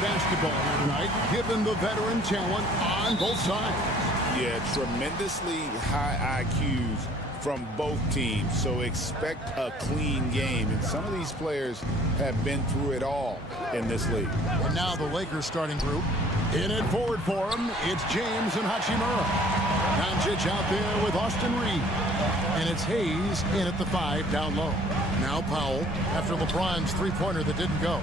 Basketball here tonight, given the veteran talent on both sides. Yeah, tremendously high IQs from both teams, so expect a clean game. And some of these players have been through it all in this league. And now the Lakers starting group. In it forward for him, it's James and Hachimura. Doncic out there with Austin Reed. And it's Hayes in at the 5 down low. Now Powell after LeBron's three-pointer that didn't go.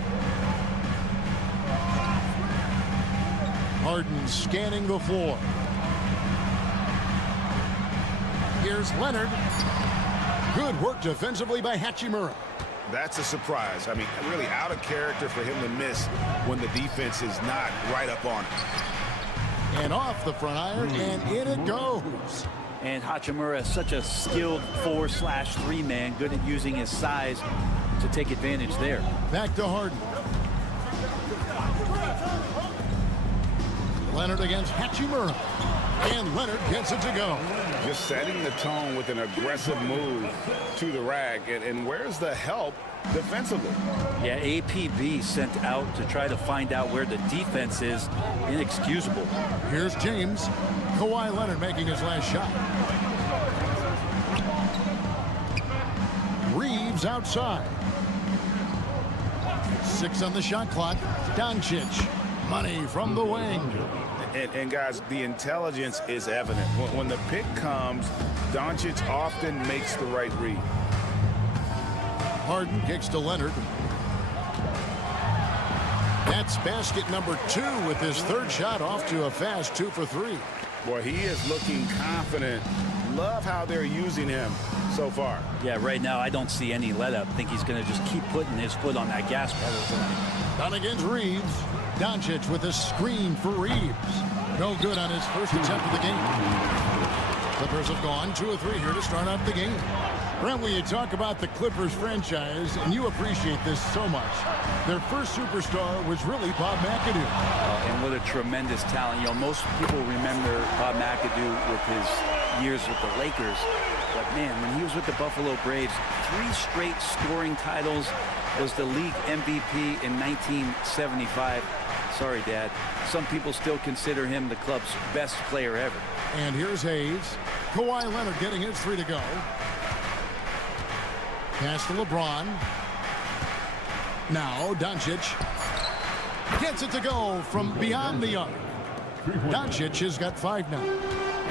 Harden scanning the floor. Here's Leonard. Good work defensively by Hachimura. That's a surprise. I mean, really out of character for him to miss when the defense is not right up on him. And off the front iron, and in it goes. And Hachimura is such a skilled 4/3 man, good at using his size to take advantage there. Back to Harden. Leonard against Hachimura. And Leonard gets it to go. Just setting the tone with an aggressive move to the rack. And where's the help defensively? Yeah, APB sent out to try to find out where the defense is. Inexcusable. Here's James. Kawhi Leonard making his last shot. Reeves outside. 6 on the shot clock. Doncic. Money from the wing. And guys, the intelligence is evident. When the pick comes, Doncic often makes the right read. Harden kicks to Leonard. That's basket number 2 with his third shot off to a fast 2 for 3. Boy, he is looking confident. Love how they're using him so far. Yeah, right now I don't see any let up. I think he's going to just keep putting his foot on that gas pedal tonight. Down against Reeves. Doncic with a screen for Reeves. No good on his first attempt of the game. Clippers have gone 2 of 3 here to start out the game. Brent, when you talk about the Clippers franchise, and you appreciate this so much, their first superstar was really Bob McAdoo. And what a tremendous talent. You know, most people remember Bob McAdoo with his years with the Lakers. But, man, when he was with the Buffalo Braves, 3 straight scoring titles, was the league MVP in 1975. Sorry, Dad. Some people still consider him the club's best player ever. And here's Hayes. Kawhi Leonard getting his 3 to go. Pass to LeBron. Now Doncic gets it to go from beyond the arc. Doncic has got 5 now.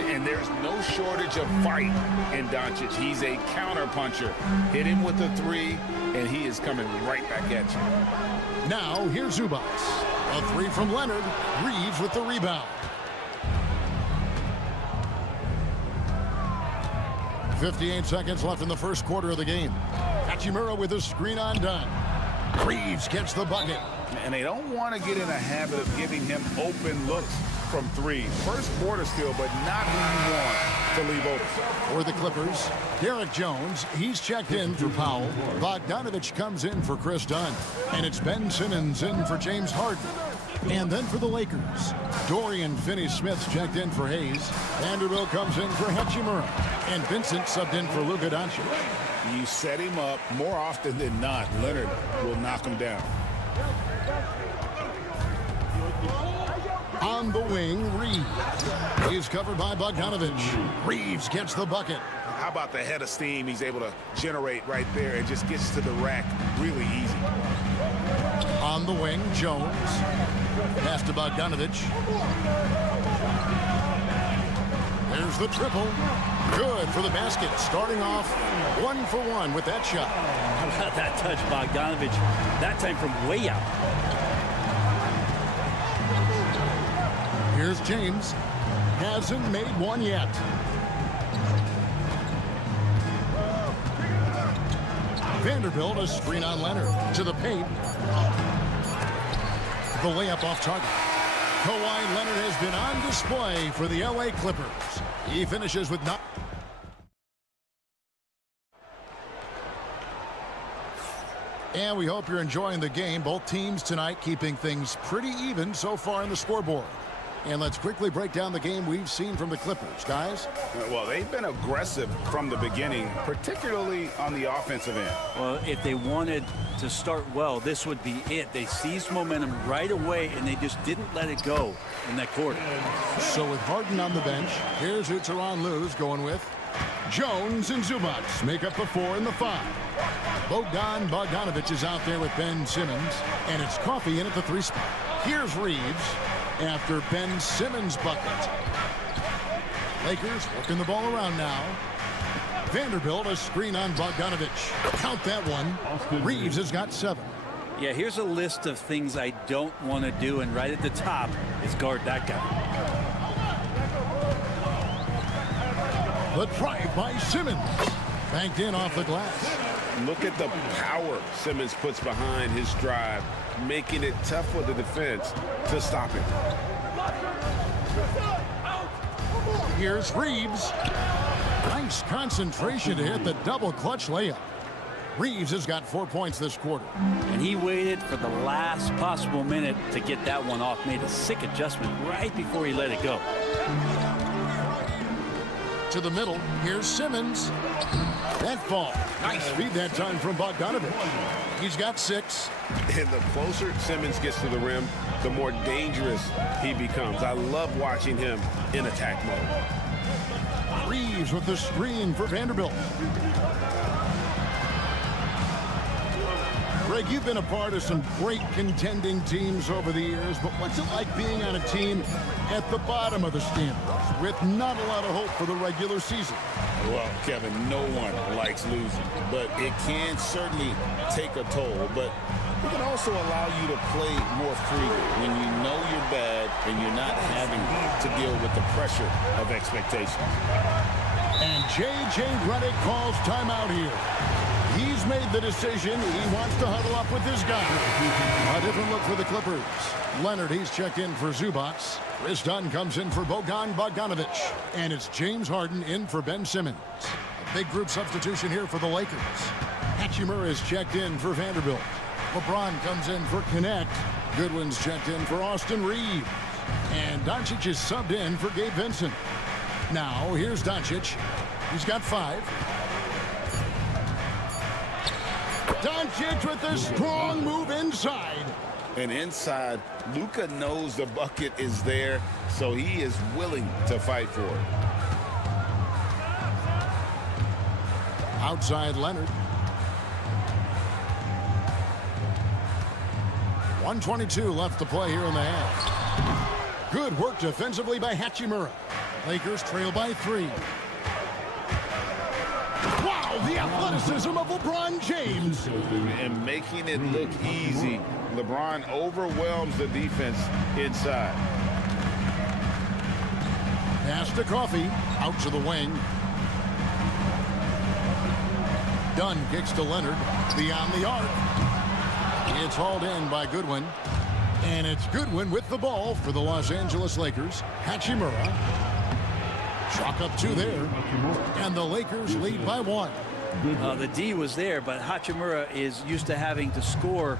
And there's no shortage of fight in Doncic. He's a counterpuncher. Hit him with the 3, and he is coming right back at you. Now here's Zubac. A 3 from Leonard. Reeves with the rebound. 58 seconds left in the first quarter of the game. Hachimura with a screen on done. Reeves gets the bucket. And they don't want to get in a habit of giving him open looks from 3. First quarter still, but not who you want to leave open. For the Clippers, Derek Jones, he's checked in for Powell. Bogdanovich comes in for Chris Dunn. And it's Ben Simmons in for James Harden. And then for the Lakers, Dorian Finney-Smith's checked in for Hayes. Vanderbilt comes in for Hachimura. And Vincent subbed in for Luka Doncic. You set him up more often than not. Leonard will knock him down. On the wing, Reeves. He's covered by Bogdanovich. Reeves gets the bucket. How about the head of steam he's able to generate right there and just gets to the rack really easy. On the wing, Jones. Pass to Bogdanovich. There's the triple. Good for the basket. Starting off 1 for 1 with that shot. How about that touch, Bogdanovich? That time from way out. Here's James. Hasn't made one yet. Vanderbilt, a screen on Leonard. To the paint. The layup off target. Kawhi Leonard has been on display for the LA Clippers. He finishes with 9. And we hope you're enjoying the game. Both teams tonight keeping things pretty even so far in the scoreboard. And let's quickly break down the game we've seen from the Clippers, guys. Well, they've been aggressive from the beginning, particularly on the offensive end. Well, if they wanted to start well, this would be it. They seized momentum right away, and they just didn't let it go in that quarter. So with Harden on the bench, here's who Tyronn Lue's going with. Jones and Zubac make up the 4 and the 5. Bogdanovich is out there with Ben Simmons, and it's Coffey in at the 3 spot. Here's Reeves after Ben Simmons' bucket. Lakers working the ball around now. Vanderbilt, a screen on Bogdanovich. Count that one. Reeves has got 7. Yeah, here's a list of things I don't want to do, and right at the top is guard that guy. The drive by Simmons. Banked in off the glass. Look at the power Simmons puts behind his drive, making it tough for the defense to stop him. Here's Reeves. Nice concentration to hit the double clutch layup. Reeves has got 4 points this quarter. And he waited for the last possible minute to get that one off. Made a sick adjustment right before he let it go. To the middle, here's Simmons. That ball. Nice feed that time from Bogdanovich. He's got 6. And the closer Simmons gets to the rim, the more dangerous he becomes. I love watching him in attack mode. Reeves with the screen for Vanderbilt. Greg, you've been a part of some great contending teams over the years, but what's it like being on a team at the bottom of the standings with not a lot of hope for the regular season? Well, Kevin, no one likes losing, but it can certainly take a toll. But it can also allow you to play more freely when you know you're bad and you're not having to deal with the pressure of expectation. And J.J. Redick calls timeout here. He's made the decision. He wants to huddle up with his guy. A different look for the Clippers. Leonard, he's checked in for Zubac. Chris Dunn comes in for Bogdanovich. And it's James Harden in for Ben Simmons. A big group substitution here for the Lakers. Hachimura is checked in for Vanderbilt. LeBron comes in for Connect. Goodwin's checked in for Austin Reeves. And Doncic is subbed in for Gabe Vincent. Now, here's Doncic. He's got 5. Doncic with a strong move inside. And inside, Luka knows the bucket is there, so he is willing to fight for it. Outside Leonard. 1:22 left to play here in the half. Good work defensively by Hachimura. Lakers trail by 3. Wow, the athleticism of LeBron James. And making it look easy, LeBron overwhelms the defense inside. Pass to Coffey, out to the wing. Dunn kicks to Leonard, beyond the arc. It's hauled in by Goodwin. And it's Goodwin with the ball for the Los Angeles Lakers. Hachimura. Chalk up 2 there. And the Lakers lead by 1. The D was there, but Hachimura is used to having to score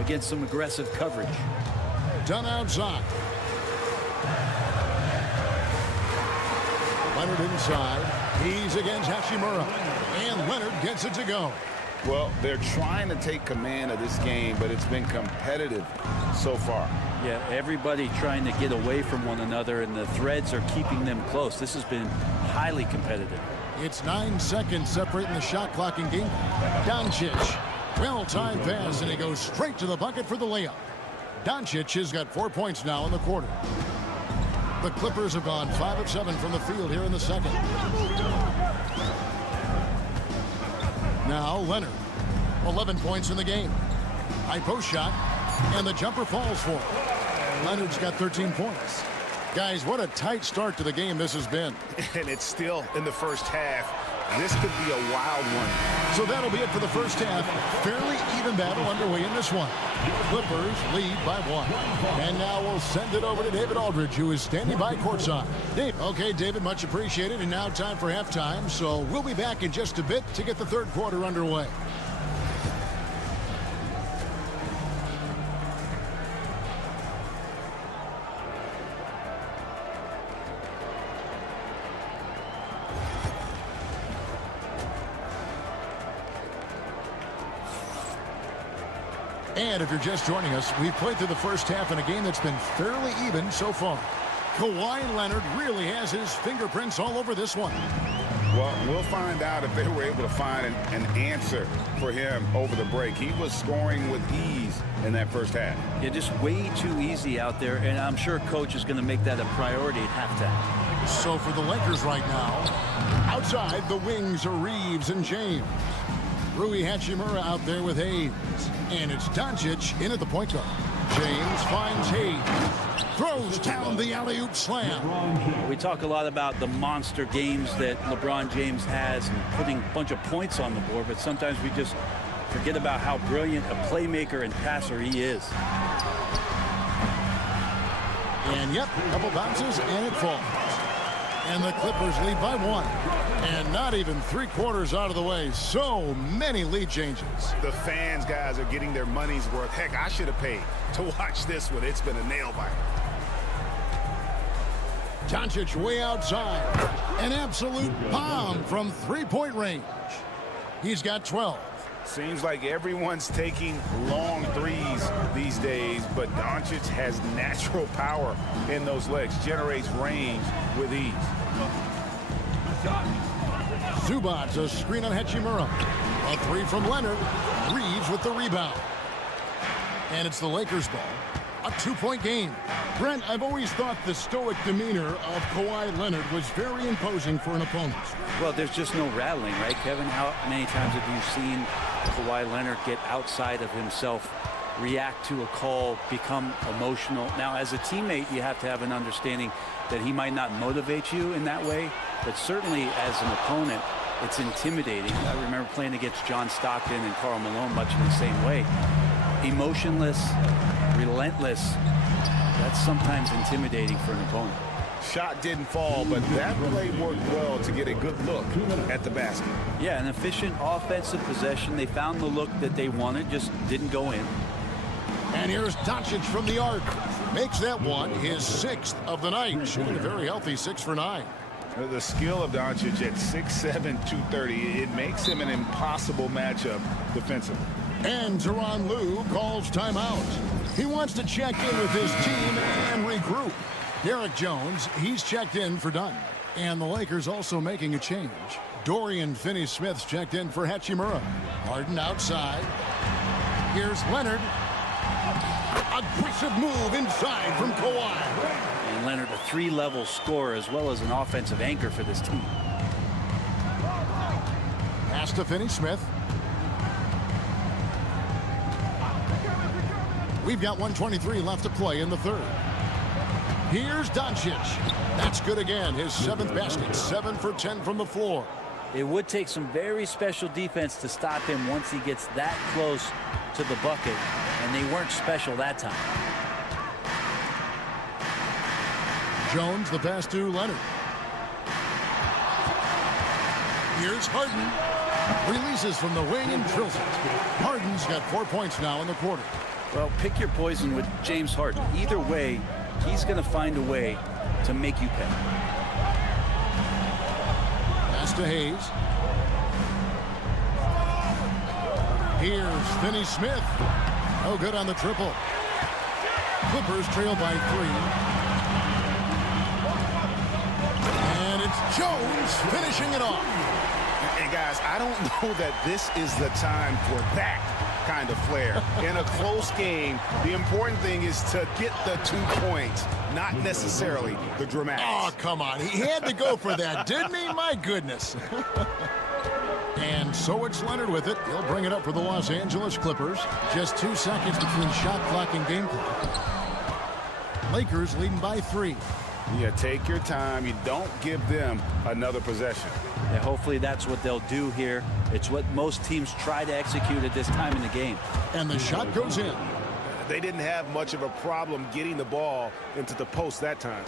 against some aggressive coverage. Dunn outside. Leonard inside. He's against Hachimura. And Leonard gets it to go. Well, they're trying to take command of this game, but it's been competitive so far. Yeah, everybody trying to get away from one another, and the threads are keeping them close. This has been highly competitive. It's 9 seconds separating the shot clock in game. Doncic, well-timed pass, and he goes straight to the bucket for the layup. Doncic has got 4 points now in the quarter. The Clippers have gone 5 of 7 from the field here in the second. Now Leonard, 11 points in the game. High post shot, and the jumper falls for him. Leonard's got 13 points. Guys, what a tight start to the game this has been. And it's still in the first half. This could be a wild one. So that'll be it for the first half. Fairly even battle underway in this one. Clippers lead by 1. And now we'll send it over to David Aldridge, who is standing by courtside. Dave. Okay, David, much appreciated. And now time for halftime. So we'll be back in just a bit to get the third quarter underway. And if you're just joining us, we've played through the first half in a game that's been fairly even so far. Kawhi Leonard really has his fingerprints all over this one. Well, we'll find out if they were able to find an answer for him over the break. He was scoring with ease in that first half. Yeah, just way too easy out there, and I'm sure coach is going to make that a priority at halftime. So for the Lakers right now, outside the wings are Reeves and James. Rui Hachimura out there with Hayes. And it's Doncic in at the point guard. James finds Hayes. Throws down the alley-oop slam. We talk a lot about the monster games that LeBron James has and putting a bunch of points on the board, but sometimes we just forget about how brilliant a playmaker and passer he is. And yep, a couple bounces and it falls. And the Clippers lead by 1. And not even 3/4 out of the way. So many lead changes. The fans, guys, are getting their money's worth. Heck, I should have paid to watch this one. It's been a nail-biter. Doncic way outside. An absolute bomb from three-point range. He's got 12. Seems like everyone's taking long threes these days, but Doncic has natural power in those legs, generates range with ease. Zubac's a screen on Hachimura. A 3 from Leonard. Reeves with the rebound. And it's the Lakers ball. A 2-point game. Brent, I've always thought the stoic demeanor of Kawhi Leonard was very imposing for an opponent. Well, there's just no rattling, right, Kevin? How many times have you seen Kawhi Leonard get outside of himself, react to a call, become emotional? Now, as a teammate, you have to have an understanding that he might not motivate you in that way, but certainly as an opponent, it's intimidating. I remember playing against John Stockton and Karl Malone much in the same way. Emotionless, relentless, that's sometimes intimidating for an opponent. Shot didn't fall, but that play worked well to get a good look at the basket. Yeah, an efficient offensive possession. They found the look that they wanted, just didn't go in. And here's Doncic from the arc. Makes that one his 6th of the night. Shooting a very healthy 6 for 9. The skill of Doncic at 6'7", 230, it makes him an impossible matchup defensively. And Tyronn Lue calls timeout. He wants to check in with his team and regroup. Derek Jones, he's checked in for Dunn. And the Lakers also making a change. Dorian Finney-Smith's checked in for Hachimura. Harden outside. Here's Leonard. Aggressive move inside from Kawhi. And Leonard, a 3-level scorer as well as an offensive anchor for this team. Pass to Finney-Smith. We've got 1:23 left to play in the third. Here's Doncic. That's good again. His 7th basket. 7 for 10 from the floor. It would take some very special defense to stop him once he gets that close to the bucket, and they weren't special that time. Jones, the pass to Leonard. Here's Harden. Releases from the wing and drills it. Harden's got 4 points now in the quarter. Well, pick your poison with James Harden. Either way, he's going to find a way to make you pay. Pass to Hayes. Here's Finney Smith. No good on the triple. Clippers trail by 3. And it's Jones finishing it off. And guys, I don't know that this is the time for that kind of flair. In a close game, the important thing is to get the 2 points, not necessarily the dramatics. Oh, come on. He had to go for that, didn't he? My goodness. And so it's Leonard with it. He'll bring it up for the Los Angeles Clippers. Just 2 seconds between shot clock and game clock. Lakers leading by 3. Yeah, take your time. You don't give them another possession. Yeah, hopefully that's what they'll do here. It's what most teams try to execute at this time in the game. And the shot goes in. They didn't have much of a problem getting the ball into the post that time.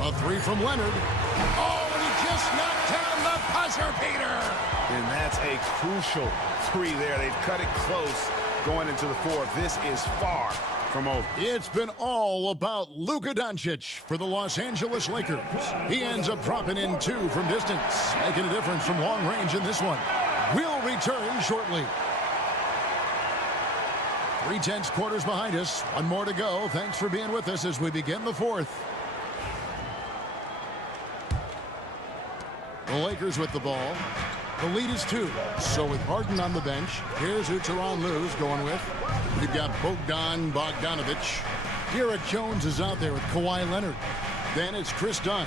A 3 from Leonard. Oh, and he just knocked down the buzzer beater. And that's a crucial 3 there. They've cut it close going into the 4th. This is far from over. It's been all about Luka Doncic for the Los Angeles Lakers. He ends up dropping in 2 from distance, making a difference from long range in this one. We'll return shortly. 3/10 quarters behind us. 1 more to go. Thanks for being with us as we begin the 4th. The Lakers with the ball. The lead is 2. So with Harden on the bench, here's who Tyronn Lue's going with. We've got Bogdanovic. Derek Jones is out there with Kawhi Leonard. Then it's Chris Dunn.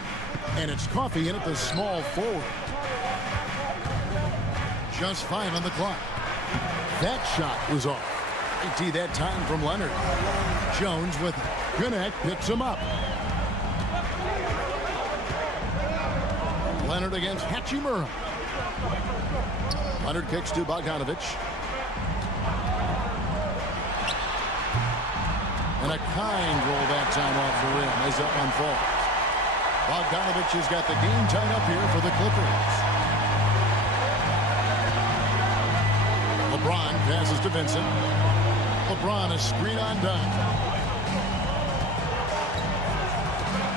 And it's Coffey in at the small forward. Just 5 on the clock. That shot was off. IT that time from Leonard. Jones with it. Gannett picks him up. Leonard against Hachimura. Leonard kicks to Bogdanovic. And a kind roll that time off the rim as that one falls. Bogdanovic has got the game tied up here for the Clippers. LeBron passes to Vincent. LeBron a screen on Dunn.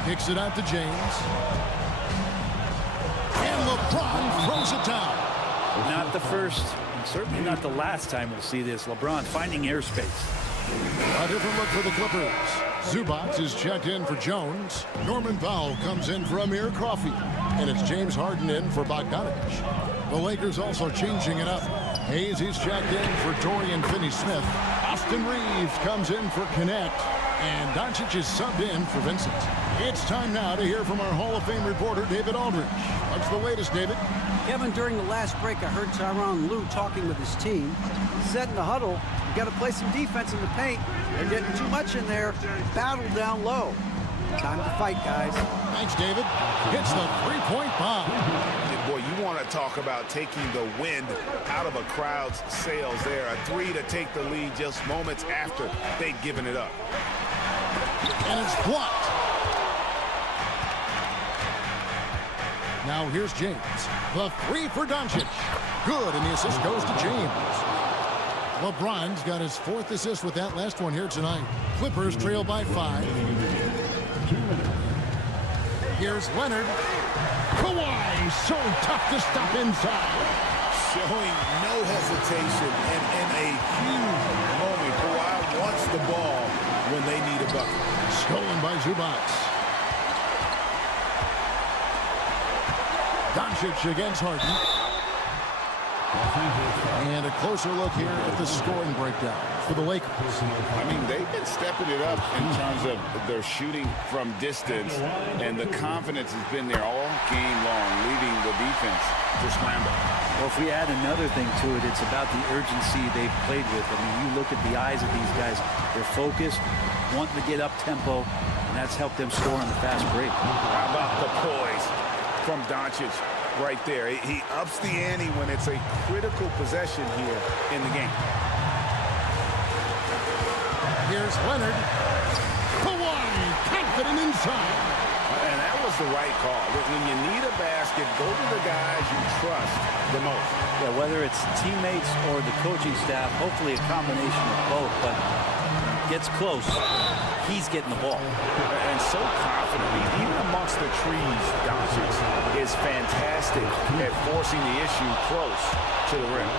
Kicks it out to James. And LeBron throws it down. Not the first, and certainly not the last time we'll see this. LeBron finding airspace. A different look for the Clippers. Zubac is checked in for Jones. Norman Powell comes in for Amir Coffey. And it's James Harden in for Bogdanovic. The Lakers also changing it up. Hayes is checked in for Dorian Finney-Smith. Austin Reeves comes in for Connect. And Doncic is subbed in for Vincent. It's time now to hear from our Hall of Fame reporter, David Aldridge. What's the latest, David? Kevin, during the last break, I heard Tyronn Lue talking with his team. He said in the huddle, you got to play some defense in the paint. They're getting too much in there. Battle down low. Time to fight, guys. Thanks, David. Hits the three-point bomb. Boy, you want to talk about taking the wind out of a crowd's sails there. A 3 to take the lead just moments after they'd given it up. And it's blocked. Now here's James. The 3 for Doncic. Good, and the assist goes to James. LeBron's got his 4th assist with that last one here tonight. Clippers trail by 5. Here's Leonard. Kawhi, so tough to stop inside. Showing no hesitation and in a huge moment. Kawhi wants the ball when they need a bucket. Stolen by Zubac. Doncic against Harden. And a closer look here at the scoring breakdown for the Lakers. I mean, they've been stepping it up in terms of their shooting from distance, and the confidence has been there all game long, leading the defense to scramble. Well, if we add another thing to it, it's about the urgency they've played with. I mean, you look at the eyes of these guys. They're focused, wanting to get up tempo, and that's helped them score on the fast break. How about the poise from Doncic? Right there. He ups the ante when it's a critical possession here in the game. Here's Leonard. Kawhi, confident inside. And that was the right call. When you need a basket, go to the guys you trust the most. Yeah, whether it's teammates or the coaching staff, hopefully a combination of both. But gets close, he's getting the ball. And so confidently, even amongst the trees, Doncic is fantastic at forcing the issue close to the rim.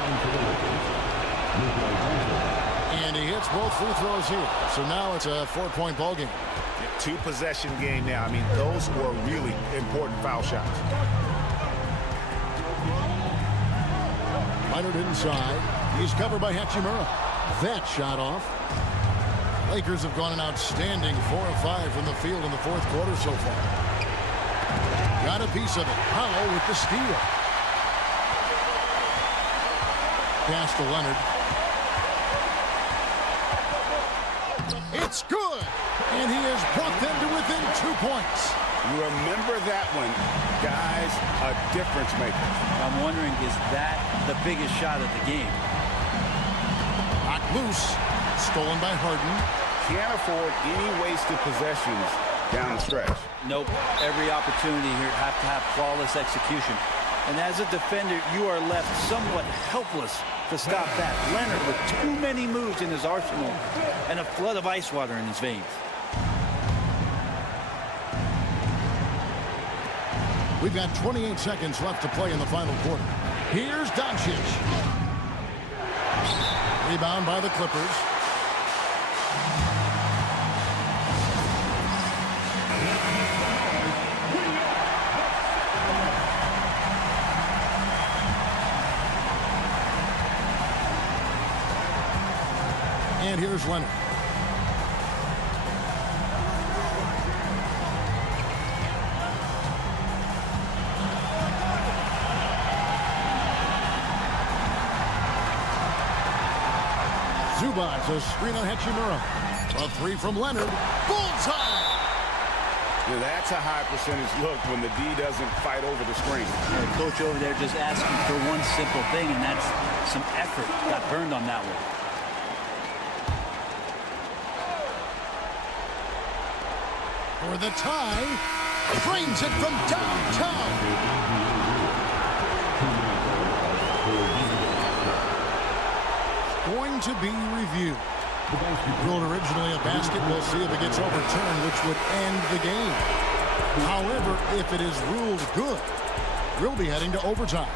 And he hits both free throws here. So now it's a 4-point ball game. Two-possession game now. I mean, those were really important foul shots. Leonard inside. He's covered by Hachimura. That shot off. Lakers have gone an outstanding 4 of 5 from the field in the fourth quarter so far. Got a piece of it. Powell with the steal. Pass to Leonard. It's good. And he has brought them to within 2 points. Remember that one, guys, a difference maker. I'm wondering, is that the biggest shot of the game? Knocked loose. Stolen by Harden. Can't afford any wasted possessions down the stretch. Nope. Every opportunity here have to have flawless execution. And as a defender, you are left somewhat helpless to stop that. Leonard with too many moves in his arsenal and a flood of ice water in his veins. We've got 28 seconds left to play in the final quarter. Here's Doncic. Rebound by the Clippers. And here's Leonard. Zubac, a screen on Hachimura. A three from Leonard. Bullseye! Yeah, that's a high percentage look when the D doesn't fight over the screen. The coach over there just asking for one simple thing, and that's some effort. Got burned on that one. For the tie, drains it from downtown. Going to be reviewed. Ruled originally a basket. We'll see if it gets overturned, which would end the game. However, if it is ruled good, we'll be heading to overtime.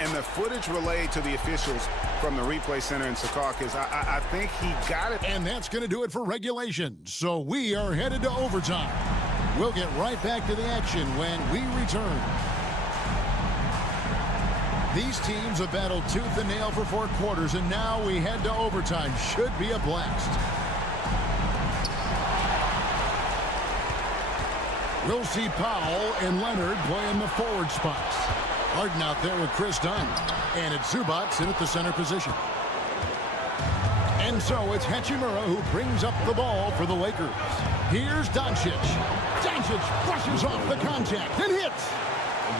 And the footage relayed to the officials from the replay center in Secaucus, I think he got it. And that's going to do it for regulation. So we are headed to overtime. We'll get right back to the action when we return. These teams have battled tooth and nail for 4 quarters, and now we head to overtime. Should be a blast. We'll see Powell and Leonard playing the forward spots. Harden out there with Chris Dunn. And it's Zubac in at the center position. And so it's Hachimura who brings up the ball for the Lakers. Here's Doncic. Doncic brushes off the contact and hits.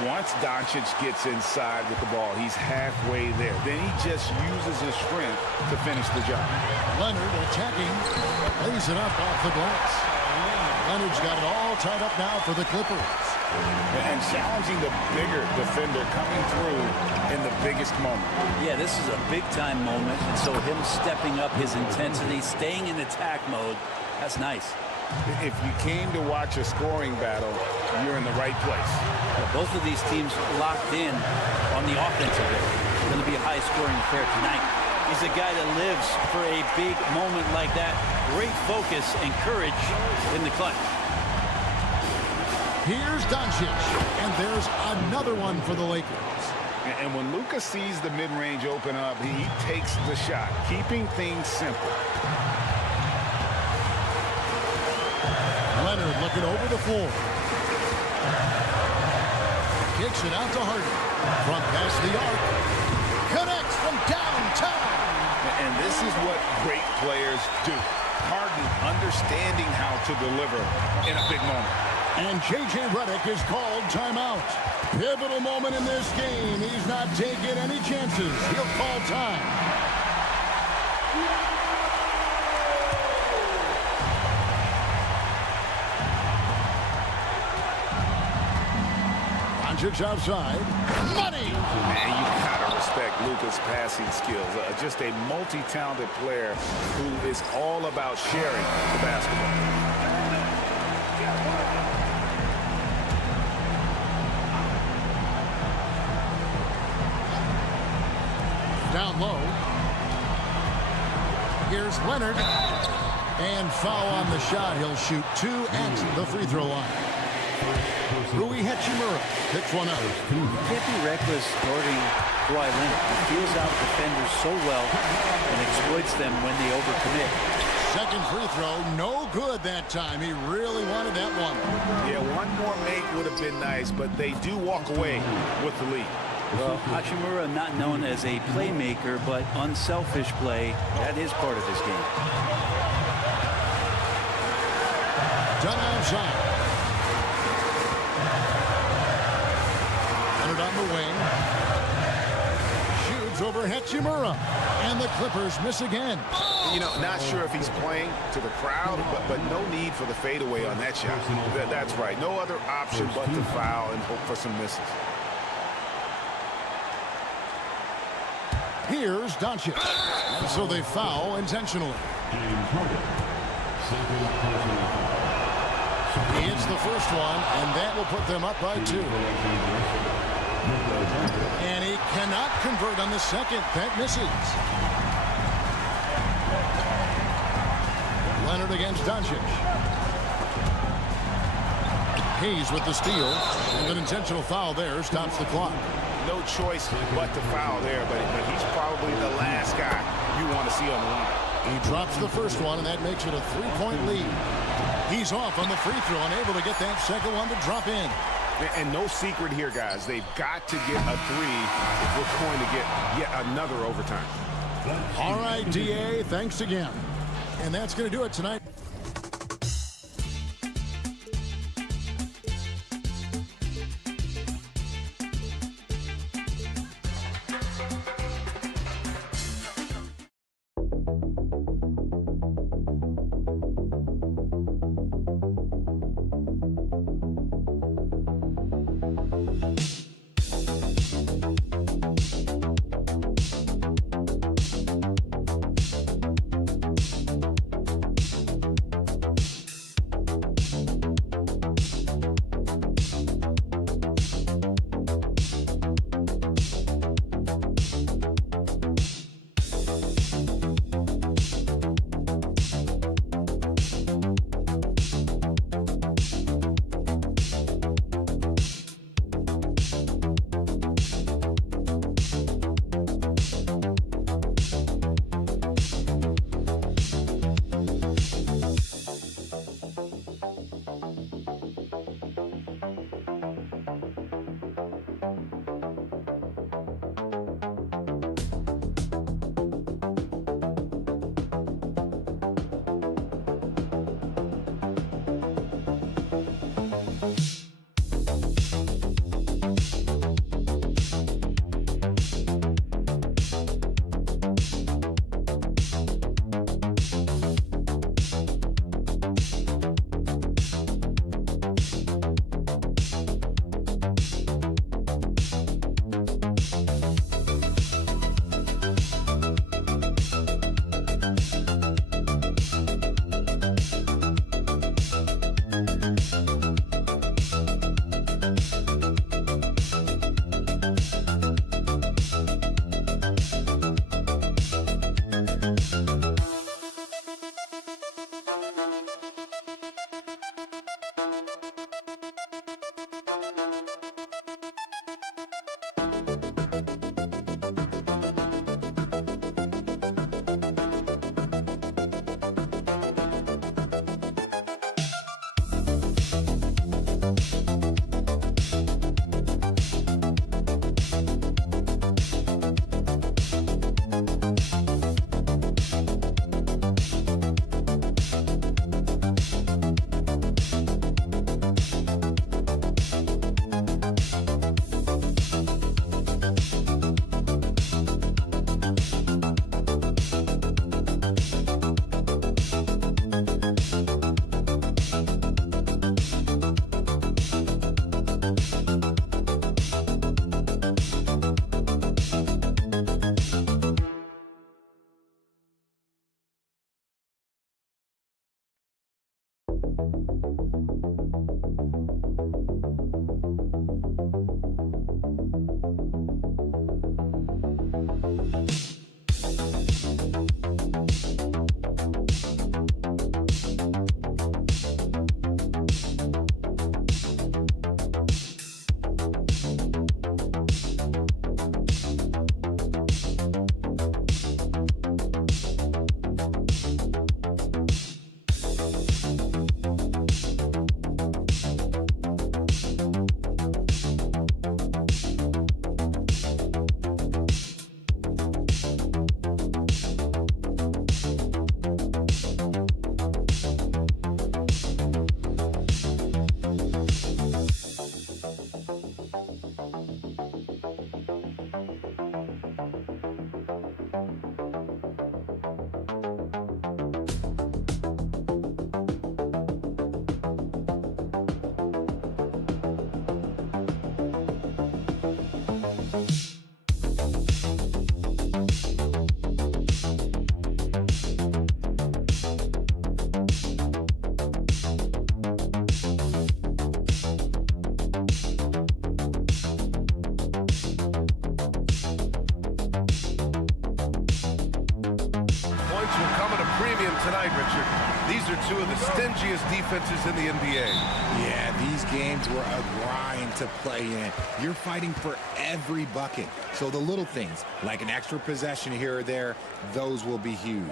Once Doncic gets inside with the ball, he's halfway there. Then he just uses his strength to finish the job. Leonard attacking. Lays it up off the glass. Leonard's got it all tied up now for the Clippers. And challenging the bigger defender coming through in the biggest moment. Yeah, this is a big-time moment, and so him stepping up his intensity, staying in attack mode, that's nice. If you came to watch a scoring battle, you're in the right place. Well, both of these teams locked in on the offensive end. It's going to be a high-scoring affair tonight. He's a guy that lives for a big moment like that. Great focus and courage in the clutch. Here's Doncic, and there's another one for the Lakers. And when Luka sees the mid-range open up, he takes the shot, keeping things simple. Leonard looking over the floor. Kicks it out to Harden. From past the arc. Connects from downtown. And this is what great players do. Harden understanding how to deliver in a big moment. And J.J. Redick is called timeout. Pivotal moment in this game. He's not taking any chances. He'll call time. Doncic outside. Money! Man, you gotta respect Luka's his passing skills. Just a multi-talented player who is all about sharing the basketball. Down low. Here's Leonard. And foul on the shot. He'll shoot 2 at the free throw line. Rui Hachimura picks one up. You can't be reckless guarding Kawhi Leonard. He feels out defenders so well and exploits them when they overcommit. Second free throw, no good that time. He really wanted that one. Yeah, one more make would have been nice, but they do walk away with the lead. Well, Hachimura not known as a playmaker, but unselfish play, that is part of his game. Done outside. Leonard on the wing. Shoots over Hachimura. And the Clippers miss again. You know, not sure if he's playing to the crowd, but no need for the fadeaway on that shot. That's right. No other option but to foul and hope for some misses. Here's Doncic. So they foul intentionally. He hits the first one, and that will put them up by 2. And he cannot convert on the second. That misses. Leonard against Doncic. Hayes with the steal. And an intentional foul there stops the clock. No choice but to foul there, but he's probably the last guy you want to see on the line. He drops the first one, and that makes it a 3-point lead. He's off on the free throw, unable to get that second one to drop in. And no secret here, guys. They've got to get a 3 if we're going to get yet another overtime. All right, DA, thanks again. And that's going to do it tonight. Tonight, Richard. These are two of the stingiest defenses in the NBA. Yeah, these games were a grind to play in. You're fighting for every bucket. So the little things, like an extra possession here or there, those will be huge.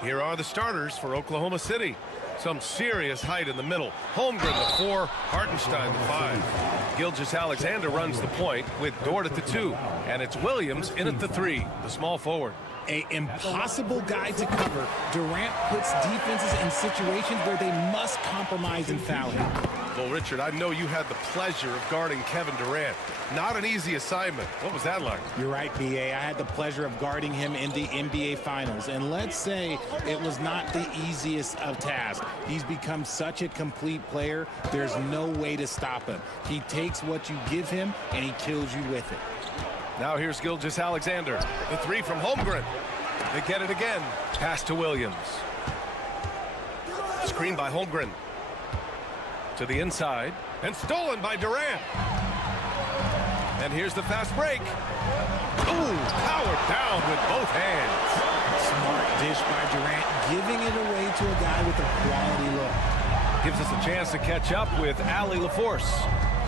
Here are the starters for Oklahoma City. Some serious height in the middle. Holmgren, the 4, Hartenstein, the 5. Gilgeous-Alexander runs the point with Dort at the 2. And it's Williams in at the 3, the small forward. An impossible guy to cover. Durant puts defenses in situations where they must compromise and foul him. Well, Richard, I know you had the pleasure of guarding Kevin Durant. Not an easy assignment. What was that like? You're right, B.A. I had the pleasure of guarding him in the NBA Finals. And let's say it was not the easiest of tasks. He's become such a complete player, there's no way to stop him. He takes what you give him, and he kills you with it. Now here's Gilgeous-Alexander. The 3 from Holmgren. They get it again. Pass to Williams. Screen by Holmgren. To the inside. And stolen by Durant. And here's the fast break. Ooh, powered down with both hands. Smart dish by Durant, giving it away to a guy with a quality look. Gives us a chance to catch up with Allie LaForce.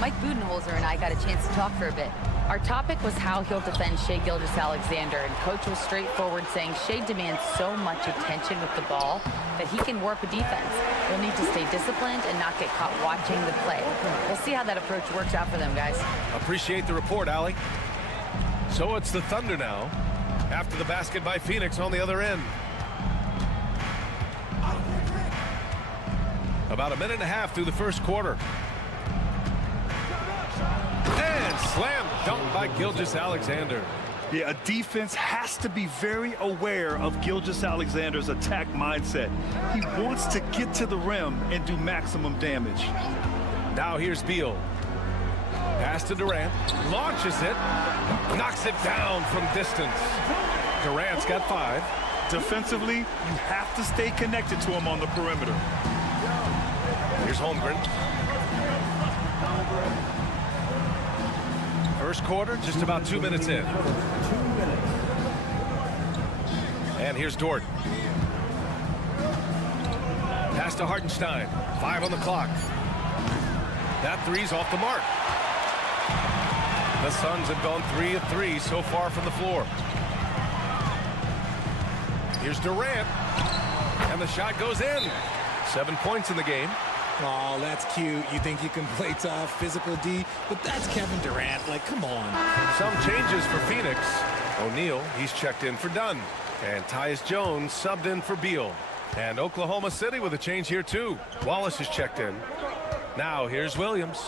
Mike Budenholzer and I got a chance to talk for a bit. Our topic was how he'll defend Shai Gilgeous-Alexander, and Coach was straightforward, saying Shai demands so much attention with the ball that he can warp a defense. We'll need to stay disciplined and not get caught watching the play. We'll see how that approach works out for them, guys. Appreciate the report, Allie. So it's the Thunder now, after the basket by Phoenix on the other end. About a minute and a half through the first quarter. And slam dunk by Gilgeous-Alexander. Yeah, a defense has to be very aware of Gilgeous-Alexander's attack mindset. He wants to get to the rim and do maximum damage. Now here's Beal. Pass to Durant. Launches it. Knocks it down from distance. Durant's got 5. Defensively, you have to stay connected to him on the perimeter. Here's Holmgren. First quarter, just about 2 minutes in. And here's Dort. Pass to Hartenstein. 5 on the clock. That 3's off the mark. The Suns have gone 3 of 3 so far from the floor. Here's Durant. And the shot goes in. 7 points in the game. Oh, that's cute. You think you can play tough, physical D, but that's Kevin Durant. Like, come on. Some changes for Phoenix. O'Neal, he's checked in for Dunn. And Tyus Jones subbed in for Beal. And Oklahoma City with a change here, too. Wallace is checked in. Now, here's Williams.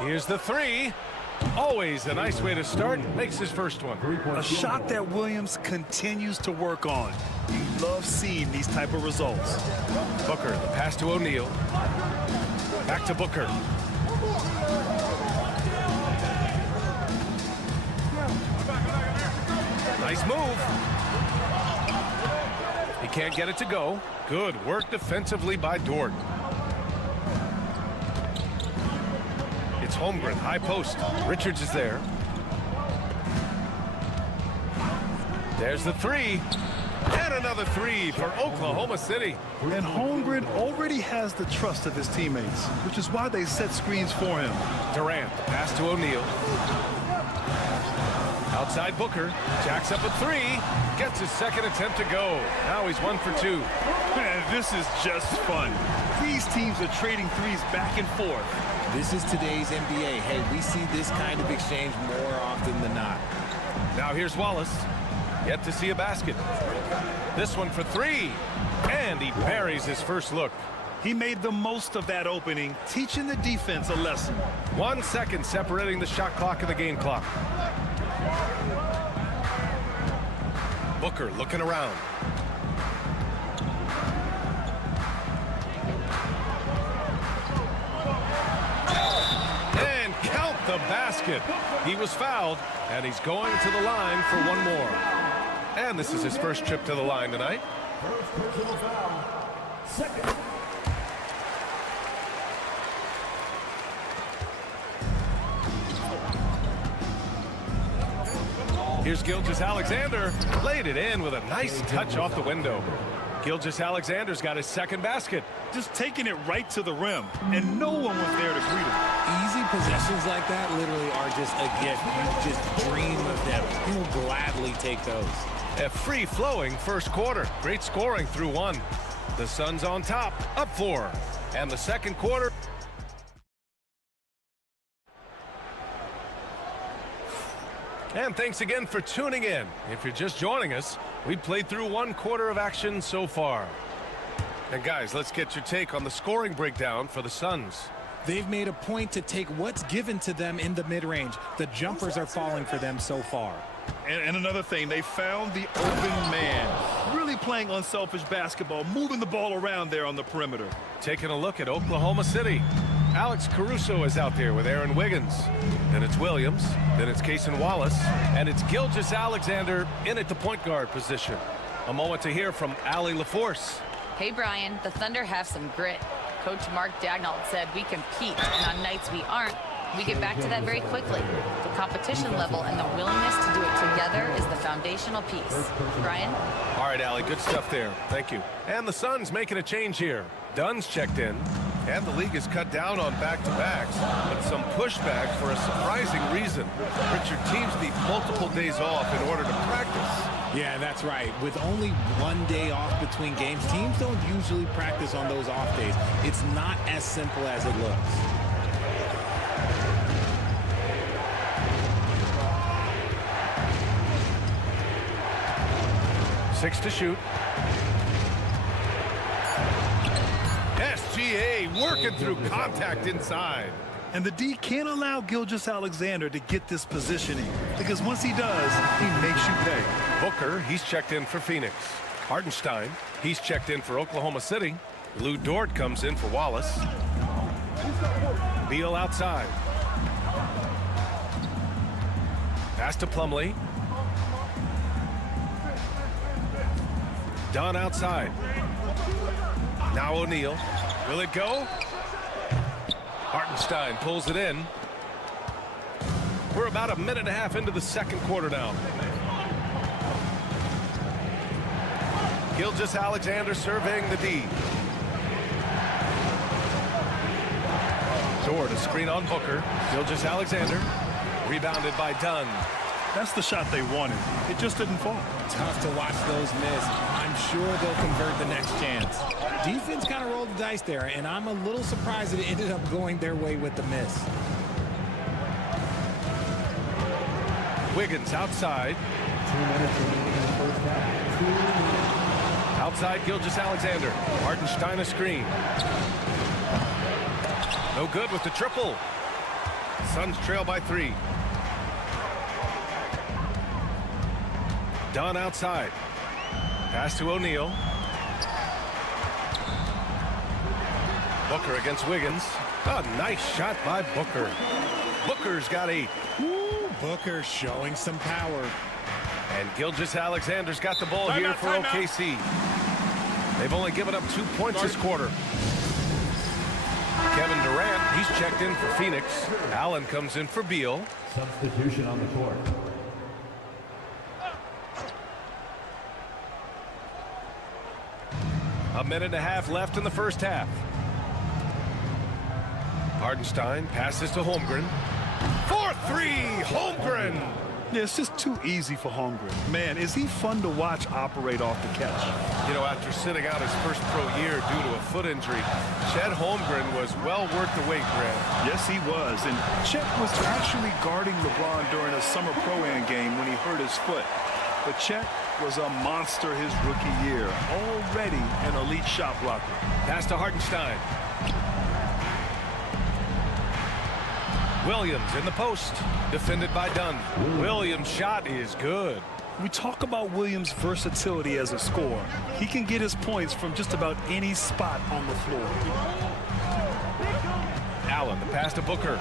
Here's the 3. Always a nice way to start. Makes his first one. A shot that Williams continues to work on. You love seeing these type of results. Booker, the pass to O'Neal. Back to Booker. Nice move. He can't get it to go. Good work defensively by Dort. It's Holmgren, high post. Richards is there. There's the three. And another three for Oklahoma City. And Holmgren already has the trust of his teammates, which is why they set screens for him. Durant, pass to O'Neal. Outside Booker, jacks up a three, gets his second attempt to go. Now he's 1 for 2. Man, this is just fun. These teams are trading threes back and forth. This is today's NBA. Hey, we see this kind of exchange more often than not. Now here's Wallace. Yet to see a basket. This one for three. And he buries his first look. He made the most of that opening, teaching the defense a lesson. 1 second separating the shot clock and the game clock. Booker looking around. And count the basket. He was fouled, and he's going to the line for one more. And this is his first trip to the line tonight. First personal foul. Second. Here's Gilgeous-Alexander. Laid it in with a nice touch off the window. Gilgeous-Alexander's got his second basket. Just taking it right to the rim, and no one was there to greet him. Easy possessions like that literally are just a gift. You just dream of them. He'll gladly take those. A free-flowing first quarter. Great scoring through one. The Suns on top, up 4. And the second quarter. And thanks again for tuning in. If you're just joining us, we played through 1 quarter of action so far. And guys, let's get your take on the scoring breakdown for the Suns. They've made a point to take what's given to them in the mid-range. The jumpers are falling for them so far. And another thing, they found the open man. Really playing unselfish basketball, moving the ball around there on the perimeter. Taking a look at Oklahoma City. Alex Caruso is out there with Aaron Wiggins. Then it's Williams. Then it's Cason Wallace. And it's Gilgeous-Alexander in at the point guard position. A moment to hear from Allie LaForce. Hey, Brian, the Thunder have some grit. Coach Mark Daigneault said we compete, and on nights we aren't, we get back to that very quickly. The competition level and the willingness to do it together is the foundational piece. Brian? All right, Allie, good stuff there. Thank you. And the Suns making a change here. Dunn's checked in, and the league has cut down on back-to-backs, but some pushback for a surprising reason. Richard, teams need multiple days off in order to practice. Yeah, that's right. With only 1 day off between games, teams don't usually practice on those off days. It's not as simple as it looks. Six to shoot. SGA working through contact inside. And the D can't allow Gilgeous-Alexander to get this positioning, because once he does, he makes you pay. Booker, he's checked in for Phoenix. Hartenstein, he's checked in for Oklahoma City. Lou Dort comes in for Wallace. Beal outside. Pass to Plumlee. Dunn outside. Now O'Neal. Will it go? Hartenstein pulls it in. We're about a minute and a half into the second quarter now. Gilgeous-Alexander surveying the D. Dort, a screen on Booker. Gilgeous-Alexander. Rebounded by Dunn. That's the shot they wanted. It just didn't fall. Tough to watch those miss. I'm sure they'll convert the next chance. Defense kind of rolled the dice there, and I'm a little surprised that it ended up going their way with the miss. Wiggins outside. 2 minutes remaining in the first half. Outside Gilgeous-Alexander. Hartenstein a screen. No good with the triple. Suns trail by 3. Dunn outside. Pass to O'Neal. Booker against Wiggins. A nice shot by Booker. Booker's got 8. Ooh, Booker showing some power. And Gilgeous-Alexander's got the ball here for OKC. They've only given up 2 points this quarter. Kevin Durant, he's checked in for Phoenix. Allen comes in for Beal. Substitution on the court. A minute and a half left in the first half. Hardenstein passes to Holmgren. 4-3, Holmgren! Yeah, it's just too easy for Holmgren. Man, is he fun to watch operate off the catch. You know, after sitting out his first pro year due to a foot injury, Chet Holmgren was well worth the wait, Grant. Yes, he was. And Chet was actually guarding LeBron during a summer pro-am game when he hurt his foot. But Chet was a monster his rookie year. Already an elite shot blocker. Pass to Hardenstein. Williams in the post, defended by Dunn. Williams' shot is good. We talk about Williams' versatility as a scorer. He can get his points from just about any spot on the floor. Allen, the pass to Booker.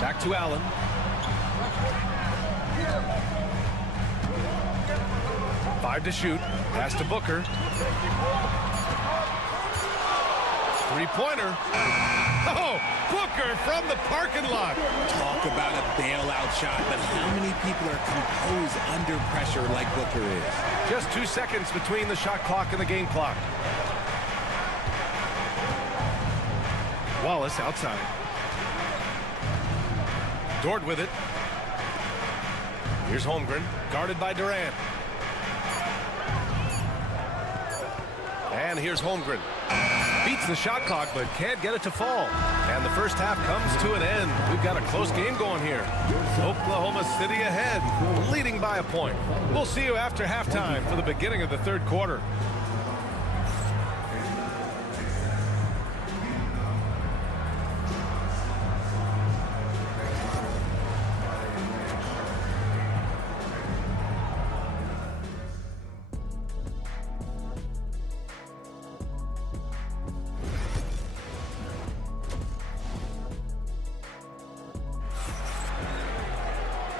Back to Allen. Five to shoot. Pass to Booker. Three-pointer. Oh, Booker from the parking lot. Talk about a bailout shot, but how many people are composed under pressure like Booker is? Just 2 seconds between the shot clock and the game clock. Wallace outside. Dort with it. Here's Holmgren, guarded by Durant. And here's Holmgren. Beats the shot clock, but can't get it to fall. And the first half comes to an end. We've got a close game going here. Oklahoma City ahead, leading by a point. We'll see you after halftime for the beginning of the third quarter.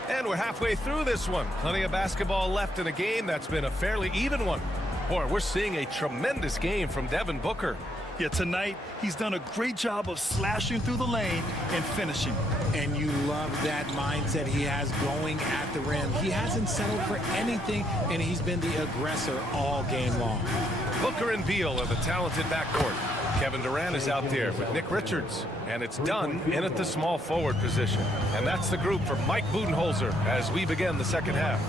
And we're halfway through this one. Plenty of basketball left in a game that's been a fairly even one. Boy, we're seeing a tremendous game from Devin Booker. Yeah, tonight, he's done a great job of slashing through the lane and finishing. And you love that mindset he has going at the rim. He hasn't settled for anything, and he's been the aggressor all game long. Booker and Beal are the talented backcourt. Kevin Durant is out there with Nick Richards, and it's Dunn in at the small forward position. And that's the group for Mike Budenholzer as we begin the second half.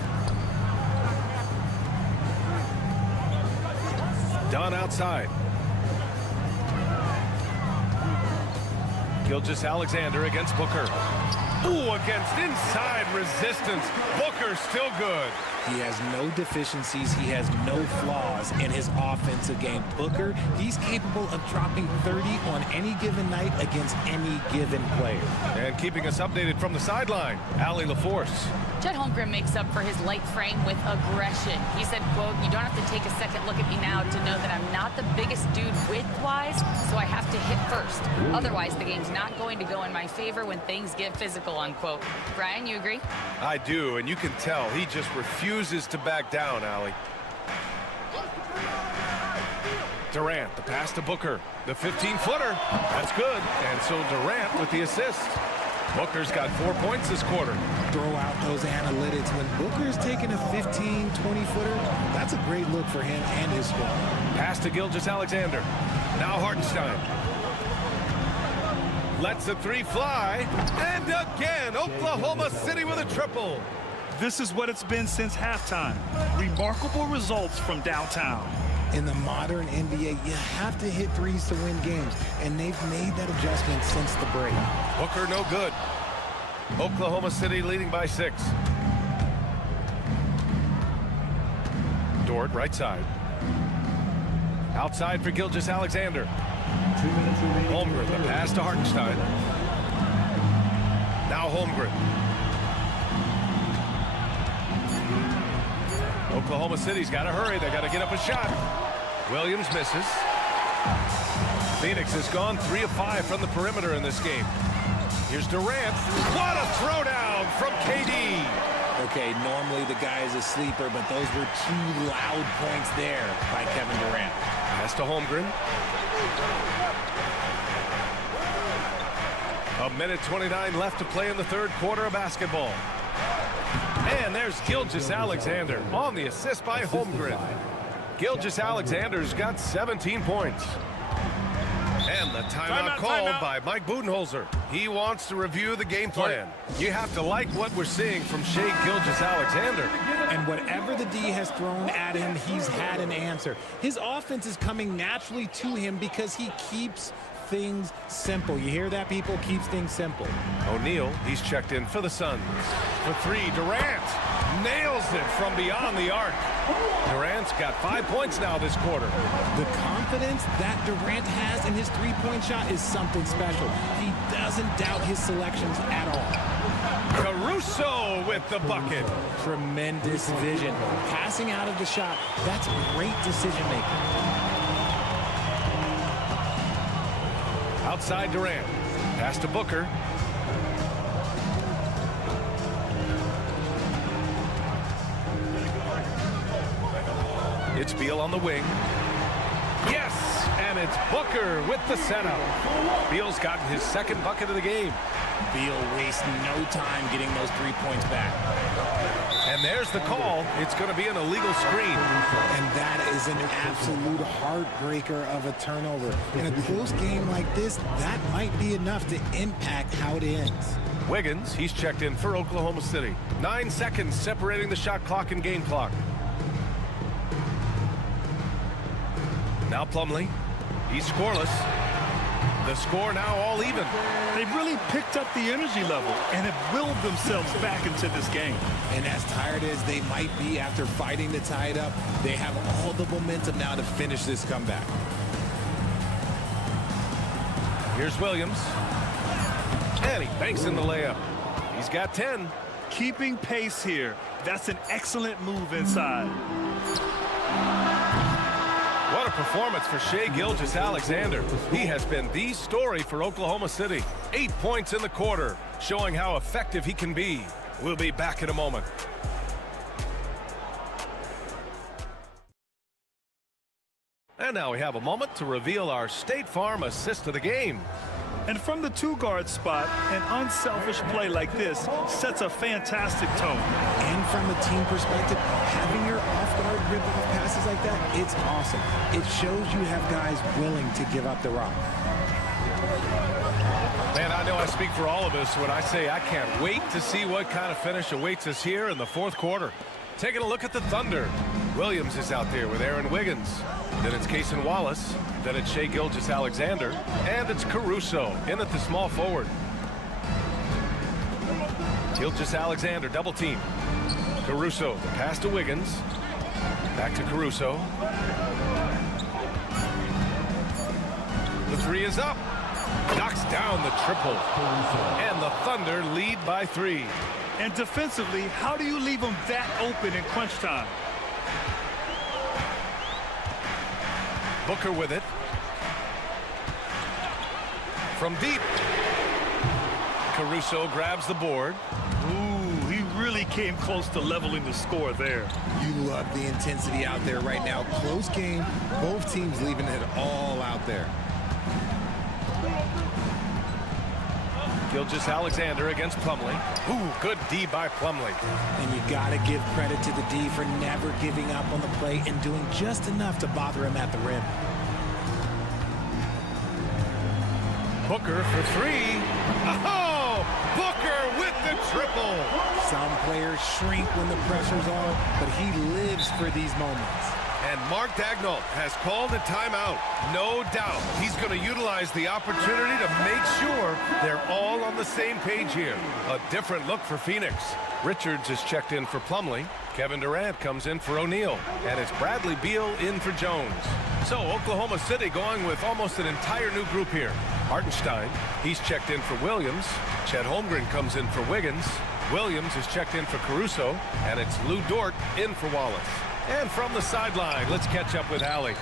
Dunn outside. Gilgeous-Alexander against Booker. Ooh, against inside resistance. Booker still good. He has no deficiencies. He has no flaws in his offensive game. Booker, he's capable of dropping 30 on any given night against any given player. And keeping us updated from the sideline, Allie LaForce. Chet Holmgren makes up for his light frame with aggression. He said, quote, "You don't have to take a second look at me now to know that I'm not the biggest dude width-wise, so I have to hit first. Otherwise, the game's not going to go in my favor when things get physical," unquote. Brian, you agree? I do, and you can tell he just refuses to back down, Allie. Durant, the pass to Booker. The 15-footer. That's good. And so Durant with the assist. Booker's got 4 points this quarter. Throw out those analytics. When Booker's taking a 15, 20-footer, that's a great look for him and his squad. Pass to Gilgeous-Alexander. Now Hardenstein. Lets the three fly. And again, Oklahoma City with a triple. This is what it's been since halftime. Remarkable results from downtown. In the modern NBA, you have to hit threes to win games, and they've made that adjustment since the break. Booker no good. Oklahoma City leading by 6. Dort right side. Outside for Gilgeous-Alexander. 2 minutes remaining. Holmgren, the pass to Hartenstein. Now Holmgren. Oklahoma City's got to hurry. They got to get up a shot. Williams misses. Phoenix has gone 3 of 5 from the perimeter in this game. Here's Durant. What a throwdown from KD. Well, Okay, normally the guy is a sleeper, but those were 2 loud points there by Kevin Durant. Pass to Holmgren. A minute 29 left to play in the third quarter of basketball. And there's Gilgeous-Alexander on the assist by Holmgren. Gilgeous-Alexander's got 17 points. And the timeout called by Mike Budenholzer. He wants to review the game plan. You have to like what we're seeing from Shai Gilgeous-Alexander. And whatever the D has thrown at him, he's had an answer. His offense is coming naturally to him because he keeps things simple. You hear that, people? Keeps things simple. O'Neal, he's checked in for the Suns. For 3, Durant nails it from beyond the arc. Durant's got 5 points now this quarter. The confidence that Durant has in his three-point shot is something special. He doesn't doubt his selections at all. Caruso with the bucket. Tremendous vision. Passing out of the shot, that's great decision-making. Outside Durant. Pass to Booker. It's Beal on the wing. Yes! And it's Booker with the setup. Beal's gotten his second bucket of the game. Beal wastes no time getting those 3 points back. And there's the call. It's going to be an illegal screen. And that is an absolute heartbreaker of a turnover. In a close game like this, that might be enough to impact how it ends. Wiggins, he's checked in for Oklahoma City. 9 seconds separating the shot clock and game clock. Now Plumlee. He's scoreless. The score now all even. They've really picked up the energy level and have willed themselves back into this game. And as tired as they might be after fighting to tie it up, they have all the momentum now to finish this comeback. Here's Williams. And he banks in the layup. He's got 10. Keeping pace here. That's an excellent move inside. What a performance for Shai Gilgeous-Alexander. He has been the story for Oklahoma City. 8 points in the quarter, showing how effective he can be. We'll be back in a moment. And now we have a moment to reveal our State Farm assist of the game. And from the 2-guard spot, an unselfish play like this sets a fantastic tone. And from a team perspective, having your off-guard rip-off passes like that, it's awesome. It shows you have guys willing to give up the rock. Man, I know I speak for all of us when I say I can't wait to see what kind of finish awaits us here in the fourth quarter. Taking a look at the Thunder. Williams is out there with Aaron Wiggins. Then it's Cason Wallace. Then it's Shai Gilgeous-Alexander. And it's Caruso in at the small forward. Gilgeous-Alexander double team. Caruso, the pass to Wiggins. Back to Caruso. The 3 is up. Knocks down the triple. And the Thunder lead by 3. And defensively, how do you leave them that open in crunch time? Booker with it. From deep. Caruso grabs the board. Ooh, he really came close to leveling the score there. You love the intensity out there right now. Close game, both teams leaving it all out there. Gilgeous-Alexander against Plumlee. Ooh, good D by Plumlee. And you got to give credit to the D for never giving up on the play and doing just enough to bother him at the rim. Booker for 3. Oh! Booker with the triple. Some players shrink when the pressure's on, but he lives for these moments. And Mark Daigneault has called a timeout. No doubt he's going to utilize the opportunity to make sure they're all on the same page here. A different look for Phoenix. Richards is checked in for Plumlee. Kevin Durant comes in for O'Neal. And it's Bradley Beal in for Jones. So Oklahoma City going with almost an entire new group here. Hartenstein, he's checked in for Williams. Chet Holmgren comes in for Wiggins. Williams is checked in for Caruso. And it's Lou Dort in for Wallace. And from the sideline, let's catch up with Allie.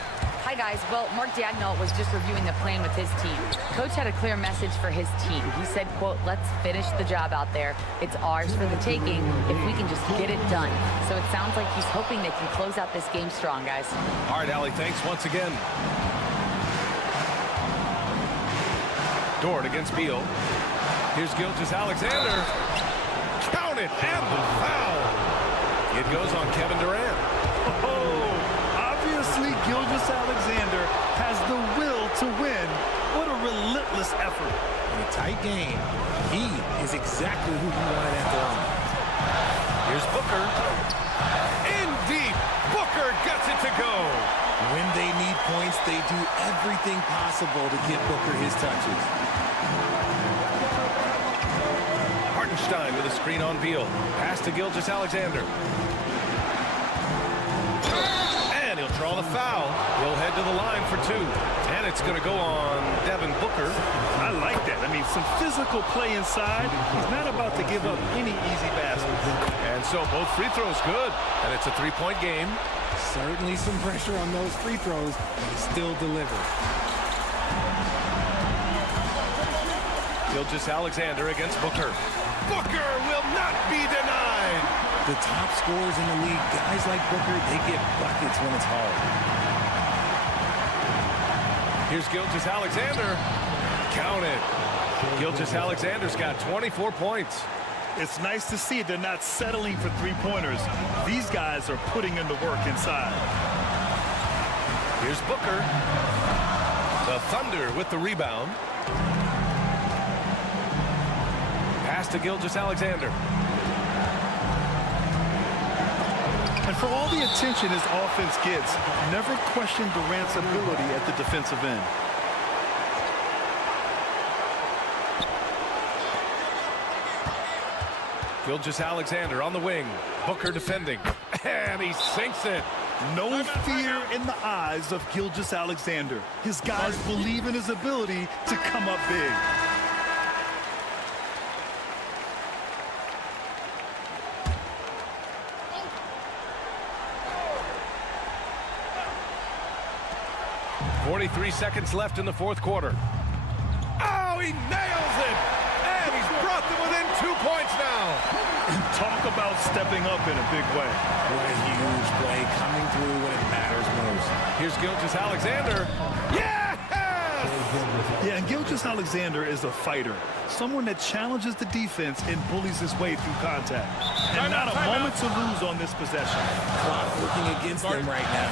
Hi, guys. Well, Mark Dagnall was just reviewing the plan with his team. Coach had a clear message for his team. He said, quote, let's finish the job out there. It's ours for the taking if we can just get it done. So it sounds like he's hoping they can close out this game strong, guys. All right, Allie, thanks once again. Dort against Beal. Here's Gilgeous-Alexander. Count it, and the foul. It goes on Kevin Durant. Obviously, Gilgeous-Alexander has the will to win. What a relentless effort. In a tight game, he is exactly who you wanted at the line. Here's Booker. In deep. Booker gets it to go. When they need points, they do everything possible to get Booker his touches. Hartenstein with a screen on Beal. Pass to Gilgeous-Alexander. And he'll draw the foul. He'll head to the line for two. And it's going to go on Devin Booker. I like that. I mean, some physical play inside. He's not about to give up any easy baskets. And so both free throws good. And it's a three-point game. Certainly some pressure on those free throws, but he still delivered. Gilgeous-Alexander against Booker. Booker will not be denied. The top scorers in the league, guys like Booker, they get buckets when it's hard. Here's Gilgeous-Alexander. Count it. Gilgeous-Alexander's got 24 points. It's nice to see they're not settling for three-pointers. These guys are putting in the work inside. Here's Booker. The Thunder with the rebound. Pass to Gilgeous-Alexander. And for all the attention his offense gets, never question Durant's ability at the defensive end. Gilgeous-Alexander on the wing. Booker defending. And he sinks it. No fear in the eyes of Gilgeous-Alexander. His guys believe in his ability to come up big. .43 seconds left in the fourth quarter. Oh, he nails it! And he's brought them within 2 points now. Talk about stepping up in a big way. What a huge play coming through when it matters most. Here's Gilgeous-Alexander. Yes! Yeah, and Gilgeous-Alexander is a fighter. Someone that challenges the defense and bullies his way through contact. And not a moment to lose on this possession. Clock working against them right now.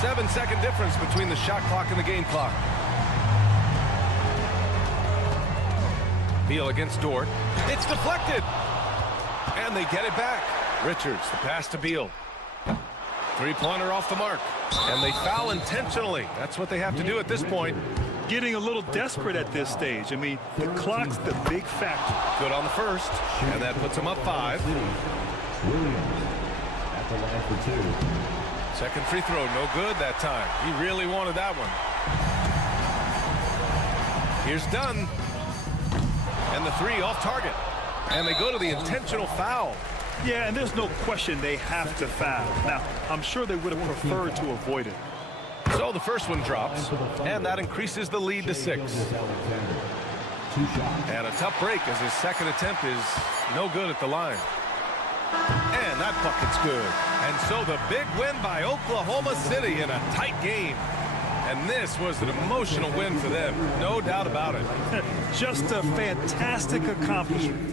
Seven-second difference between the shot clock and the game clock. Beal against Dort. It's deflected. And they get it back. Richards, the pass to Beal. Three-pointer off the mark. And they foul intentionally. That's what they have to do at this point. Getting a little desperate at this stage. I mean, the clock's the big factor. Good on the first. And that puts them up 5. Williams at the line for two. Second free throw, no good that time. He really wanted that one. Here's Dunn. And the three off target. And they go to the intentional foul. Yeah, and there's no question they have to foul. Now, I'm sure they would have preferred to avoid it. So the first one drops, and that increases the lead to 6. And a tough break as his second attempt is no good at the line. And that bucket's good. And so the big win by Oklahoma City in a tight game. And this was an emotional win for them, no doubt about it. Just a fantastic accomplishment.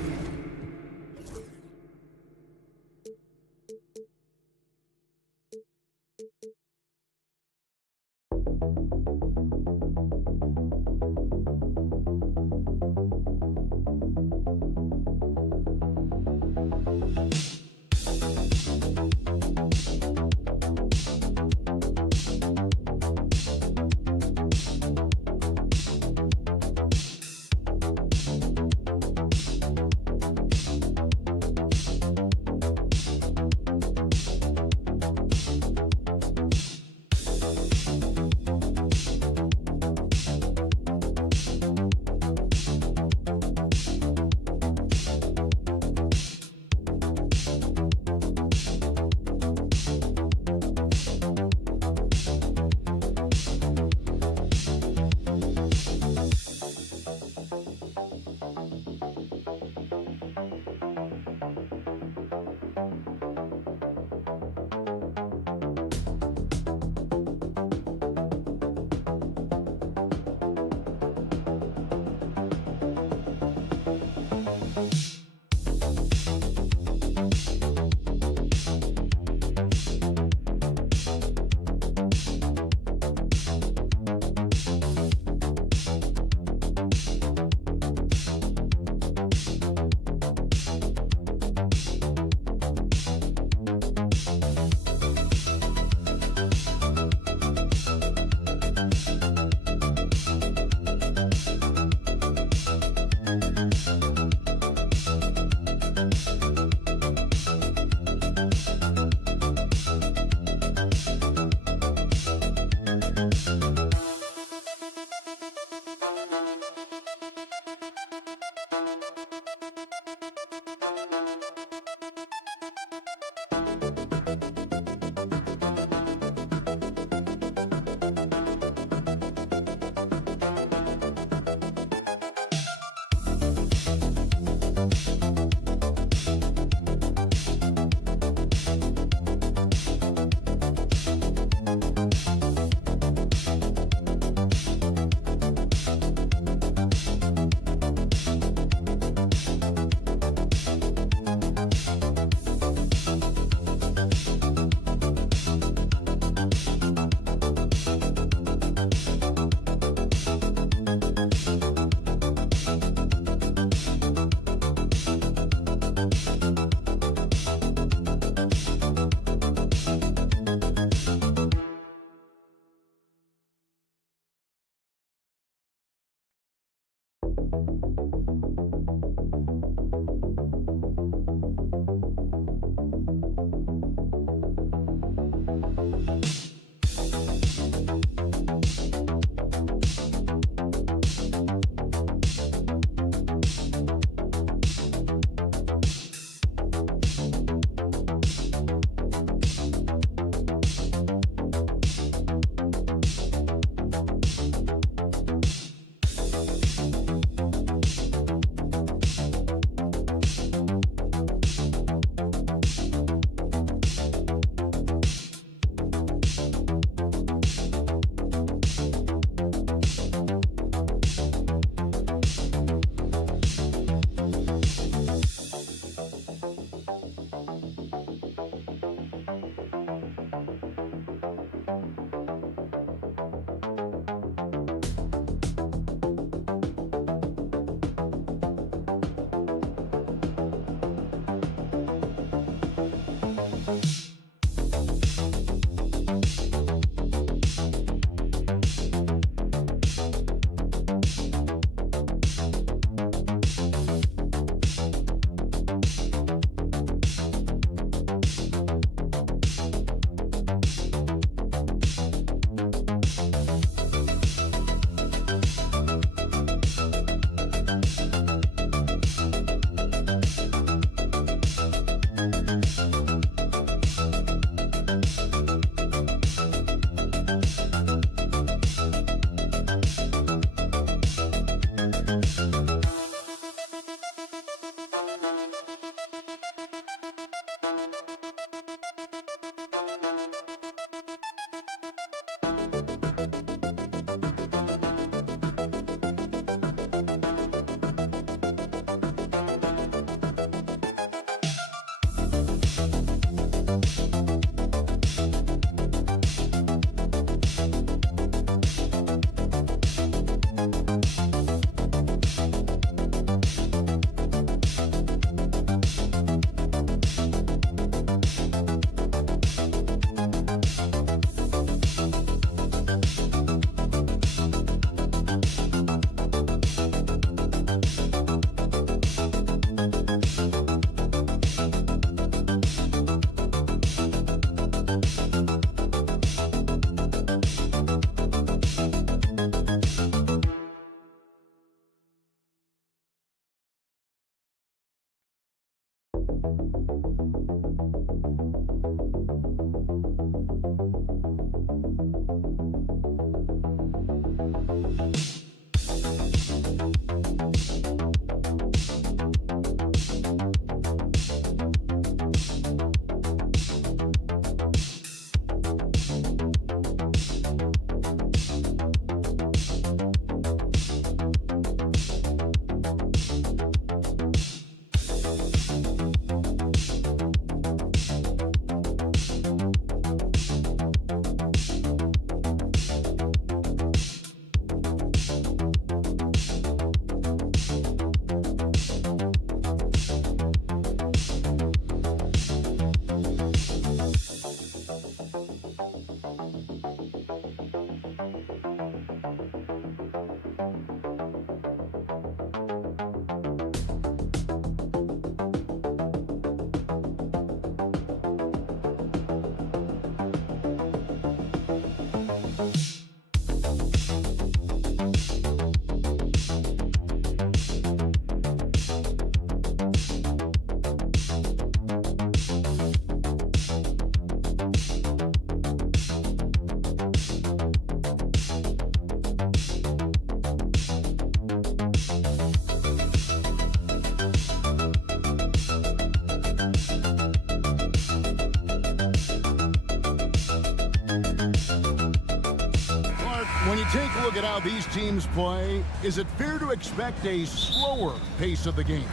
When you take a look at how these teams play, is it fair to expect a slower pace of the game?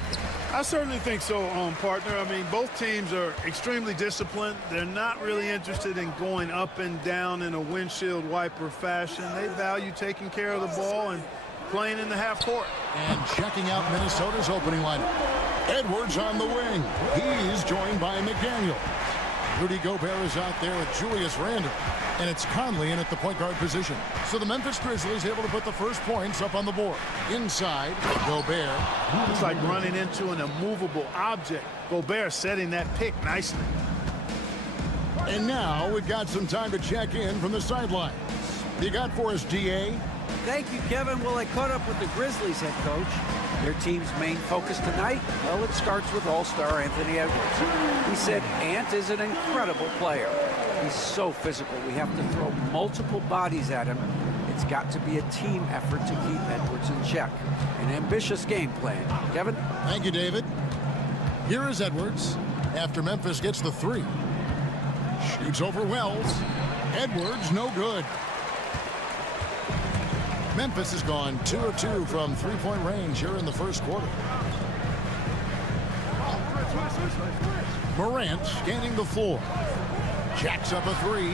I certainly think so, partner. I mean, both teams are extremely disciplined. They're not really interested in going up and down in a windshield wiper fashion. They value taking care of the ball and playing in the half court. And checking out Minnesota's opening lineup. Edwards on the wing. He's joined by McDaniel. Rudy Gobert is out there with Julius Randle. And it's Conley in at the point guard position. So the Memphis Grizzlies able to put the first points up on the board. Inside, Gobert. It's like running into an immovable object. Gobert setting that pick nicely. And now we've got some time to check in from the sidelines. You got for us, DA? Thank you, Kevin. Well, I caught up with the Grizzlies head coach. Their team's main focus tonight, well, it starts with all-star Anthony Edwards. He said Ant is an incredible player. He's so physical. We have to throw multiple bodies at him. It's got to be a team effort to keep Edwards in check. An ambitious game plan. Kevin? Thank you, David. Here is Edwards after Memphis gets the three. Shoots over Wells. Edwards, no good. Memphis has gone 2 of 2 from three-point range here in the first quarter. Morant scanning the floor. Jacks up a three.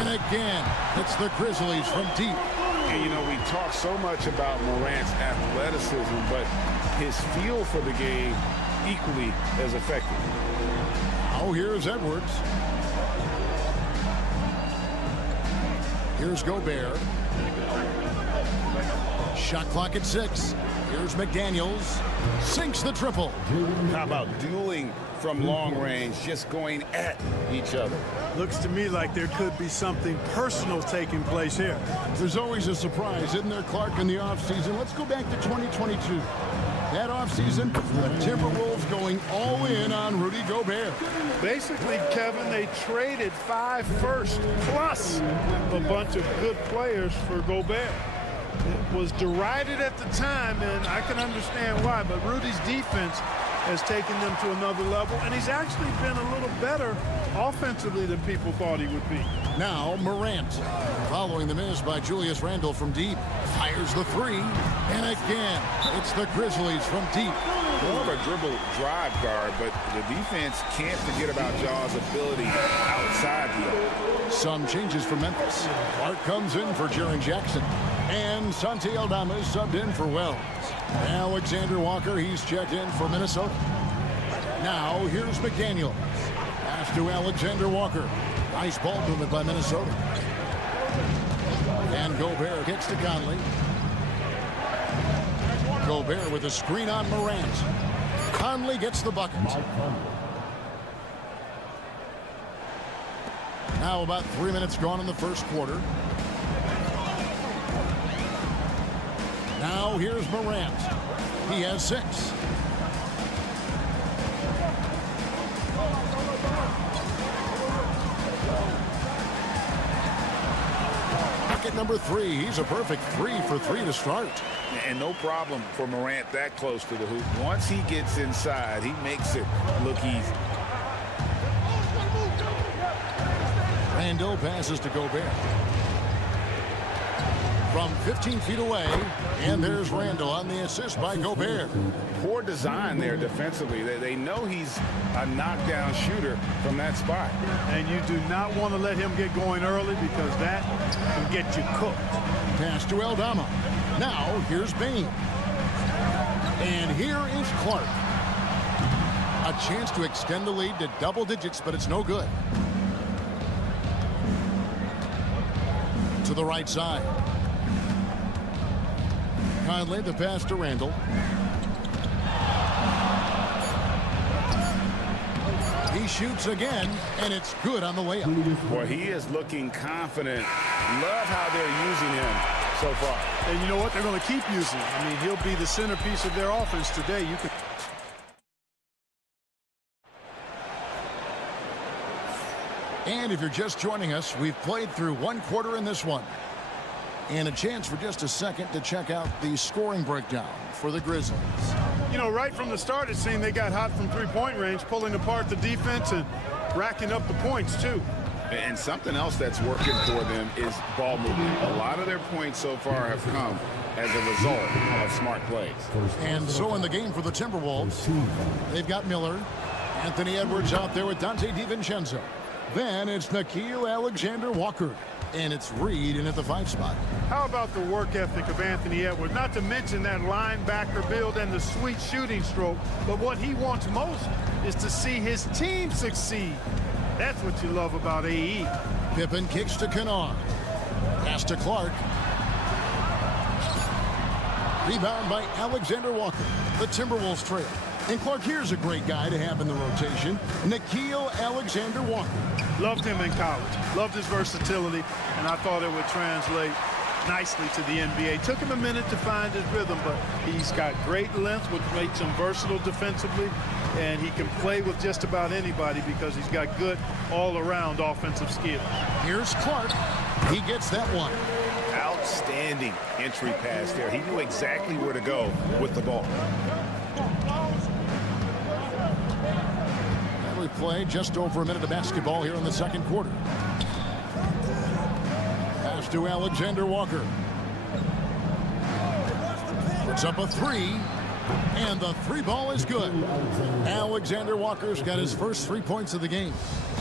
And again, it's the Grizzlies from deep. And, you know, we talk so much about Morant's athleticism, but his feel for the game equally as effective. Oh, here's Edwards. Here's Gobert. Shot clock at 6. Here's McDaniels. Sinks the triple. How about dueling from long range, just going at each other? Looks to me like there could be something personal taking place here. There's always a surprise, isn't there, Clark, in the offseason? Let's go back to 2022. That offseason, the Timberwolves going all in on Rudy Gobert. Basically, Kevin, they traded 5 firsts plus a bunch of good players for Gobert. It was derided at the time, and I can understand why, but Rudy's defense has taken them to another level, and he's actually been a little better offensively than people thought he would be. Now Morant, following the miss by Julius Randle from deep, fires the three, and again, it's the Grizzlies from deep. More of a dribble drive guard, but the defense can't forget about Jaw's ability outside the arc. Some changes for Memphis. Clark comes in for Jaren Jackson, and Santi Aldama is subbed in for Wells. Alexander Walker, he's checked in for Minnesota. Now here's McDaniels. Pass to Alexander Walker. Nice ball movement by Minnesota. And Gobert gets to Conley. Gobert with a screen on Morant. Conley gets the bucket. Now about 3 minutes gone in the first quarter. Now here's Morant. He has 6. Bucket number 3. He's a perfect 3 for 3 to start. And no problem for Morant that close to the hoop. Once he gets inside, he makes it look easy. Randle passes to Gobert. From 15 feet away, and there's Randle on the assist by Gobert. Poor design there defensively. They know he's a knockdown shooter from that spot. And you do not want to let him get going early because that can get you cooked. Pass to Aldama. Now here's Bain. And here is Clark. A chance to extend the lead to double digits, but it's no good. To the right side. Conley, the pass to Randle. He shoots again, and it's good on the layup. Boy, he is looking confident. Love how they're using him so far. And you know what? They're going to keep using him. I mean, he'll be the centerpiece of their offense today. You can. And if you're just joining us, we've played through 1 quarter in this one. And a chance for just a second to check out the scoring breakdown for the Grizzlies. You know, right from the start, it seemed they got hot from three-point range, pulling apart the defense and racking up the points, too. And something else that's working for them is ball movement. A lot of their points so far have come as a result of smart plays. And so in the game for the Timberwolves, they've got Miller, Anthony Edwards out there with Dante DiVincenzo. Then it's Nickeil Alexander-Walker. And it's Reed in at the 5 spot. How about the work ethic of Anthony Edwards? Not to mention that linebacker build and the sweet shooting stroke. But what he wants most is to see his team succeed. That's what you love about AE. Pippen kicks to Kennard. Pass to Clark. Rebound by Alexander Walker. The Timberwolves trail. And Clark, here's a great guy to have in the rotation. Nickeil Alexander-Walker. Loved him in college. Loved his versatility, and I thought it would translate nicely to the NBA. Took him a minute to find his rhythm, but he's got great length, which makes him versatile defensively, and he can play with just about anybody because he's got good all-around offensive skill. Here's Clark. He gets that one. Outstanding entry pass there. He knew exactly where to go with the ball. And we play just over a minute of basketball here in the second quarter. Pass to Alexander Walker. Puts up a three, and the three ball is good. Alexander Walker's got his first 3 points of the game.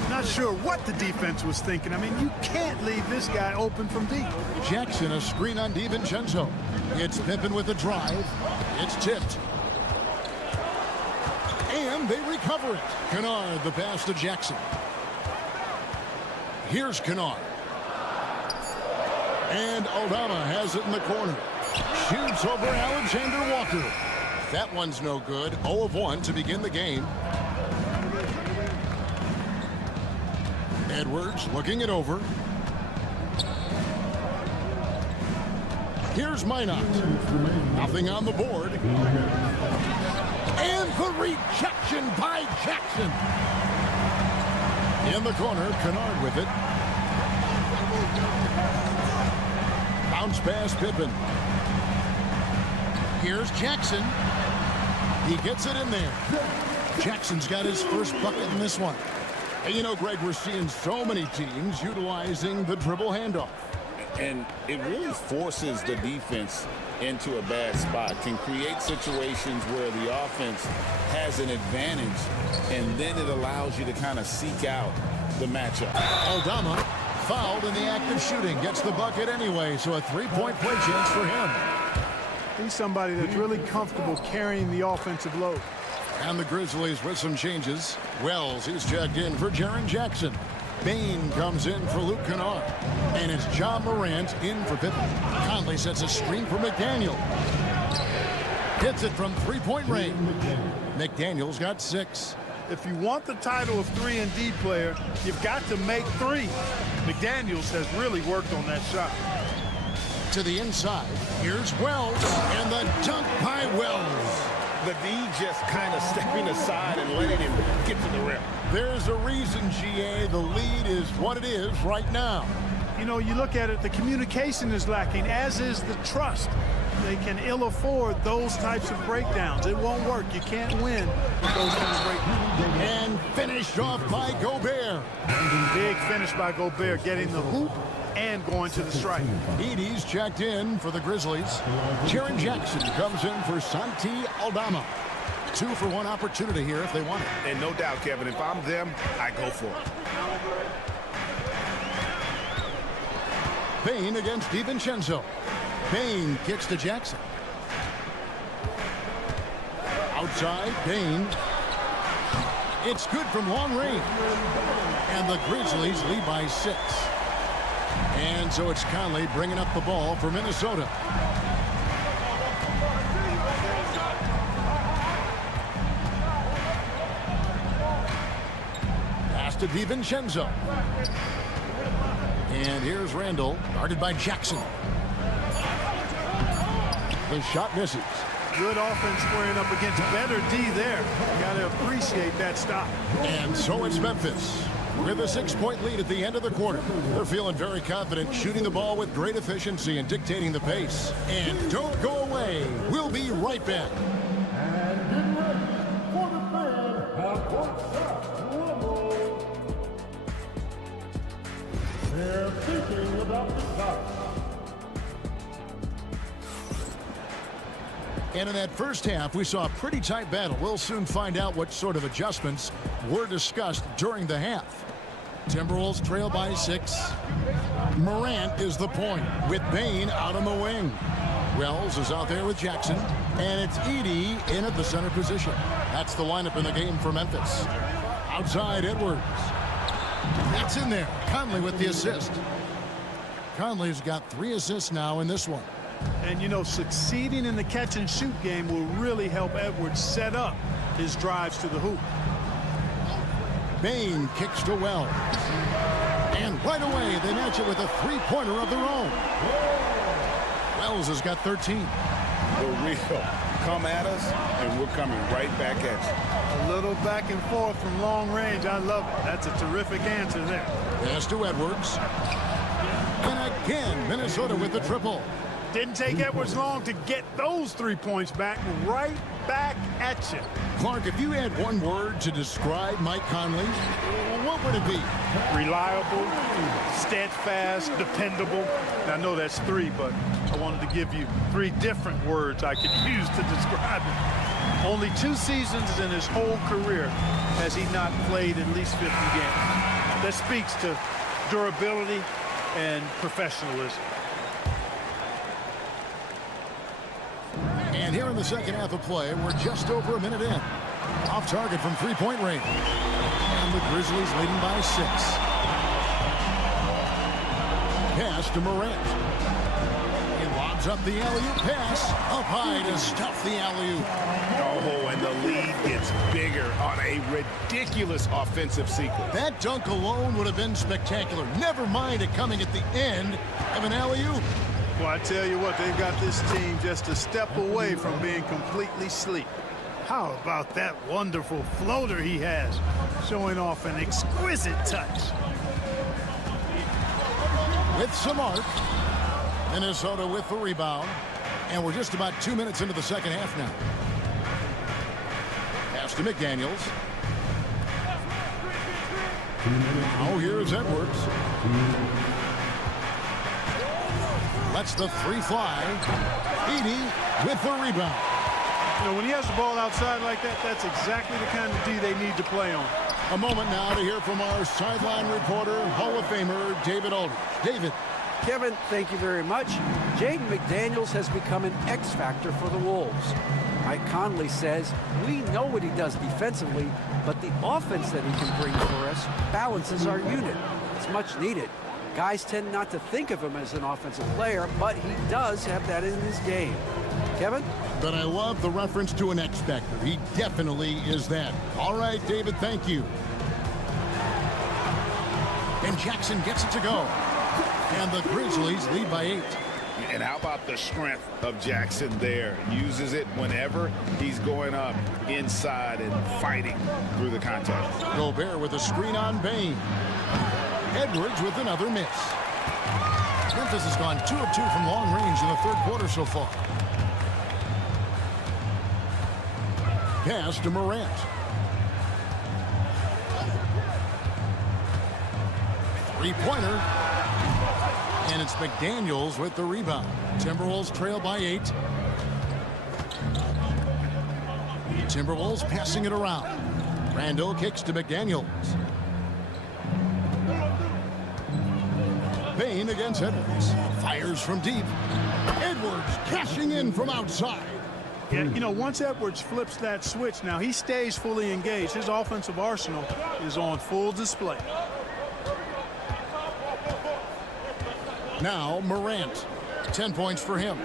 Not sure what the defense was thinking. I mean, you can't leave this guy open from deep. Jackson, a screen on DiVincenzo. It's Pippen with a drive. It's tipped. And they recover it. Kennard, the pass to Jackson. Here's Kennard. And Aldama has it in the corner. Shoots over Alexander Walker. That one's no good. 0 of 1 to begin the game. Edwards looking it over. Here's Minot. Nothing on the board. And the rejection by Jackson. In the corner, Kennard with it. Bounce pass, Pippen. Here's Jackson. He gets it in there. Jackson's got his first bucket in this one. And you know, Greg, we're seeing so many teams utilizing the dribble handoff. And it really forces the defense into a bad spot, can create situations where the offense has an advantage, and then it allows you to kind of seek out the matchup. Aldama fouled in the act of shooting, gets the bucket anyway, so a three-point play chance for him. He's somebody that's really comfortable carrying the offensive load. And the Grizzlies with some changes. Wells is checked in for Jaren Jackson. Bain comes in for Luke Kennard. And it's John Morant in for Pippen. Conley sets a screen for McDaniel. Hits it from three-point range. McDaniel's got 6. If you want the title of 3-and-D player, you've got to make 3. McDaniels has really worked on that shot. To the inside, here's Wells, and the dunk by Wells. The D just kind of stepping aside and letting him get to the rim. There's a reason, GA, the lead is what it is right now. You know, you look at it, the communication is lacking, as is the trust. They can ill afford those types of breakdowns. It won't work. You can't win with those kind of breakdowns. And finished off by Gobert. Big finish by Gobert, getting the hoop and going to the strike. Edey's checked in for the Grizzlies. Jaren Jackson comes in for Santi Aldama. 2-for-1 opportunity here if they want it. And no doubt, Kevin, if I'm them, I go for it. Bain against DiVincenzo. Bain kicks to Jackson. Outside, Bain. It's good from long range. And the Grizzlies lead by 6. And so it's Conley bringing up the ball for Minnesota. Pass to DiVincenzo. And here's Randall, guarded by Jackson. The shot misses. Good offense squaring up against better D there. You got to appreciate that stop. And so it's Memphis with a 6-point lead at the end of the quarter. They're feeling very confident, shooting the ball with great efficiency and dictating the pace. And don't go away. We'll be right back. And get ready for the third half-court shot rumble. They're thinking about the shot. And in that first half, we saw a pretty tight battle. We'll soon find out what sort of adjustments were discussed during the half. Timberwolves trail by 6. Morant is the point with Bain out on the wing. Wells is out there with Jackson. And it's Edey in at the center position. That's the lineup in the game for Memphis. Outside, Edwards. That's in there. Conley with the assist. Conley's got 3 assists now in this one. And, you know, succeeding in the catch-and-shoot game will really help Edwards set up his drives to the hoop. Bane kicks to Wells. And right away, they match it with a 3-pointer of their own. Wells has got 13. The real come at us, and we're coming right back at you. A little back and forth from long range. I love it. That's a terrific answer there. Pass to Edwards. And again, Minnesota with the triple. Didn't take Edwards long to get those 3 points back. Right back at you. Clark, if you had one word to describe Mike Conley, what would it be? Reliable, steadfast, dependable. I know that's 3, but I wanted to give you 3 different words I could use to describe him. Only 2 seasons in his whole career has he not played at least 50 games. That speaks to durability and professionalism. And here in the second half of play, we're just over a minute in. Off target from 3-point range. And the Grizzlies leading by 6. Pass to Morant. He lobs up the alley-oop pass. Up high to stuff the alley-oop. Oh, and the lead gets bigger on a ridiculous offensive sequence. That dunk alone would have been spectacular. Never mind it coming at the end of an alley-oop. Well, I tell you what, they've got this team just a step away from being completely asleep. How about that wonderful floater he has, showing off an exquisite touch. With some arc, Minnesota with the rebound, and we're just about 2 minutes into the second half now. Pass to McDaniels. Oh, here's Edwards. Lets the 3 fly. Edey with the rebound. You know, when he has the ball outside like that, that's exactly the kind of D they need to play on. A moment now to hear from our sideline reporter, Hall of Famer David Aldridge. David. Kevin, thank you very much. Jaden McDaniels has become an X factor for the Wolves. Mike Conley says, we know what he does defensively, but the offense that he can bring for us balances our unit. It's much needed. Guys tend not to think of him as an offensive player, but he does have that in his game. Kevin? But I love the reference to an X factor. He definitely is that. All right, David, thank you. And Jackson gets it to go. And the Grizzlies lead by 8. And how about the strength of Jackson there? Uses it whenever he's going up inside and fighting through the contact. Gobert with a screen on Bane. Edwards with another miss. Memphis has gone 2 of 2 from long range in the third quarter so far. Pass to Morant. Three-pointer. And it's McDaniels with the rebound. Timberwolves trail by 8. Timberwolves passing it around. Randall kicks to McDaniels. Bane against Edwards. Fires from deep. Edwards cashing in from outside. Yeah, you know, once Edwards flips that switch, now he stays fully engaged. His offensive arsenal is on full display. Now Morant. 10 points for him.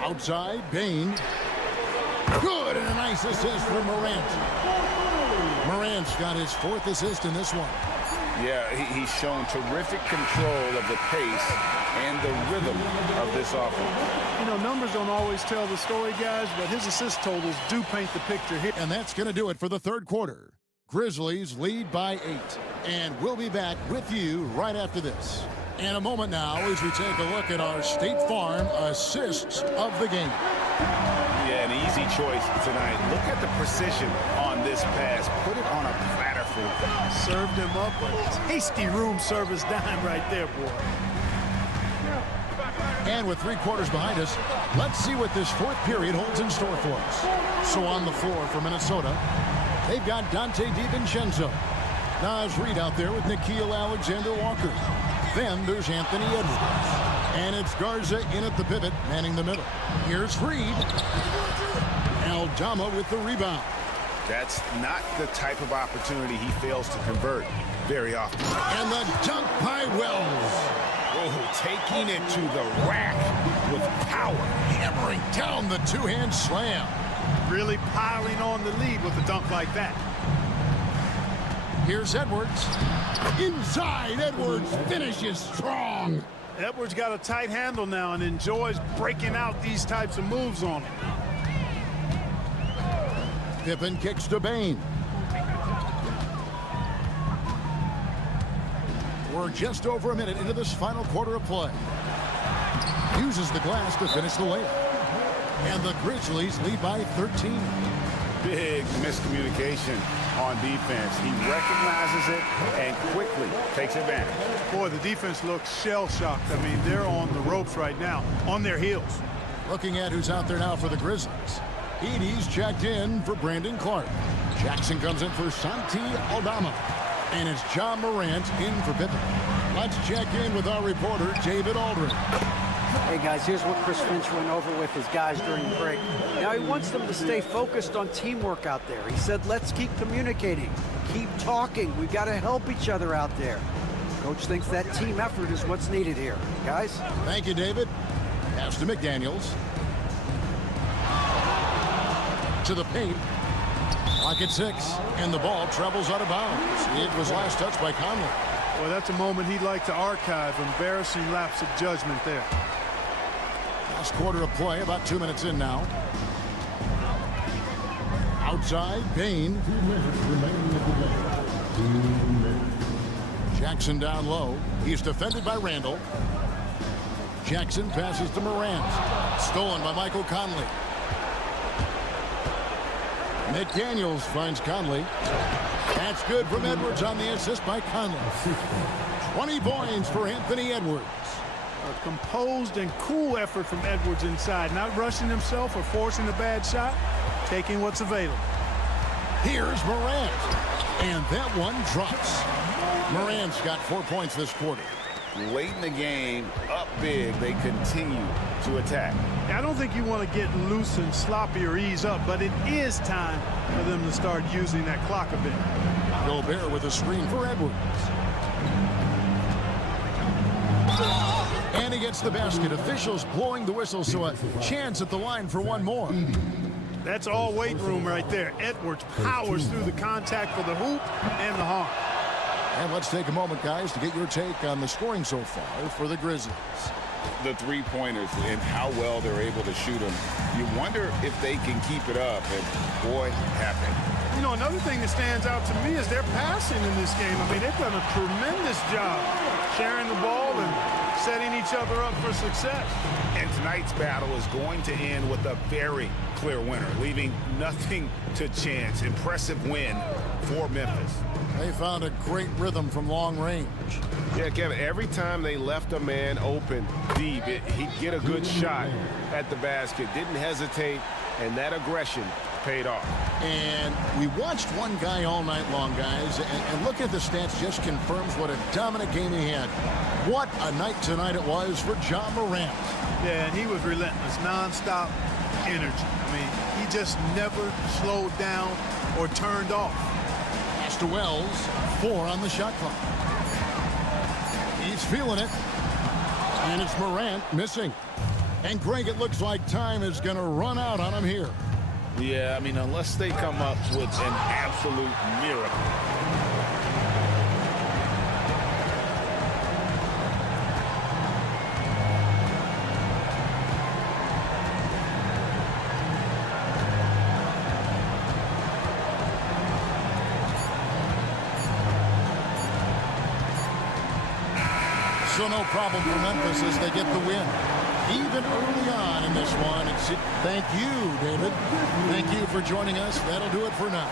Outside, Bane. Good, and a nice assist for Morant. Morant's got his 4th assist in this one. Yeah, he's shown terrific control of the pace and the rhythm of this offense. You know, numbers don't always tell the story, guys, but his assist totals do paint the picture here. And that's going to do it for the third quarter. Grizzlies lead by 8. And we'll be back with you right after this. In a moment now as we take a look at our State Farm assists of the game. Yeah, an easy choice tonight. Look at the precision on this pass. Put it on a platter for him. Served him up a tasty room service dime right there, boy. And with 3 quarters behind us, let's see what this 4th period holds in store for us. So on the floor for Minnesota, they've got Dante DiVincenzo. Naz Reid out there with Nickeil Alexander-Walker. Then there's Anthony Edwards. And it's Garza in at the pivot, manning the middle. Here's Reid. Aldama with the rebound. That's not the type of opportunity he fails to convert very often. And the dunk by Wells. Oh, taking it to the rack with power. Hammering down the two-hand slam. Really piling on the lead with a dunk like that. Here's Edwards. Inside, Edwards finishes strong. Edwards got a tight handle now and enjoys breaking out these types of moves on him. Pippen kicks to Bain. We're just over a minute into this final quarter of play. Uses the glass to finish the layup. And the Grizzlies lead by 13. Big miscommunication on defense. He recognizes it and quickly takes advantage. Boy, the defense looks shell-shocked. I mean, they're on the ropes right now, on their heels. Looking at who's out there now for the Grizzlies. Edie's checked in for Brandon Clark. Jackson comes in for Santi Aldama. And it's John Morant in for Pippen. Let's check in with our reporter, David Aldridge. Hey, guys, here's what Chris Finch went over with his guys during the break. Now, he wants them to stay focused on teamwork out there. He said, let's keep communicating, keep talking. We've got to help each other out there. Coach thinks that team effort is what's needed here. Guys? Thank you, David. Pass to McDaniels. To the paint. Clock at 6, and the ball travels out of bounds. It was last touched by Conley. Well, that's a moment he'd like to archive. Embarrassing lapse of judgment there. Last quarter of play, about 2 minutes in now. Outside, Bain. Jackson down low. He's defended by Randall. Jackson passes to Morant. Stolen by Michael Conley. McDaniels finds Conley. That's good from Edwards on the assist by Conley. 20 points for Anthony Edwards. A composed and cool effort from Edwards inside. Not rushing himself or forcing a bad shot. Taking what's available. Here's Morant. And that one drops. Morant's got 4 points this quarter. Late in the game, up big, they continue to attack. I don't think you want to get loose and sloppy or ease up, but it is time for them to start using that clock a bit. Gobert with a screen for Edwards. And he gets the basket. Officials blowing the whistle, so a chance at the line for one more. That's all weight room right there. Edwards powers through the contact for the hoop and the harm. And let's take a moment, guys, to get your take on the scoring so far for the Grizzlies. The three-pointers and how well they're able to shoot them. You wonder if they can keep it up, and boy, happen. You know, another thing that stands out to me is their passing in this game. I mean, they've done a tremendous job sharing the ball and setting each other up for success. And tonight's battle is going to end with a very clear winner, leaving nothing to chance. Impressive win for Memphis. They found a great rhythm from long range. Yeah, Kevin, every time they left a man open deep, he'd get a good shot at the basket. Didn't hesitate, and that aggression paid off. And we watched one guy all night long, guys, and look at the stats, just confirms what a dominant game he had. What a night tonight it was for John Morant. Yeah, and he was relentless, nonstop energy. I mean, he just never slowed down or turned off. Pass to Wells, 4 on the shot clock. He's feeling it. And it's Morant missing. And Greg, it looks like time is going to run out on him here. Yeah, I mean, unless they come up with an absolute miracle. So no problem for Memphis as they get the win. Even early on in this one. Thank you, David. Thank you for joining us. That'll do it for now.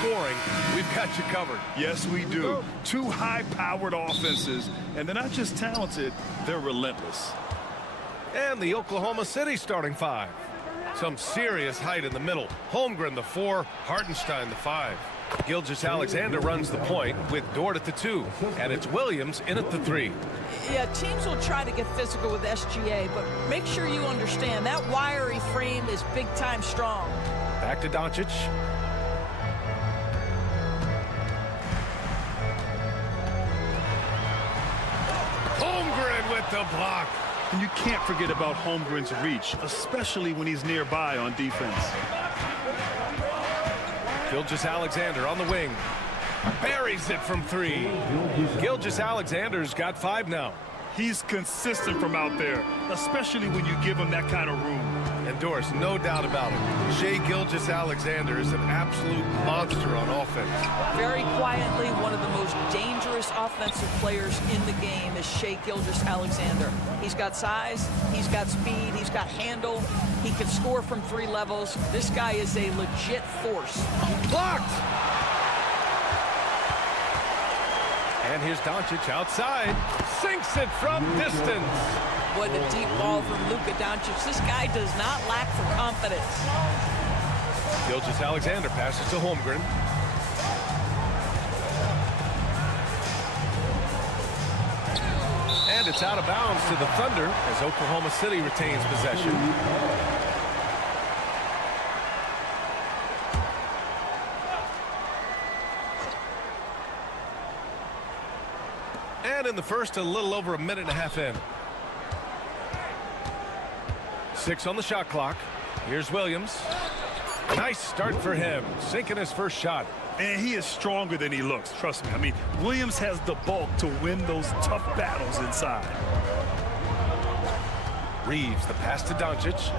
Scoring, we've got you covered. Yes, we do. Two high-powered offenses, and they're not just talented, they're relentless. And the Oklahoma City starting five. Some serious height in the middle. Holmgren, the 4, Hartenstein, the 5. Gilgeous-Alexander runs the point with Dort at the 2, and it's Williams in at the 3. Yeah, teams will try to get physical with SGA, but make sure you understand that wiry frame is big-time strong. Back to Doncic. Holmgren with the block. And you can't forget about Holmgren's reach, especially when he's nearby on defense. Gilgeous-Alexander on the wing. Buries it from 3. Gilgeous-Alexander's got 5 now. He's consistent from out there, especially when you give him that kind of room. And Doris, no doubt about it, Shai Gilgeous-Alexander is an absolute monster on offense. Very quietly, one of the most dangerous offensive players in the game is Shai Gilgeous-Alexander. He's got size, he's got speed, he's got handle, he can score from 3 levels. This guy is a legit force. Blocked! And here's Doncic outside, sinks it from distance. What a deep ball from Luka Doncic. This guy does not lack for confidence. Gilgeous-Alexander passes to Holmgren. And it's out of bounds to the Thunder as Oklahoma City retains possession. And in the first, a little over a minute and a half in. 6 on the shot clock. Here's Williams. Nice start for him, sinking his first shot. And he is stronger than he looks, trust me. I mean, Williams has the bulk to win those tough battles inside. Reeves, the pass to Doncic.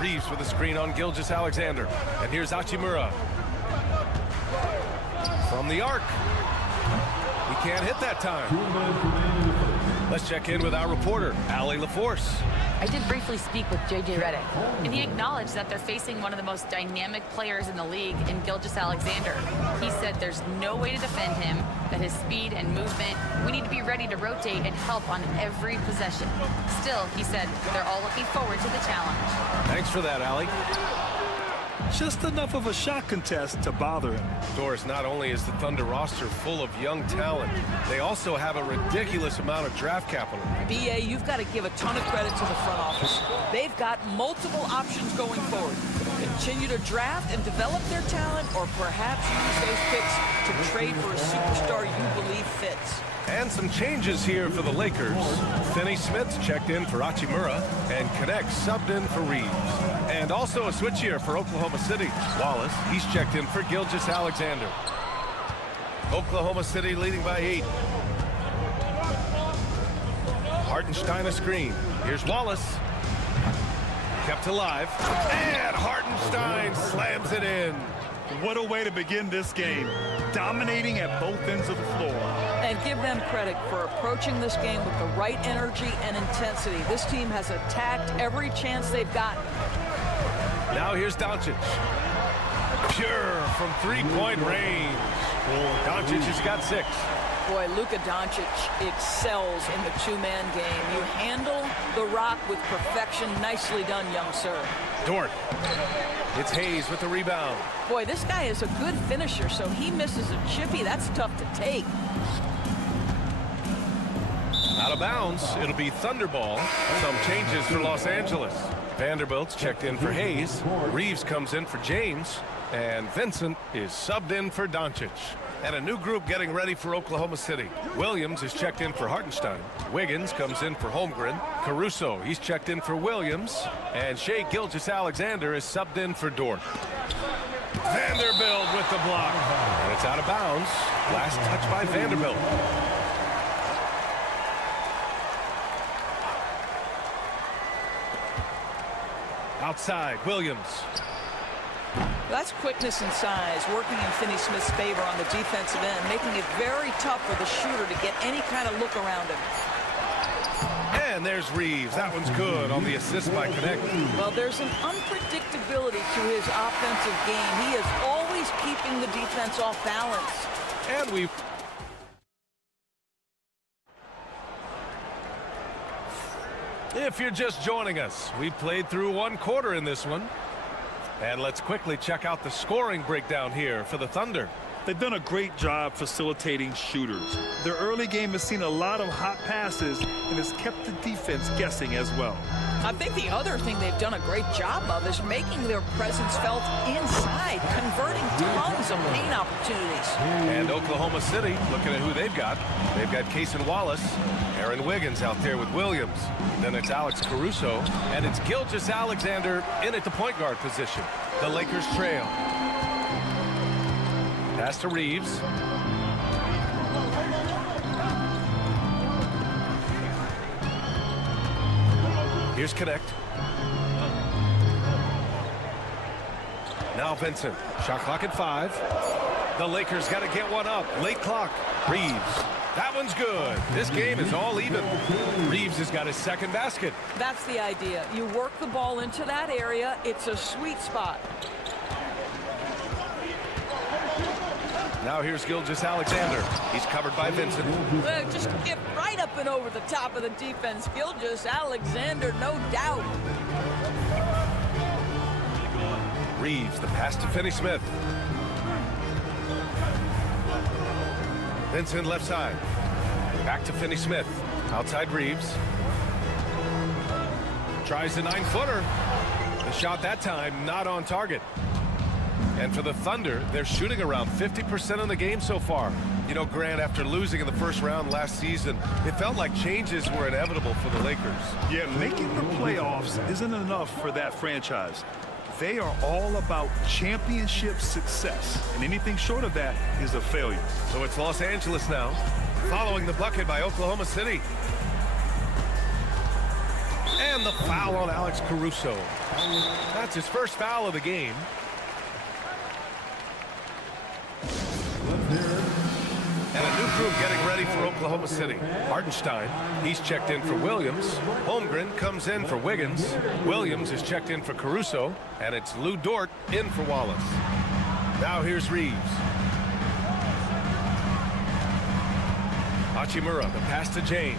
Reeves with a screen on Gilgeous-Alexander. And here's Hachimura. From the arc. He can't hit that time. Let's check in with our reporter, Allie LaForce. I did briefly speak with J.J. Redick, and he acknowledged that they're facing one of the most dynamic players in the league in Gilgeous-Alexander. He said there's no way to defend him, that his speed and movement, we need to be ready to rotate and help on every possession. Still, he said they're all looking forward to the challenge. Thanks for that, Allie. Just enough of a shot contest to bother him. Doris, not only is the Thunder roster full of young talent, they also have a ridiculous amount of draft capital. BA, you've got to give a ton of credit to the front office. They've got multiple options going forward. Continue to draft and develop their talent, or perhaps use those picks to trade for a superstar you believe fits. And some changes here for the Lakers. Finney Smith's checked in for Hachimura, and Connect subbed in for Reeves. And also a switch here for Oklahoma City. Wallace, he's checked in for Gilgeous-Alexander. Oklahoma City leading by 8. Hartenstein a screen. Here's Wallace. Kept alive. And Hartenstein slams it in. What a way to begin this game. Dominating at both ends of the floor. And give them credit for approaching this game with the right energy and intensity. This team has attacked every chance they've gotten. Now here's Doncic. Pure from three-point range. Doncic has got 6. Boy, Luka Doncic excels in the two-man game. You handle the rock with perfection. Nicely done, young sir. Dort. It's Hayes with the rebound. Boy, this guy is a good finisher, so he misses a chippy. That's tough to take. Out of bounds. It'll be Thunderball. Some changes for Los Angeles. Vanderbilt's checked in for Hayes. Reeves comes in for James. And Vincent is subbed in for Doncic. And a new group getting ready for Oklahoma City. Williams is checked in for Hartenstein. Wiggins comes in for Holmgren. Caruso, he's checked in for Williams. And Shai Gilgeous-Alexander is subbed in for Dort. Vanderbilt with the block. And it's out of bounds. Last touch by Vanderbilt. Outside, Williams. That's quickness and size working in Finney-Smith's favor on the defensive end, making it very tough for the shooter to get any kind of look around him. And there's Reeves. That one's good on the assist by Connect. Well, there's an unpredictability to his offensive game. He is always keeping the defense off balance. And we've... If you're just joining us, we played through 1 quarter in this one. And let's quickly check out the scoring breakdown here for the Thunder. They've done a great job facilitating shooters. Their early game has seen a lot of hot passes and has kept the defense guessing as well. I think the other thing they've done a great job of is making their presence felt inside, converting tons of paint opportunities. And Oklahoma City, looking at who they've got. They've got Cason Wallace, Aaron Wiggins out there with Williams. Then it's Alex Caruso, and it's Gilgeous-Alexander in at the point guard position. The Lakers trail. Pass to Reeves. Here's Connect. Now Vincent. Shot clock at 5. The Lakers got to get one up. Late clock. Reeves. That one's good. This game is all even. Reeves has got his second basket. That's the idea. You work the ball into that area. It's a sweet spot. Now here's Gilgeous-Alexander. He's covered by Vincent. Just get right up and over the top of the defense. Gilgeous-Alexander, no doubt. Reeves, the pass to Finney-Smith. Vincent left side. Back to Finney-Smith. Outside Reeves. Tries a 9-footer. The shot that time not on target. And for the Thunder, they're shooting around 50% in the game so far. You know, Grant, after losing in the first round last season, it felt like changes were inevitable for the Lakers. Yeah, making the playoffs isn't enough for that franchise. They are all about championship success, and anything short of that is a failure. So it's Los Angeles now, following the bucket by Oklahoma City. And the foul on Alex Caruso. That's his first foul of the game. And a new group getting ready for Oklahoma City. Hartenstein, he's checked in for Williams. Holmgren comes in for Wiggins. Williams is checked in for Caruso. And it's Lou Dort in for Wallace. Now here's Reeves. Hachimura, the pass to James.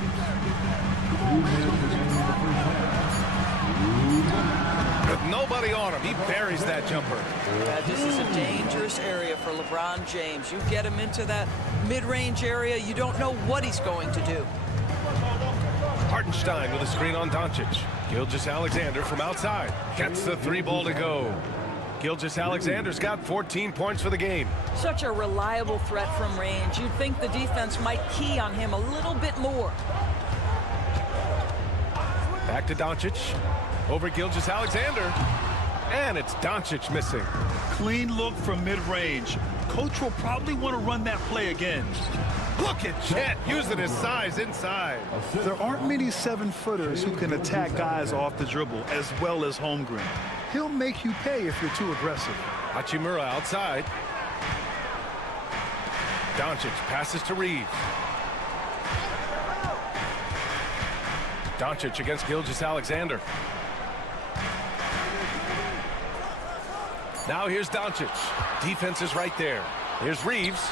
With nobody on him, he buries that jumper. This is a dangerous area for LeBron James. You get him into that mid-range area, you don't know what he's going to do. Hartenstein with a screen on Doncic. Gilgeous-Alexander from outside. Gets the 3-ball to go. Gilgeous-Alexander's got 14 points for the game. Such a reliable threat from range. You'd think the defense might key on him a little bit more. Back to Doncic. Over Gilgeous-Alexander. And it's Doncic missing. Clean look from mid-range. Coach will probably want to run that play again. Look at Chet using his size inside. There aren't many 7-footers who can attack guys off the dribble as well as Holmgren. he'll make you pay if you're too aggressive. Hachimura outside. Doncic passes to Reeves. Doncic against Gilgeous-Alexander. Now here's Doncic. Defense is right there. Here's Reeves.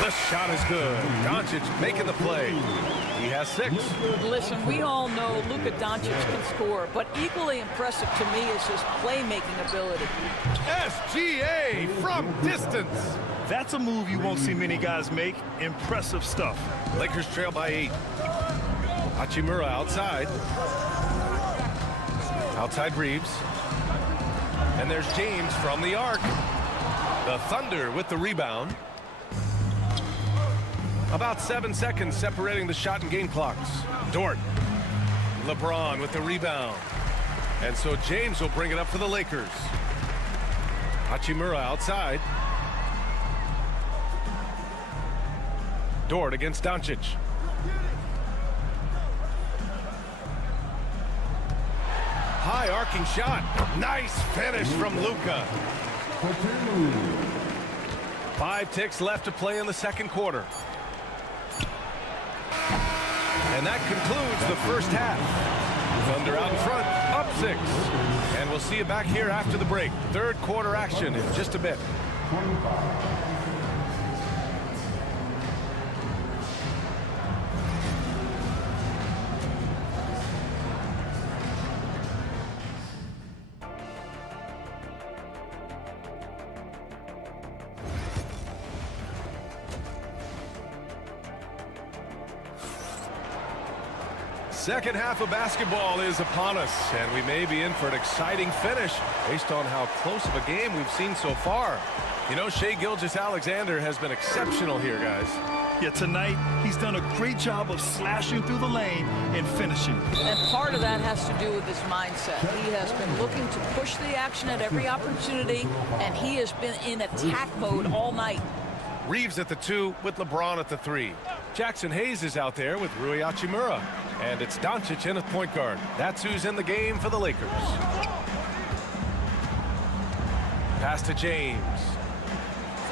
The shot is good. Doncic making the play. He has 6. Listen, we all know Luka Doncic can score, but equally impressive to me is his playmaking ability. SGA from distance. That's a move you won't see many guys make. Impressive stuff. Lakers trail by 8. Hachimura outside. Outside Reeves. And there's James from the arc. The Thunder with the rebound. About 7 seconds separating the shot and game clocks. Dort. LeBron with the rebound. And so James will bring it up for the Lakers. Hachimura outside. Dort against Doncic. High arcing shot. Nice finish from Luka. 5 ticks left to play in the second quarter. And that concludes the first half. Thunder out in front, up 6. And we'll see you back here after the break. Third quarter action in just a bit. Second half of basketball is upon us, and we may be in for an exciting finish based on how close of a game we've seen so far. You know, Shai Gilgeous-Alexander has been exceptional here, guys. Yeah, tonight he's done a great job of slashing through the lane and finishing. And part of that has to do with his mindset. He has been looking to push the action at every opportunity, and he has been in attack mode all night. Reeves at the 2 with LeBron at the 3. Jackson Hayes is out there with Rui Hachimura. And it's Doncic in at point guard. That's who's in the game for the Lakers. Pass to James.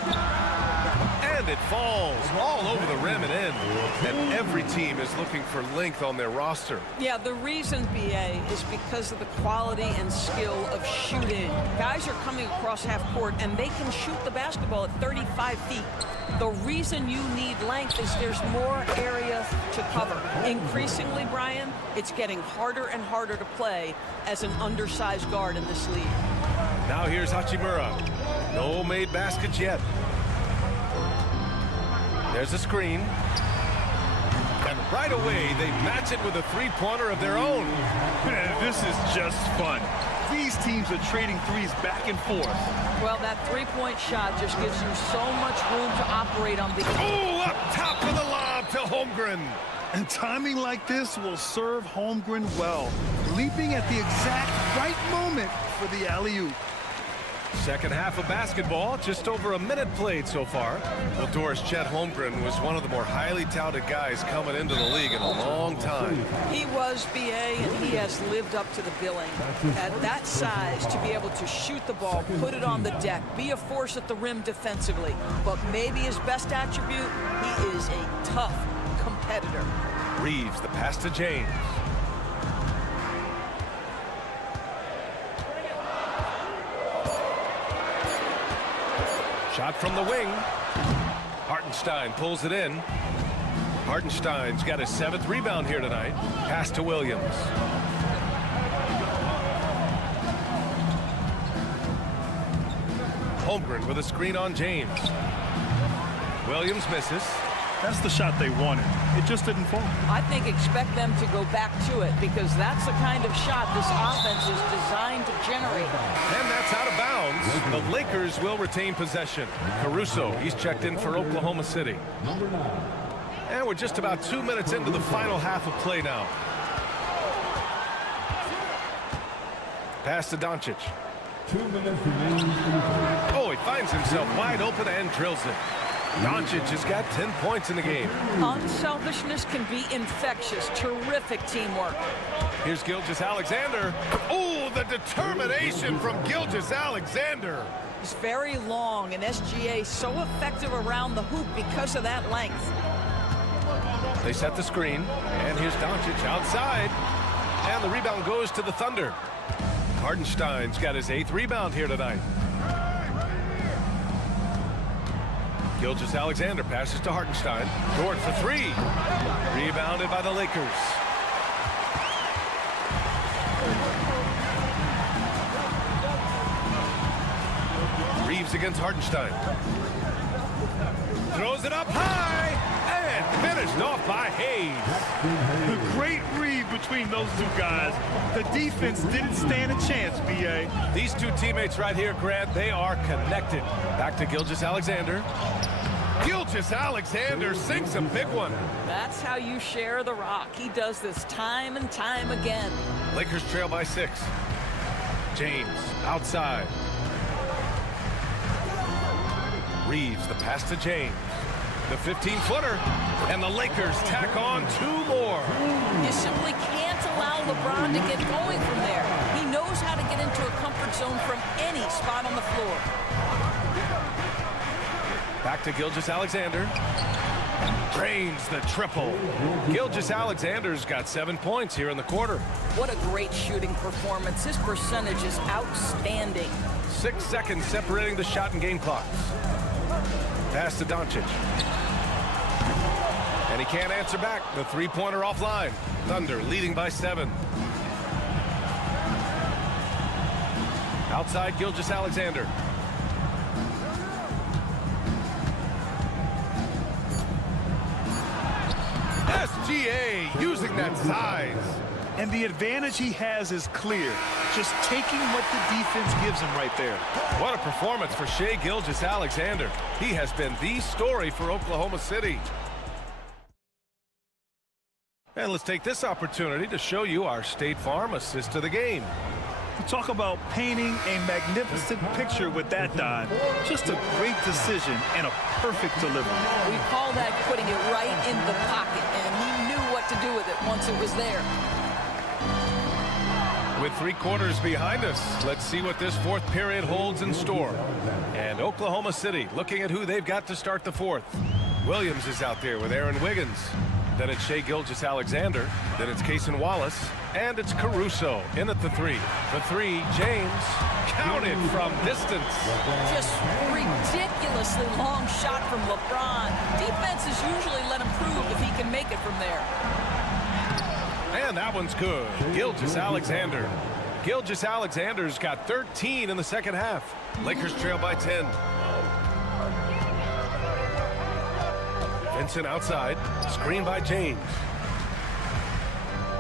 And it falls all over the rim and in. And every team is looking for length on their roster. Yeah, the reason, BA, is because of the quality and skill of shooting. Guys are coming across half court, and they can shoot the basketball at 35 feet. The reason you need length is there's more area to cover. Increasingly, Brian, it's getting harder and harder to play as an undersized guard in this league. Now here's Hachimura. No made baskets yet. There's a screen. And right away, they match it with a three-pointer of their own. Man, this is just fun. These teams are trading threes back and forth. Well, that three-point shot just gives you so much room to operate on the... Oh, up top of the lob to Holmgren. And timing like this will serve Holmgren well, leaping at the exact right moment for the alley-oop. Second half of basketball, just over a minute played so far. Well, Doris, Chet Holmgren was one of the more highly touted guys coming into the league in a long time. He was, BA, and he has lived up to the billing. At that size, to be able to shoot the ball, put it on the deck, be a force at the rim defensively. But maybe his best attribute, he is a tough competitor. Reeves, the pass to James. Shot from the wing. Hartenstein pulls it in. Hartenstein's got his 7th rebound here tonight. Pass to Williams. Holmgren with a screen on James. Williams misses. That's the shot they wanted. It just didn't fall. I think expect them to go back to it because that's the kind of shot this offense is designed to generate. And that's out of bounds. The Lakers will retain possession. Caruso, he's checked in for Oklahoma City. And we're just about 2 minutes into the final half of play now. Pass to Doncic. 2 minutes remaining. Oh, he finds himself wide open and drills it. Doncic has got 10 points in the game. Unselfishness can be infectious. Terrific teamwork. Here's Gilgeous-Alexander. Oh, the determination from Gilgeous-Alexander. He's very long, and SGA so effective around the hoop because of that length. They set the screen, and here's Doncic outside. And the rebound goes to the Thunder. Hartenstein's got his 8th rebound here tonight. Gilgeous-Alexander passes to Hartenstein. Dort for 3. Rebounded by the Lakers. Reeves against Hartenstein. Throws it up high. And finished off by Hayes. The great read between those two guys. The defense didn't stand a chance, B.A. These two teammates right here, Grant, they are connected. Back to Gilgeous-Alexander. Gilgeous-Alexander sinks a big one. That's how you share the rock. He does this time and time again. Lakers trail by 6. James outside. Reeves, the pass to James. The 15-footer, and the Lakers tack on 2 more. You simply can't allow LeBron to get going from there. He knows how to get into a comfort zone from any spot on the floor. Back to Gilgeous-Alexander. Drains the triple. Gilgeous-Alexander's got 7 points here in the quarter. What a great shooting performance. His percentage is outstanding. 6 seconds separating the shot and game clocks. Pass to Doncic. And he can't answer back. The 3-pointer offline. Thunder leading by 7. Outside Gilgeous-Alexander. SGA using that size. And the advantage he has is clear. Just taking what the defense gives him right there. What a performance for Shai Gilgeous-Alexander. He has been the story for Oklahoma City. And let's take this opportunity to show you our State Farm assist to the game. You talk about painting a magnificent picture with that dive. Just a great decision and a perfect delivery. We call that putting it right in the pocket, and he knew what to do with it once it was there. With 3 quarters behind us, let's see what this 4th period holds in store. And Oklahoma City looking at who they've got to start the 4th. Williams is out there with Aaron Wiggins. Then it's Shai Gilgeous-Alexander. Then it's Cason Wallace. And it's Caruso in at the 3. The 3, James, counted from distance. Just ridiculously long shot from LeBron. Defenses usually let him prove if he can make it from there. And that one's good. Gilgeous-Alexander. Gilgeous-Alexander's got 13 in the second half. Lakers trail by 10. Vincent outside. Screen by James.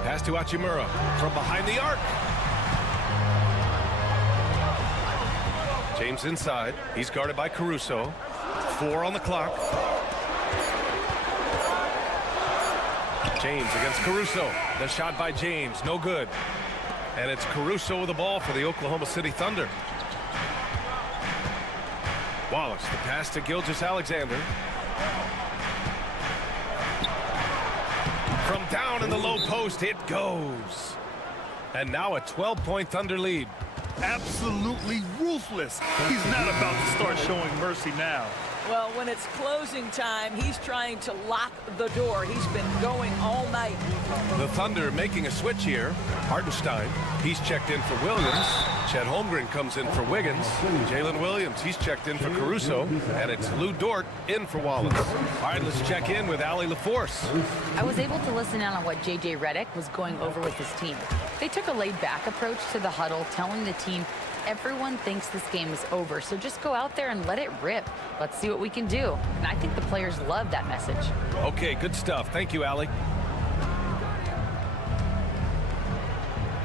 Pass to Hachimura from behind the arc. James inside. He's guarded by Caruso. 4 on the clock. James against Caruso. The shot by James, no good. And it's Caruso with the ball for the Oklahoma City Thunder. Wallace, the pass to Gilgeous-Alexander. From down in the low post, it goes. And now a 12-point Thunder lead. Absolutely ruthless. He's not about to start showing mercy now. Well, when it's closing time, he's trying to lock the door. He's been going all night. The Thunder making a switch here. Hartenstein, he's checked in for Williams. Chet Holmgren comes in for Wiggins. Jalen Williams, he's checked in for Caruso. And it's Lou Dort in for Wallace. All right, let's check in with Allie LaForce. I was able to listen in on what J.J. Redick was going over with his team. They took a laid-back approach to the huddle, telling the team, everyone thinks this game is over, so just go out there and let it rip. Let's see what we can do. And I think the players love that message. Okay, good stuff. Thank you, Allie.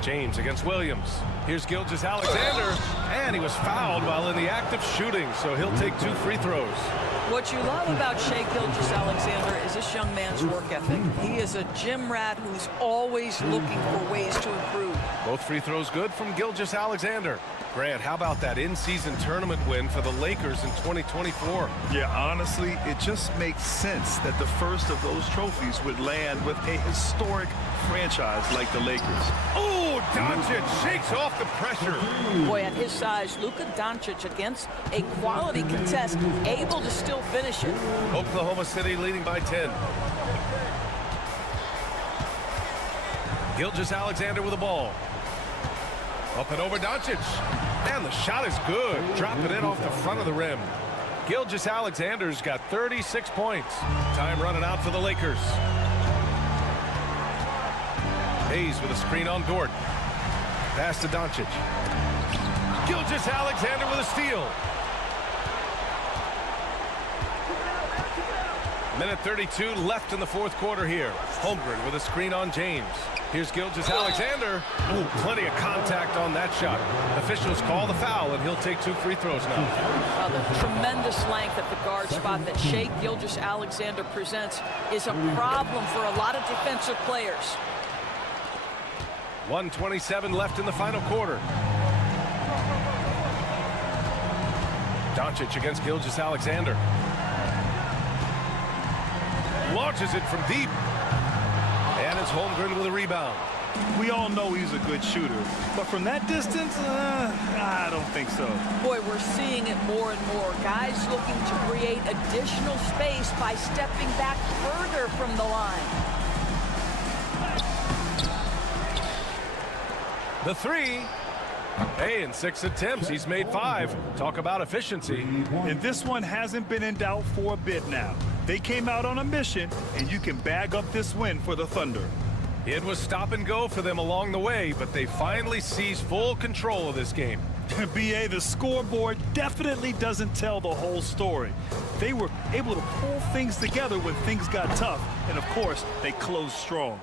James against Williams. Here's Gilgeous-Alexander, and he was fouled while in the act of shooting, so he'll take 2 free throws. What you love about Shai Gilgeous-Alexander is this young man's work ethic. He is a gym rat who's always looking for ways to improve. Both free throws good from Gilgeous-Alexander. Grant, how about that in-season tournament win for the Lakers in 2024? Yeah, honestly, it just makes sense that the first of those trophies would land with a historic franchise like the Lakers. Oh, Doncic shakes off the pressure. Boy, at his size, Luka Doncic against a quality contest, able to still finish it. Oklahoma City leading by 10. Gilgeous-Alexander with the ball. Up and over Doncic. And the shot is good. Dropping it off the front of the rim. Gilgeous-Alexander's got 36 points. Time running out for the Lakers. Hayes with a screen on Dort. Pass to Doncic. Gilgeous-Alexander with a steal. Minute 32 left in the fourth quarter here. Holmgren with a screen on James. Here's Gilgeous-Alexander. Oh, plenty of contact on that shot. Officials call the foul, and he'll take 2 free throws now. The tremendous length at the guard spot that Shai Gilgeous-Alexander presents is a problem for a lot of defensive players. 1:27 left in the final quarter. Doncic against Gilgeous-Alexander. Launches it from deep. And it's Holmgren with a rebound. We all know he's a good shooter, but from that distance, I don't think so. Boy, we're seeing it more and more. Guys looking to create additional space by stepping back further from the line. The three. Hey, in 6 attempts, he's made 5. Talk about efficiency. And this one hasn't been in doubt for a bit now. They came out on a mission, and you can bag up this win for the Thunder. It was stop and go for them along the way, but they finally seized full control of this game. BA, the scoreboard definitely doesn't tell the whole story. They were able to pull things together when things got tough, and of course, they closed strong.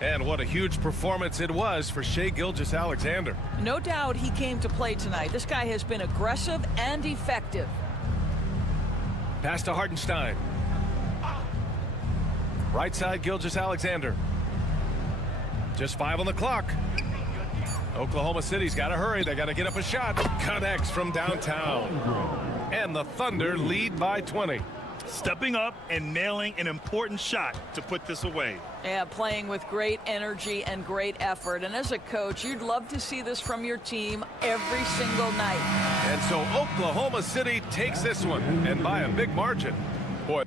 And what a huge performance it was for Shai Gilgeous-Alexander. No doubt he came to play tonight. This guy has been aggressive and effective. Pass to Hartenstein. Right side, Gilgeous-Alexander. Just 5 on the clock. Oklahoma City's got to hurry. They got to get up a shot. Connects from downtown. And the Thunder lead by 20. Stepping up and nailing an important shot to put this away. Yeah, playing with great energy and great effort. And as a coach, you'd love to see this from your team every single night. And so Oklahoma City takes this one, and by a big margin. Boy.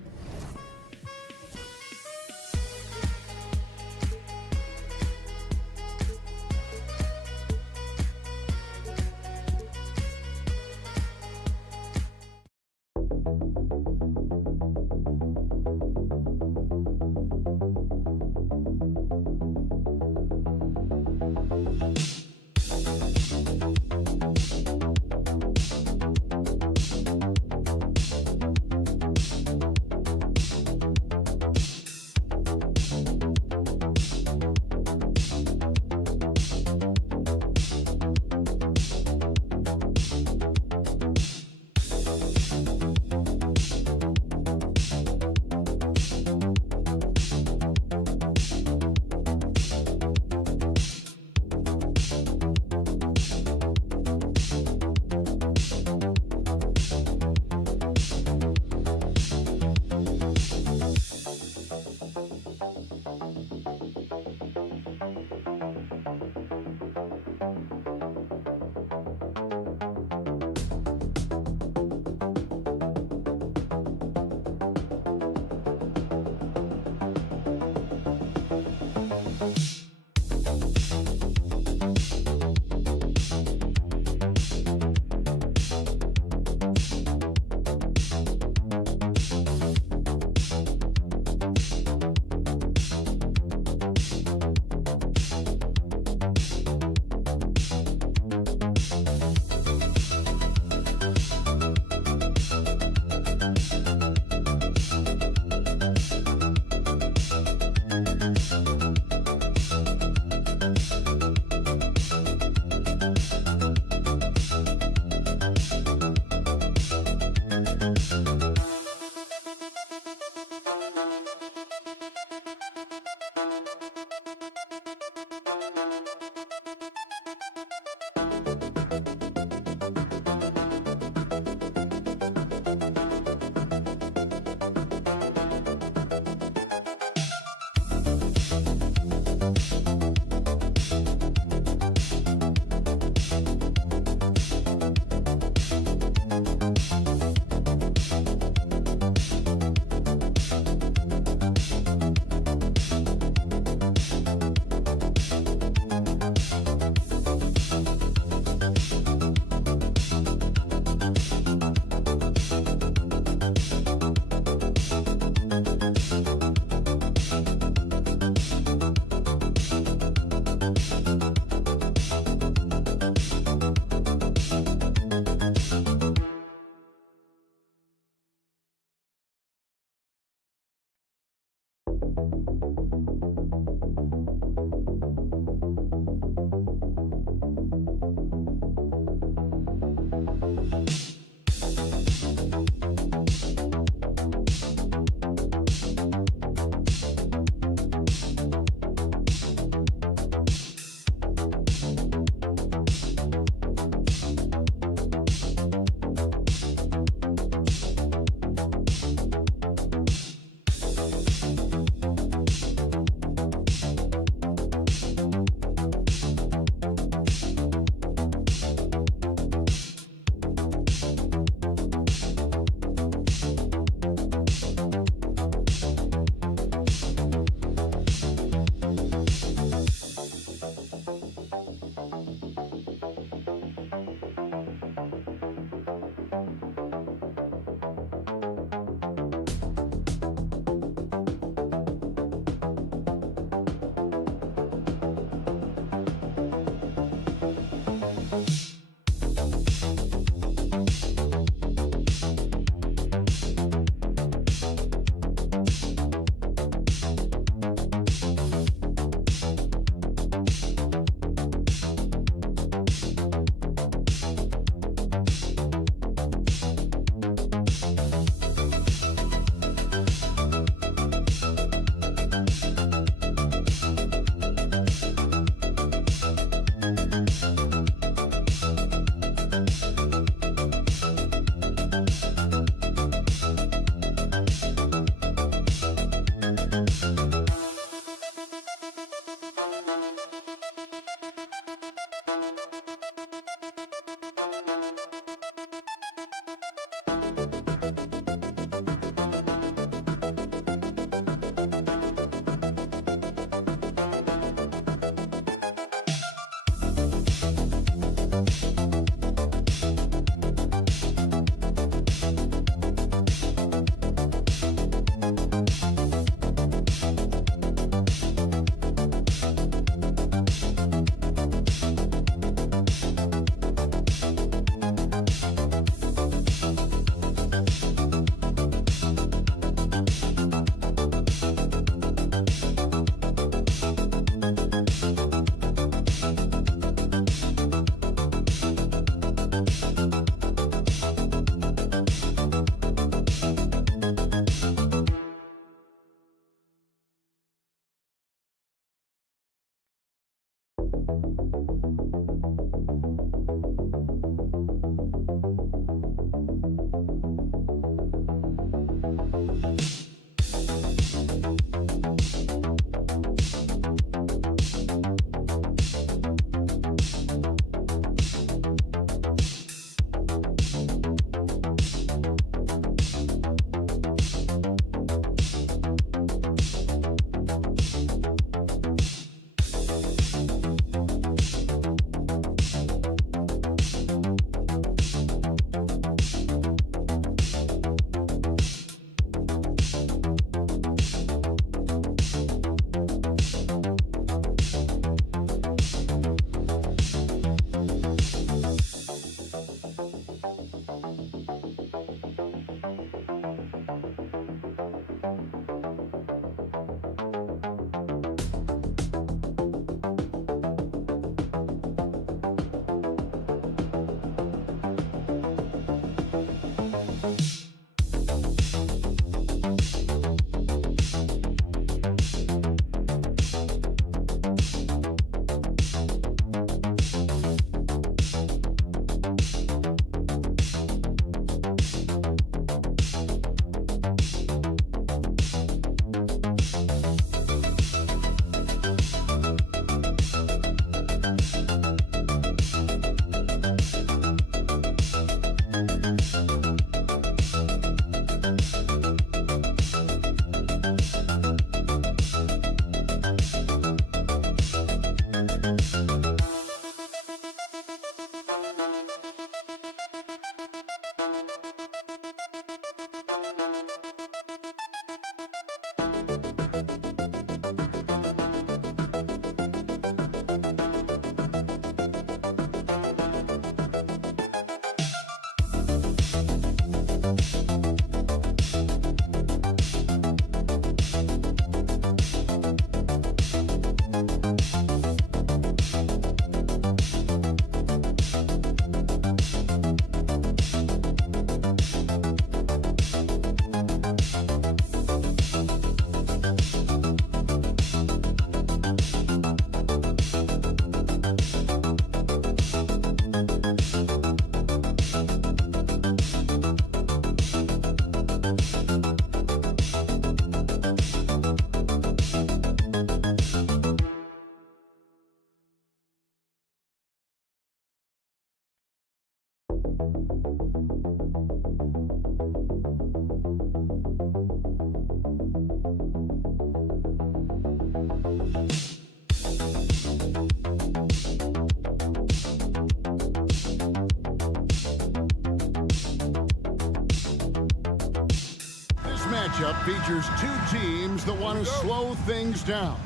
Matchup features two teams that want to slow things down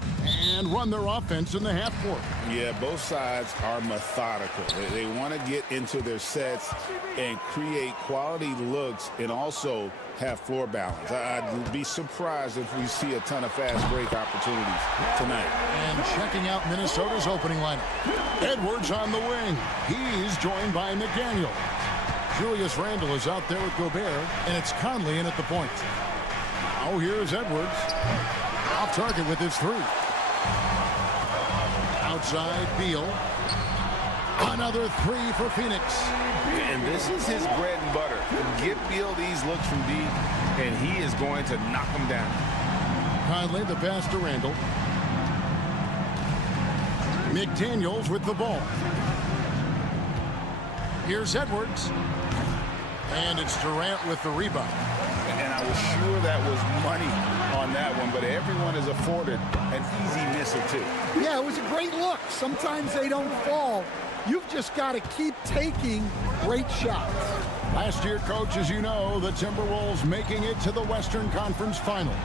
and run their offense in the half court. Yeah, both sides are methodical. They want to get into their sets and create quality looks and also have floor balance. I'd be surprised if we see a ton of fast break opportunities tonight. And checking out Minnesota's opening lineup. Edwards on the wing. He's joined by McDaniel. Julius Randle is out there with Gobert, and it's Conley in at the point. Now here's Edwards. Off target with his three. Outside, Beal. Another three for Phoenix. And this is his bread and butter. Get Beal these looks from deep, and he is going to knock them down. Conley, the pass to Randle. McDaniels with the ball. Here's Edwards. And it's Durant with the rebound. And I was sure that was money on that one, but everyone is afforded an easy miss or two. Yeah, it was a great look. Sometimes they don't fall. You've just got to keep taking great shots. Last year, Coach, as you know, the Timberwolves making it to the Western Conference Finals.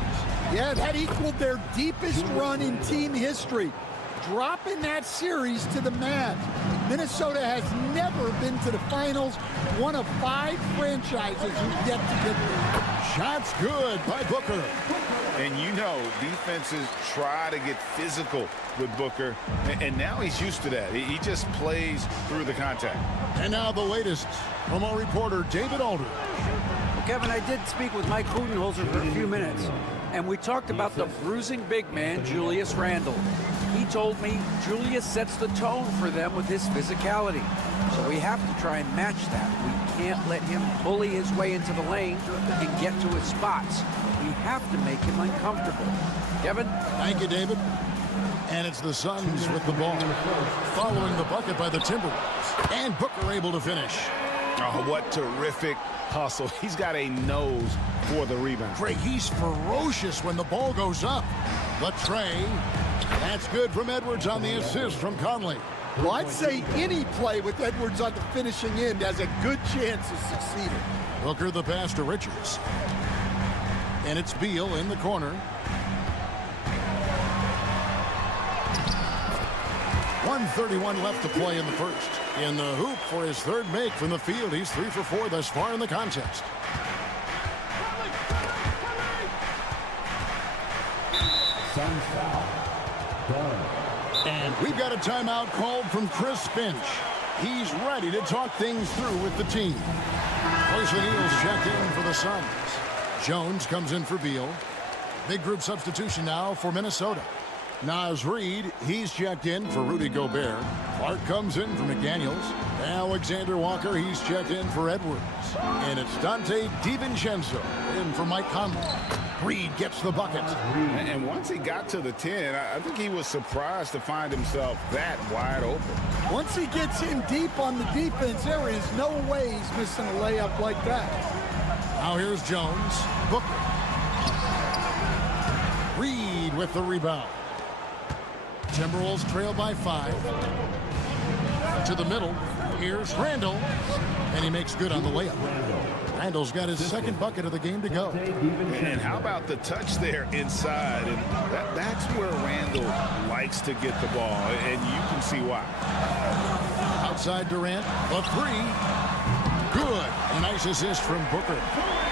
Yeah, that equaled their deepest run in team history, dropping that series to the Mavs. Minnesota has never been to the finals, one of 5 franchises who've yet to get there. Shots good by Booker. And you know, defenses try to get physical with Booker, and now he's used to that. He just plays through the contact. And now the latest from our reporter, David Aldridge. Well, Kevin, I did speak with Mike Budenholzer for a few minutes, and we talked about the bruising big man, Julius Randle. He told me Julius sets the tone for them with his physicality. So we have to try and match that. We can't let him bully his way into the lane and get to his spots. We have to make him uncomfortable. Kevin? Thank you, David. And it's the Suns with the ball, following the bucket by the Timberwolves. And Booker able to finish. Oh, what terrific hustle. He's got a nose for the rebound. Craig, he's ferocious when the ball goes up. The tray. That's good from Edwards on the assist from Conley. Well, I'd say any play with Edwards on the finishing end has a good chance of succeeding. Booker the pass to Richards. And it's Beal in the corner. 1:31 left to play in the first. In the hoop for his third make from the field. He's 3 for 4 thus far in the contest. Suns foul. And we've got a timeout called from Chris Finch. He's ready to talk things through with the team. Royce O'Neal's checked in for the Suns. Jones comes in for Beal. Big group substitution now for Minnesota. Naz Reid, he's checked in for Rudy Gobert. Clark comes in for McDaniels. Alexander Walker, he's checked in for Edwards. And it's Dante DiVincenzo in for Mike Conley. Reid gets the bucket. And once he got to the 10, I think he was surprised to find himself that wide open. Once he gets in deep on the defense, there is no way he's missing a layup like that. Now here's Jones. Booker. Reid with the rebound. Timberwolves trail by 5. To the middle. Here's Randle. And he makes good on the layup. Randle's got his second bucket of the game to go. And how about the touch there inside? And that's where Randle likes to get the ball, and you can see why. Outside Durant, a 3. Good. A nice assist from Booker.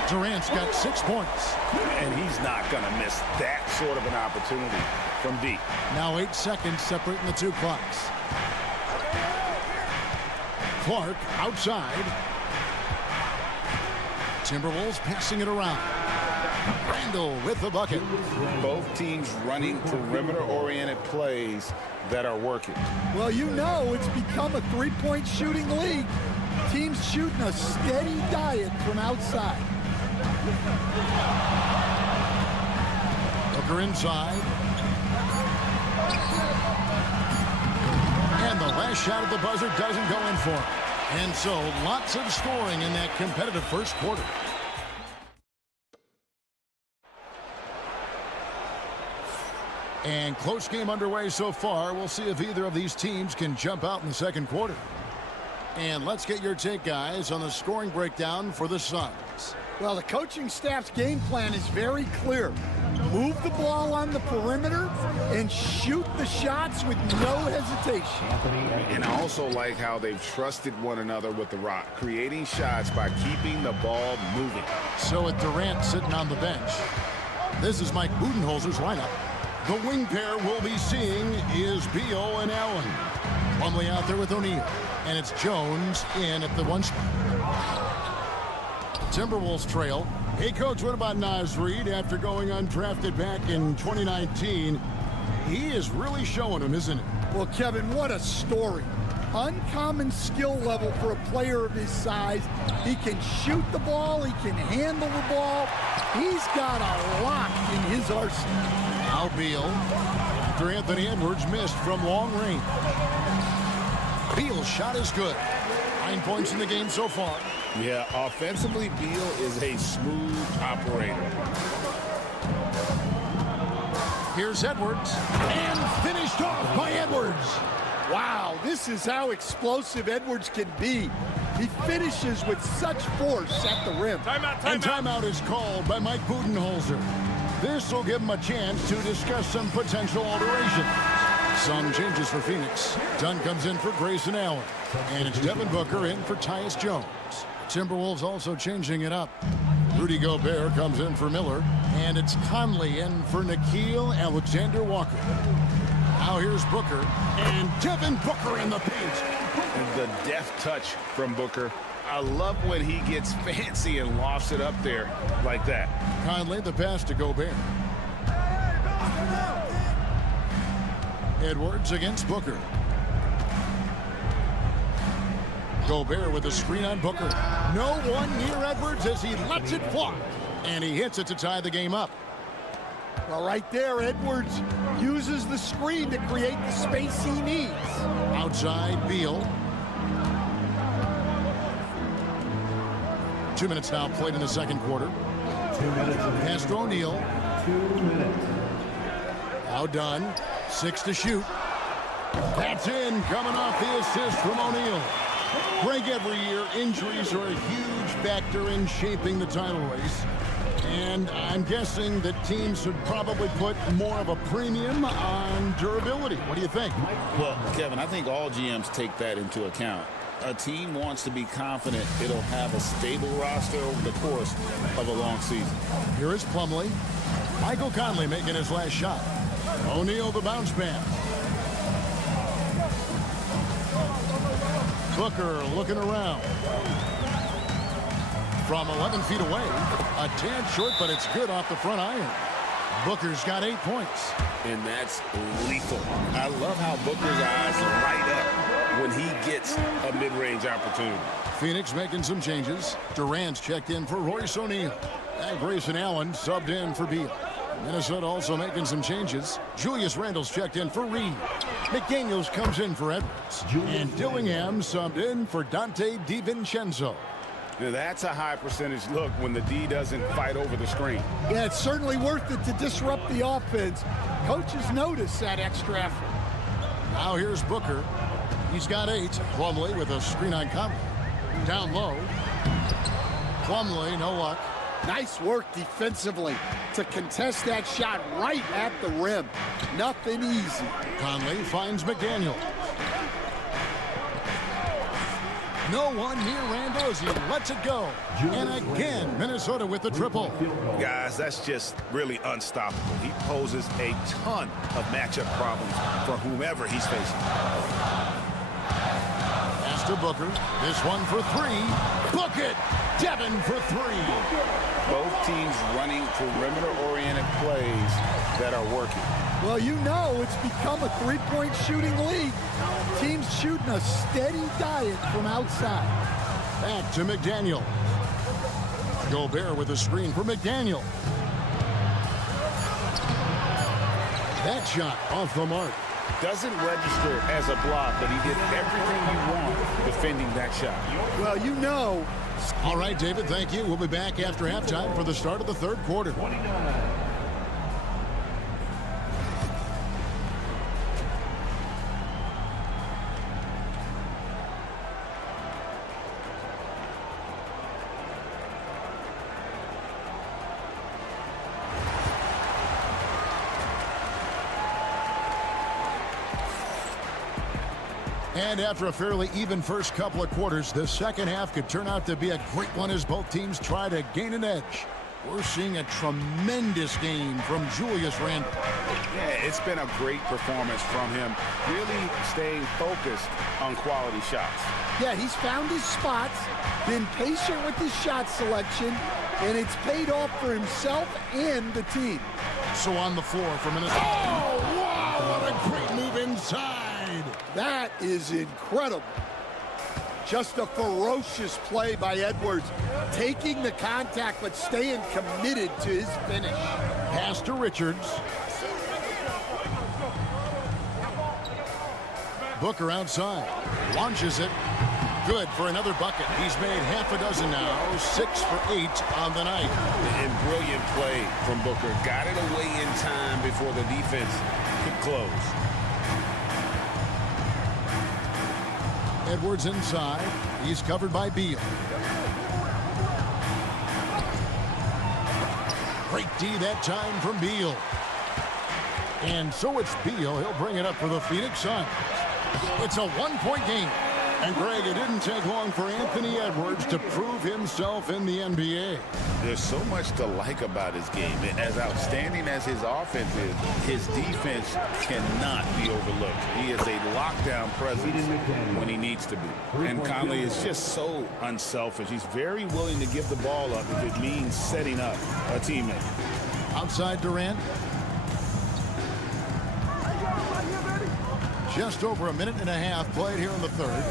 Durant's got 6 points. And he's not going to miss that sort of an opportunity from deep. Now 8 seconds separating the 2 clocks. Clark outside. Timberwolves passing it around. Randle with the bucket. Both teams running perimeter-oriented plays that are working. Well, you know it's become a three-point shooting league. Teams shooting a steady diet from outside. Booker inside. And the last shot at the buzzer doesn't go in for him. And so, lots of scoring in that competitive first quarter. And close game underway so far. We'll see if either of these teams can jump out in the second quarter. And let's get your take, guys, on the scoring breakdown for the Suns. Well, the coaching staff's game plan is very clear. Move the ball on the perimeter and shoot the shots with no hesitation. And I also like how they've trusted one another with the rock, creating shots by keeping the ball moving. So with Durant sitting on the bench, this is Mike Budenholzer's lineup. The wing pair we'll be seeing is Beal and Allen. Plumlee out there with O'Neal. And it's Jones in at the 1 spot. Timberwolves trail. Hey, Coach, what about Naz Reid after going undrafted back in 2019? He is really showing them, isn't it? Well, Kevin, what a story. Uncommon skill level for a player of his size. He can shoot the ball. He can handle the ball. He's got a lot in his arsenal. Now Beal after Anthony Edwards missed from long range. Beal's shot is good. 9 points in the game so far. Yeah, offensively, Beal is a smooth operator. Here's Edwards, and finished off by Edwards. Wow, this is how explosive Edwards can be. He finishes with such force at the rim. Timeout is called by Mike Budenholzer. This will give him a chance to discuss some potential alterations. Some changes for Phoenix. Dunn comes in for Grayson Allen. And it's Devin Booker in for Tyus Jones. Timberwolves also changing it up. Rudy Gobert comes in for Miller. And it's Conley in for Nickeil Alexander-Walker. Now here's Booker. And Devin Booker in the paint. And the deft touch from Booker. I love when he gets fancy and lofts it up there like that. Conley the pass to Gobert. Edwards against Booker. Gobert with a screen on Booker. No one near Edwards as he lets it fly. And he hits it to tie the game up. Well, right there, Edwards uses the screen to create the space he needs. Outside, Beal. 2 minutes now played in the second quarter. 2 minutes. Pass to O'Neal. 2 minutes. Now done. 6 to shoot. That's in, coming off the assist from O'Neal. Greg, every year, injuries are a huge factor in shaping the title race. And I'm guessing that teams should probably put more of a premium on durability. What do you think? Well, Kevin, I think all GMs take that into account. A team wants to be confident it'll have a stable roster over the course of a long season. Here is Plumlee. Michael Conley making his last shot. O'Neal the bounce pass. Booker looking around. From 11 feet away. A tad short, but it's good off the front iron. Booker's got 8 points. And that's lethal. I love how Booker's eyes light up when he gets a mid-range opportunity. Phoenix making some changes. Durant's checked in for Royce O'Neal. And Grayson Allen subbed in for Beal. Minnesota also making some changes. Julius Randle's checked in for Reed. McDaniels comes in for Edwards. And Dillingham subbed in for Dante DiVincenzo. Now that's a high percentage look when the D doesn't fight over the screen. Yeah, it's certainly worth it to disrupt the offense. Coaches notice that extra effort. Now here's Booker. He's got 8. Plumlee with a screen on Conley. Down low. Plumlee, no luck. Nice work defensively to contest that shot right at the rim. Nothing easy. Conley finds McDaniel. No one near Randle as he lets it go. And again, Minnesota with the triple. Guys, that's just really unstoppable. He poses a ton of matchup problems for whomever he's facing. Pass to Booker. This one for 3. Book it! Devin for 3. Both teams running perimeter-oriented plays that are working. Well, you know it's become a three-point shooting league. Teams shooting a steady diet from outside. Back to McDaniel. Gobert with a screen for McDaniel. That shot off the mark. Doesn't register as a block, but he did everything you want defending that shot. Well, you know. All right, David, thank you. We'll be back after halftime for the start of the third quarter. And after a fairly even first couple of quarters, the second half could turn out to be a great one as both teams try to gain an edge. We're seeing a tremendous game from Julius Randle. Yeah, it's been a great performance from him, really staying focused on quality shots. Yeah, he's found his spots, been patient with his shot selection, and it's paid off for himself and the team. So on the floor for Minnesota. Oh, wow, what a great move inside. That is incredible. Just a ferocious play by Edwards, taking the contact but staying committed to his finish. Pass to Richards. Booker outside. Launches it. Good for another bucket. He's made half a dozen now. 6 for 8 on the night. And brilliant play from Booker. Got it away in time before the defense could close. Edwards inside. He's covered by Beal. Great D that time from Beal. And so it's Beal. He'll bring it up for the Phoenix Suns. It's a one-point game. And, Greg, it didn't take long for Anthony Edwards to prove himself in the NBA. There's so much to like about his game. As outstanding as his offense is, his defense cannot be overlooked. He is a lockdown presence when he needs to be. And Conley is just so unselfish. He's very willing to give the ball up if it means setting up a teammate. Outside Durant. Just over a minute and a half played here in the third.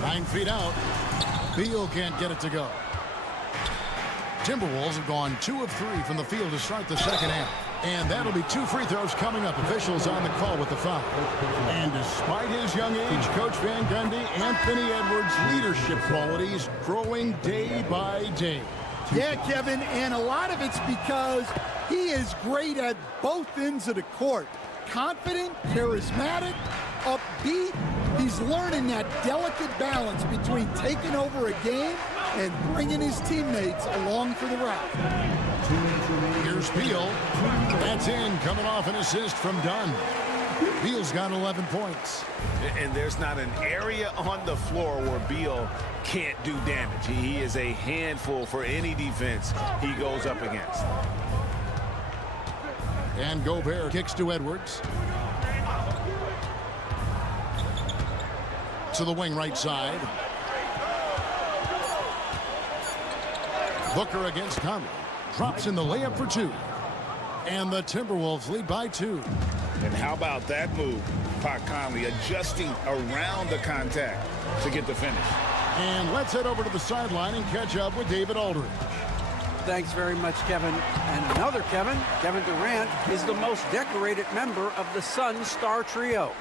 9 feet out. Beal can't get it to go. Timberwolves have gone 2 of 3 from the field to start the second half. And that'll be 2 free throws coming up. Officials on the call with the foul. And despite his young age, Coach Van Gundy, Anthony Edwards' leadership qualities growing day by day. Yeah, Kevin, and a lot of it's because he is great at both ends of the court. Confident, charismatic, upbeat. He's learning that delicate balance between taking over a game and bringing his teammates along for the ride. Here's Beal. That's in, coming off an assist from Dunn. Beal's got 11 points. And there's not an area on the floor where Beal can't do damage. He is a handful for any defense he goes up against. And Gobert kicks to Edwards. To the wing right side. Booker against Conley. Drops in the layup for 2. And the Timberwolves lead by 2. And how about that move? Pat Conley adjusting around the contact to get the finish. And let's head over to the sideline and catch up with David Aldridge. Thanks very much, Kevin. And another Kevin, Kevin Durant, is the most decorated member of the Suns star trio.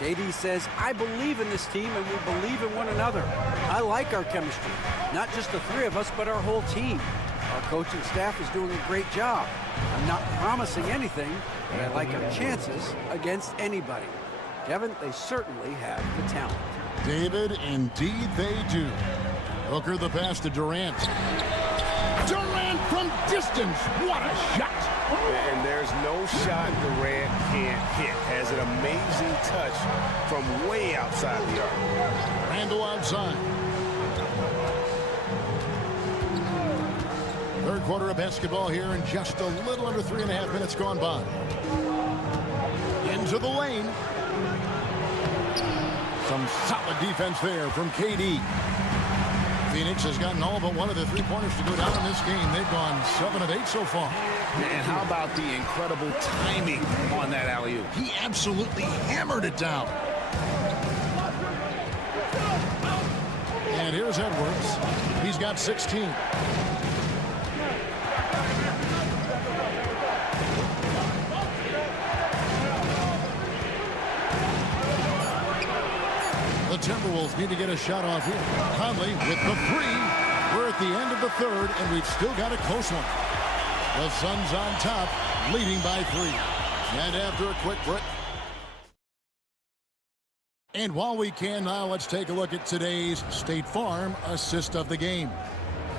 KD says, I believe in this team and we believe in one another. I like our chemistry. Not just the 3 of us, but our whole team. Our coaching staff is doing a great job. I'm not promising anything, but I like our chances against anybody. Kevin, they certainly have the talent. David, indeed they do. Booker the pass to Durant. Durant from distance. What a shot. And there's no shot Durant can't hit. Has an amazing touch from way outside the arc. Randle outside. Third quarter of basketball here and just a little under 3.5 minutes gone by. Into the lane. Some solid defense there from KD. Phoenix has gotten all but one of the 3-pointers to go down in this game. They've gone 7 of 8 so far. And how about the incredible timing on that alley-oop? He absolutely hammered it down. And here's Edwards. He's got 16. Timberwolves need to get a shot off here. Conley with the three. We're at the end of the third, and we've still got a close one. The Suns on top, leading by 3. And after a quick break. And while we can now, let's take a look at today's State Farm assist of the game.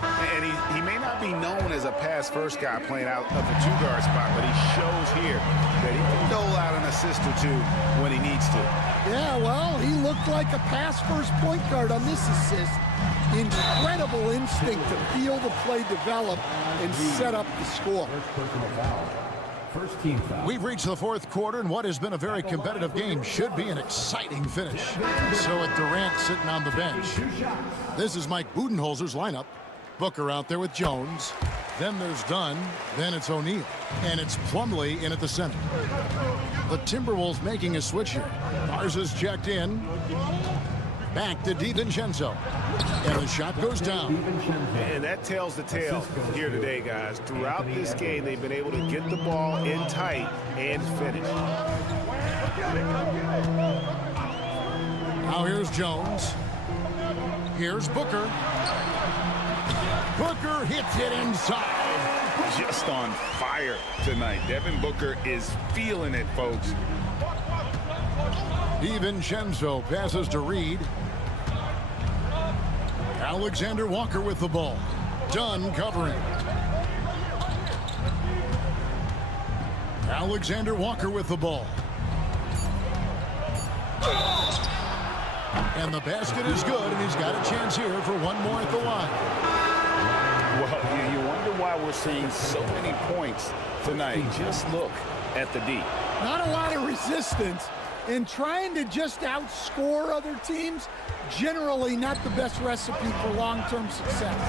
And he may not be known as a pass-first guy playing out of the two-guard spot, but he shows here that he can dole out an assist or two when he needs to. Yeah, well, he looked like a pass-first point guard on this assist. Incredible instinct to feel the play develop and set up the score. First team foul. We've reached the fourth quarter, and what has been a very competitive game should be an exciting finish. So with Durant sitting on the bench, this is Mike Budenholzer's lineup. Booker out there with Jones. Then there's Dunn. Then it's O'Neal. And it's Plumlee in at the center. The Timberwolves making a switch here. Garza's checked in. Back to DiVincenzo. And the shot goes down. And that tells the tale here today, guys. Throughout this game, they've been able to get the ball in tight and finish. Now here's Jones. Here's Booker. Booker hits it inside. Just on fire tonight. Devin Booker is feeling it, folks. DiVincenzo passes to Reed. Alexander Walker with the ball. Dunn covering. Alexander Walker with the ball. And the basket is good, and he's got a chance here for one more at the line. Well, you wonder why we're seeing so many points tonight. Just look at the D. Not a lot of resistance, and trying to just outscore other teams, generally not the best recipe for long-term success.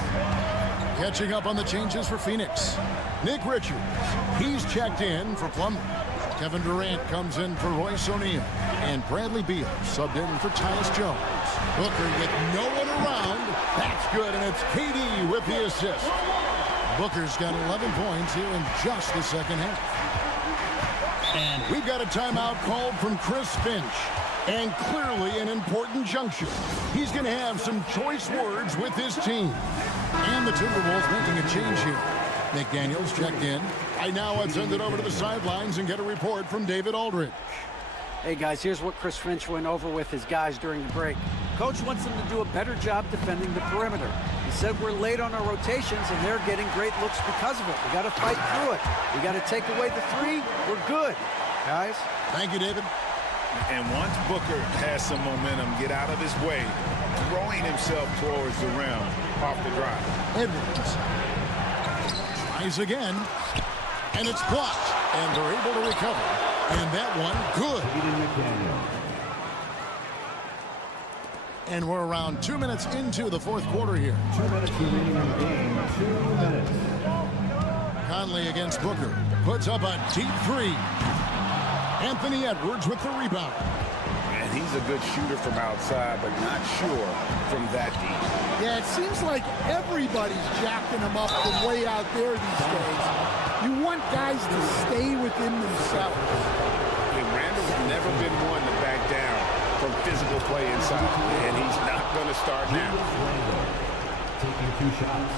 Catching up on the changes for Phoenix. Nick Richards, he's checked in for Plumlee. Kevin Durant comes in for Royce O'Neal. And Bradley Beal subbed in for Tyus Jones. Booker with no one around. That's good, and it's KD with the assist. Booker's got 11 points here in just the second half. And we've got a timeout called from Chris Finch. And clearly an important juncture. He's going to have some choice words with his team. And the Timberwolves making a change here. McDaniels checked in. I now let's send it over to the sidelines and get a report from David Aldridge. Hey guys, here's what Chris Finch went over with his guys during the break. Coach wants them to do a better job defending the perimeter. He said we're late on our rotations and they're getting great looks because of it. We got to fight through it. We got to take away the three. We're good, guys. Thank you, David. And once Booker has some momentum, get out of his way, throwing himself towards the rim off the drive. Edwards tries again, and it's blocked, and they're able to recover. And that one, good. And we're around 2 minutes into the fourth quarter here. 2 minutes remaining in the game. 2 minutes. Conley against Booker. Puts up a deep three. Anthony Edwards with the rebound. And he's a good shooter from outside, but not sure from that deep. Yeah, it seems like everybody's jacking him up from way out there these days. You want guys to stay within themselves. And Randall's never been one to back down from physical play inside, and he's not going to start now. Taking 2 shots.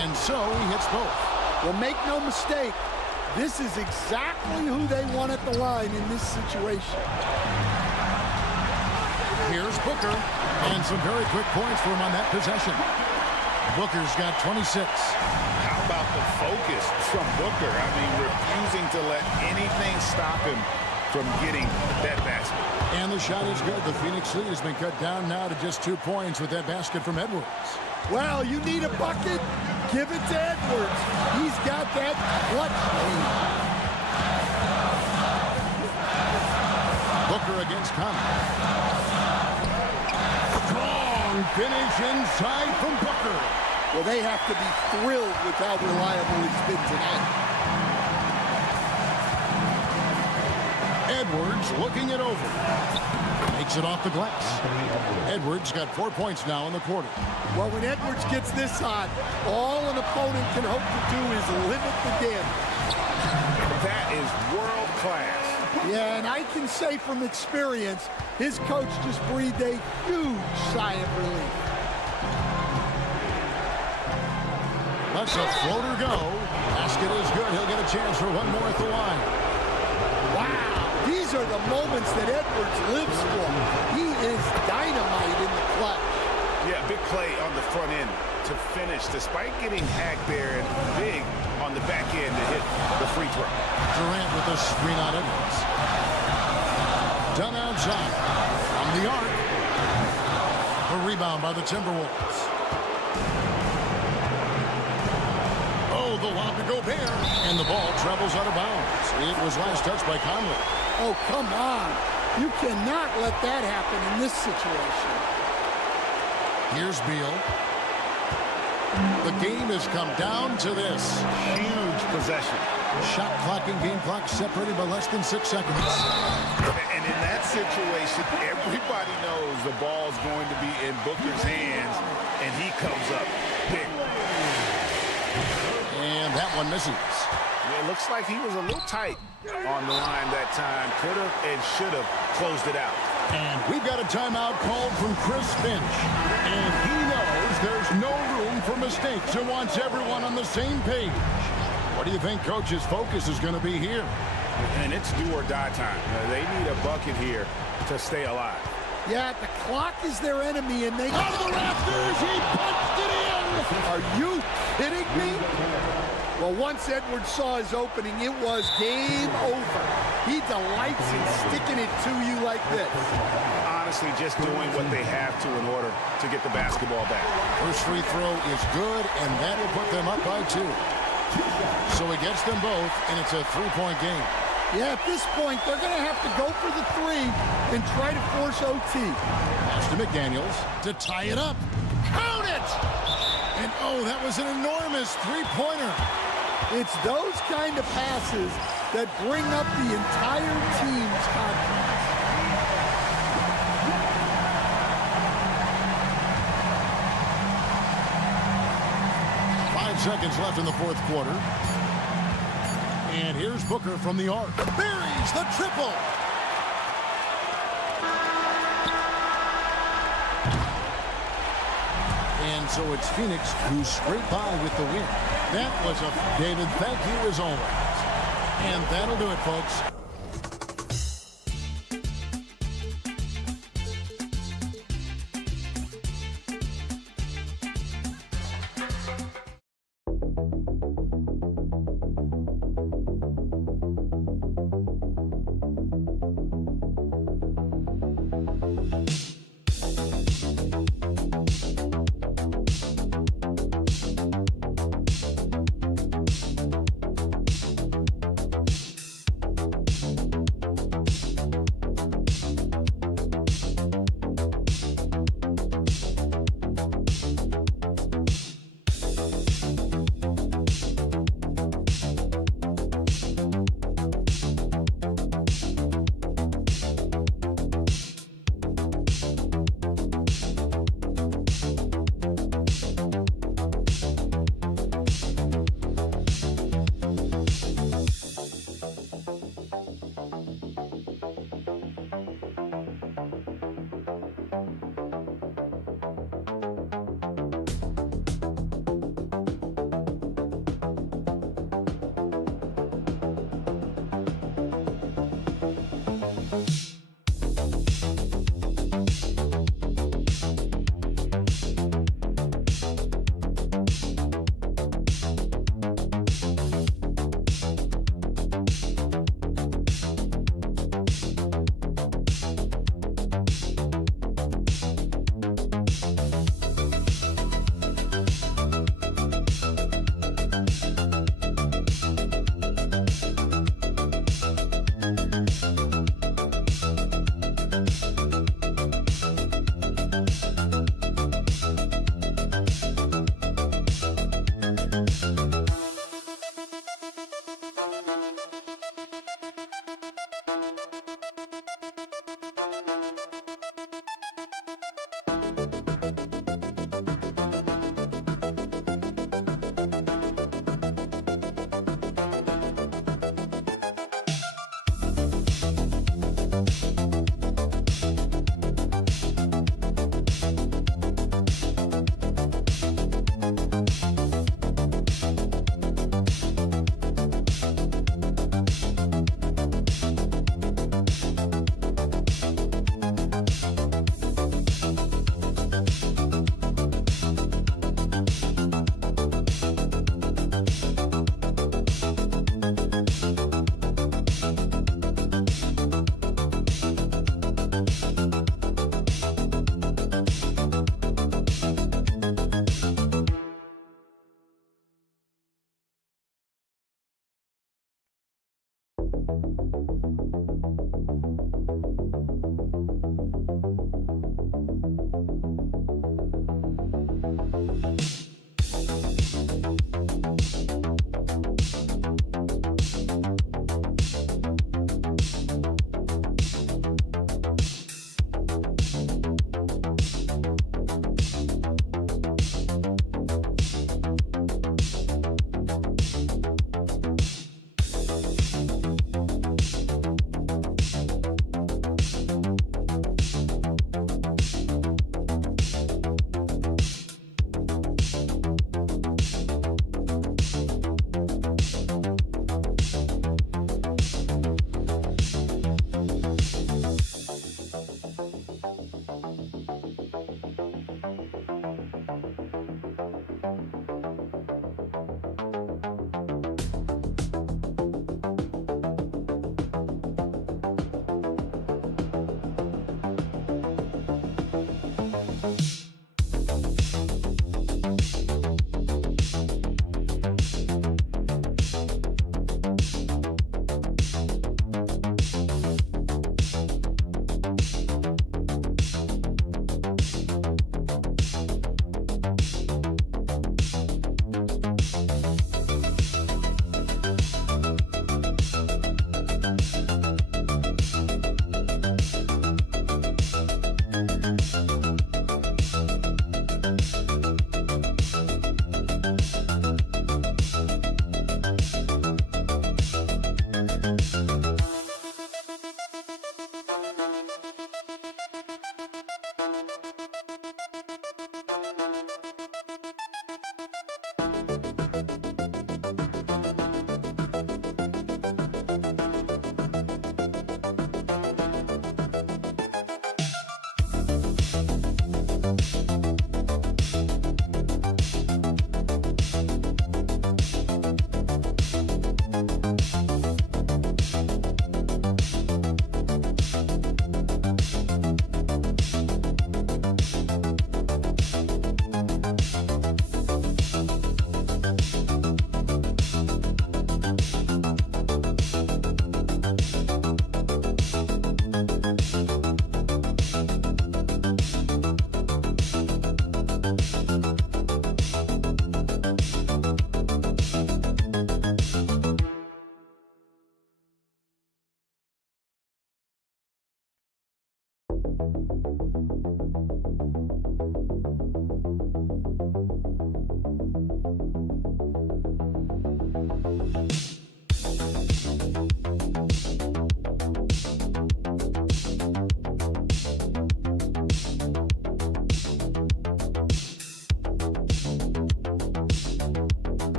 And so he hits both. Well, make no mistake, this is exactly who they want at the line in this situation. Here's Booker, and some very quick points for him on that possession. Booker's got 26. How about the focus from Booker? I mean, refusing to let anything stop him from getting that basket. And the shot is good. The Phoenix lead has been cut down now to just 2 points with that basket from Edwards. Well, you need a bucket? Give it to Edwards. He's got that clutch game. Booker against Conley. Strong finish inside from Booker. Well, they have to be thrilled with how reliable he's been tonight. Edwards looking it over. Makes it off the glass. Edwards got 4 points now in the quarter. Well, when Edwards gets this hot, all an opponent can hope to do is limit the damage. That is world class. Yeah, and I can say from experience, his coach just breathed a huge sigh of relief. Lets a floater go. Basket is good. He'll get a chance for one more at the line. Wow, these are the moments that Edwards lives for. He is dynamite in the clutch. Yeah, big play on the front end to finish, despite getting hacked there, and big on the back end to hit the free throw. Durant with the screen on Edwards. Done outside. From the arc. A rebound by the Timberwolves. Oh, the lob to Gobert. And the ball travels out of bounds. It was last touched by Conley. Oh, come on. You cannot let that happen in this situation. Here's Beal. The game has come down to this. Huge possession. Shot clock and game clock separated by less than 6 seconds. And in that situation, everybody knows the ball's going to be in Booker's hands, and he comes up big. And that one misses. It looks like he was a little tight on the line that time. Could have and should have closed it out. And we've got a timeout called from Chris Finch. And he knows there's no room for mistakes and wants everyone on the same page. What do you think Coach's focus is going to be here? And it's do or die time. They need a bucket here to stay alive. Yeah, the clock is their enemy, and they... Out of the rafters, he punched it in! Are you kidding me? Well, once Edwards saw his opening, it was game over. He delights in sticking it to you like this. Honestly, just doing what they have to in order to get the basketball back. First free throw is good, and that will put them up by 2. So he gets them both, and it's a 3-point game. Yeah, at this point, they're going to have to go for the 3 and try to force OT. Pass to McDaniels to tie it up. Count it! And, oh, that was an enormous three-pointer. It's those kind of passes that bring up the entire team's confidence. Seconds left in the fourth quarter. And here's Booker from the arc. Buries the triple. And so it's Phoenix who scraped by with the win. That was a David, thank you as always. And that'll do it, folks.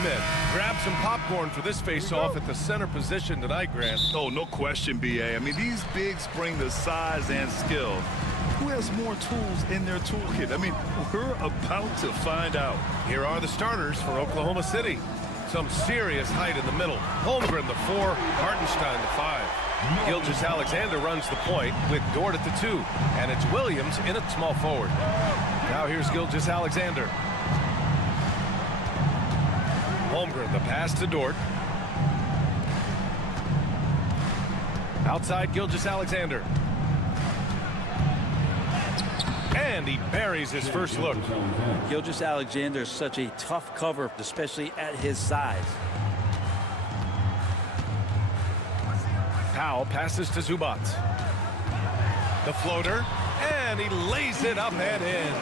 admit, grab some popcorn for this face-off at the center position tonight, Grant. Oh, no question, B.A. I mean, these bigs bring the size and skill. Who has more tools in their toolkit? I mean, we're about to find out. Here are the starters for Oklahoma City. Some serious height in the middle. Holmgren, the 4, Hartenstein, the 5. Gilgeous-Alexander runs the point with Dort at the 2, and it's Williams in at small forward. Now here's Gilgeous-Alexander. Holmgren, the pass to Dort. Outside Gilgeous-Alexander. And he buries his first look. Gilgeous-Alexander is such a tough cover, especially at his size. Powell passes to Zubac. The floater, and he lays it up and in.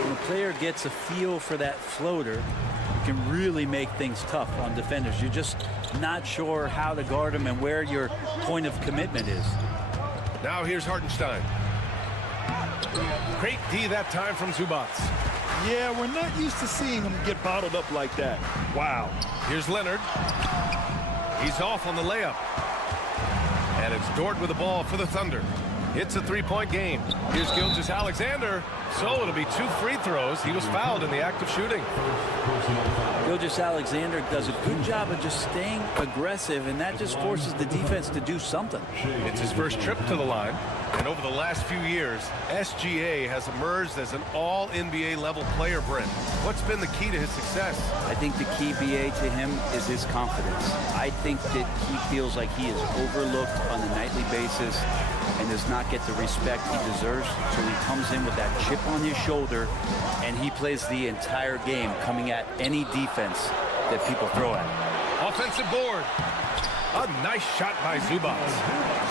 When a player gets a feel for that floater, it can really make things tough on defenders. You're just not sure how to guard him and where your point of commitment is. Now here's Hartenstein. Great D that time from Zubac. Yeah, we're not used to seeing him get bottled up like that. Wow. Here's Leonard. He's off on the layup. And it's Dort with the ball for the Thunder. It's a 3-point game. Here's Gilgeous-Alexander. So it'll be 2 free throws. He was fouled in the act of shooting. Gilgeous-Alexander does a good job of just staying aggressive, and that just forces the defense to do something. It's his first trip to the line. And over the last few years, SGA has emerged as an all-NBA level player, Brent. What's been the key to his success? I think the key, BA, to him is his confidence. I think that he feels like he is overlooked on a nightly basis and does not get the respect he deserves. So he comes in with that chip on his shoulder, and he plays the entire game coming at any defense that people throw at him. Offensive board. A nice shot by Zubac.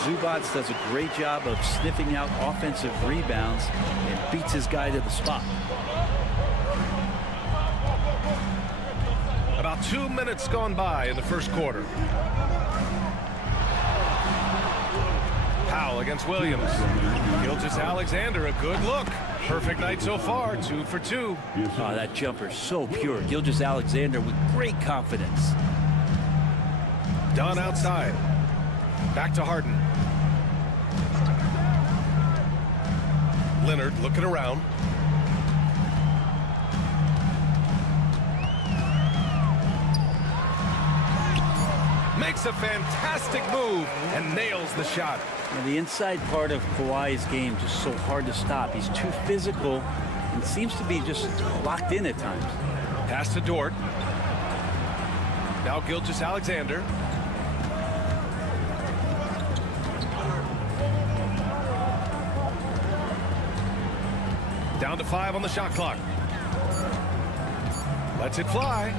Zubac does a great job of sniffing out offensive rebounds and beats his guy to the spot. About 2 minutes gone by in the first quarter. Powell against Williams. Gilgeous-Alexander, a good look. Perfect night so far, 2 for 2. Oh, that jumper so pure. Gilgeous-Alexander with great confidence. Dunn outside. Back to Harden. Leonard looking around. Makes a fantastic move and nails the shot. Now, the inside part of Kawhi's game just so hard to stop. He's too physical and seems to be just locked in at times. Pass to Dort. Now Gilgeous-Alexander. Down to 5 on the shot clock. Lets it fly.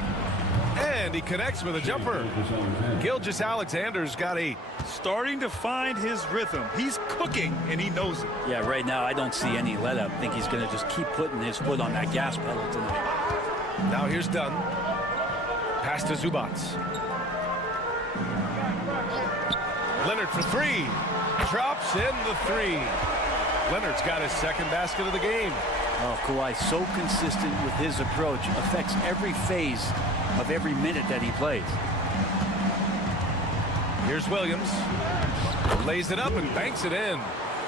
And he connects with a jumper. Gilgeous-Alexander's got 8. Starting to find his rhythm. He's cooking, and he knows it. Yeah, right now I don't see any let up. I think he's going to just keep putting his foot on that gas pedal tonight. Now here's Dunn. Pass to Zubac. Leonard for 3. Drops in the 3. Leonard's got his second basket of the game. Oh, Kawhi so consistent with his approach. Affects every phase of every minute that he plays. Here's Williams. Lays it up and banks it in.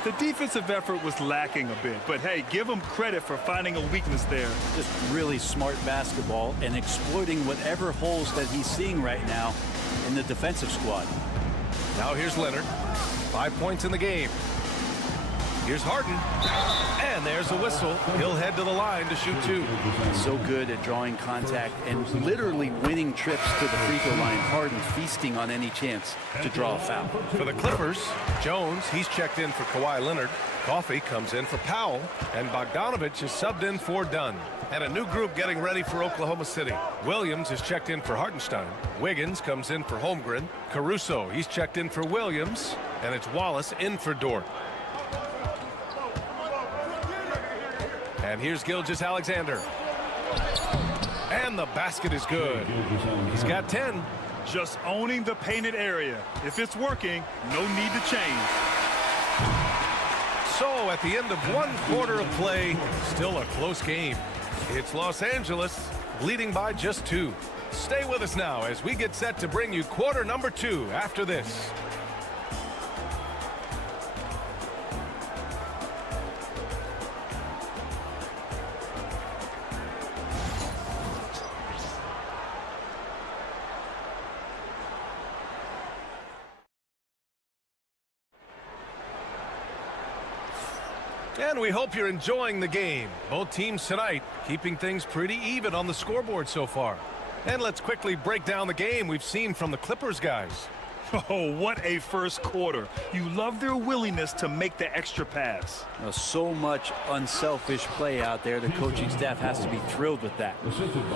The defensive effort was lacking a bit, but hey, give him credit for finding a weakness there. Just really smart basketball and exploiting whatever holes that he's seeing right now in the defensive squad. Now here's Leonard. 5 points in the game. Here's Harden. And there's the whistle. He'll head to the line to shoot 2. So good at drawing contact and literally winning trips to the free throw line. Harden feasting on any chance to draw a foul. For the Clippers, Jones, he's checked in for Kawhi Leonard. Coffey comes in for Powell. And Bogdanovich is subbed in for Dunn. And a new group getting ready for Oklahoma City. Williams is checked in for Hartenstein. Wiggins comes in for Holmgren. Caruso, he's checked in for Williams. And it's Wallace in for Dort. And here's Gilgeous-Alexander. And the basket is good. He's got 10. Just owning the painted area. If it's working, no need to change. So at the end of 1 quarter of play, still a close game. It's Los Angeles leading by just 2. Stay with us now as we get set to bring you quarter number 2 after this. And we hope you're enjoying the game. Both teams tonight keeping things pretty even on the scoreboard so far. And let's quickly break down the game we've seen from the Clippers guys. Oh, what a first quarter. You love their willingness to make the extra pass. So much unselfish play out there. The coaching staff has to be thrilled with that.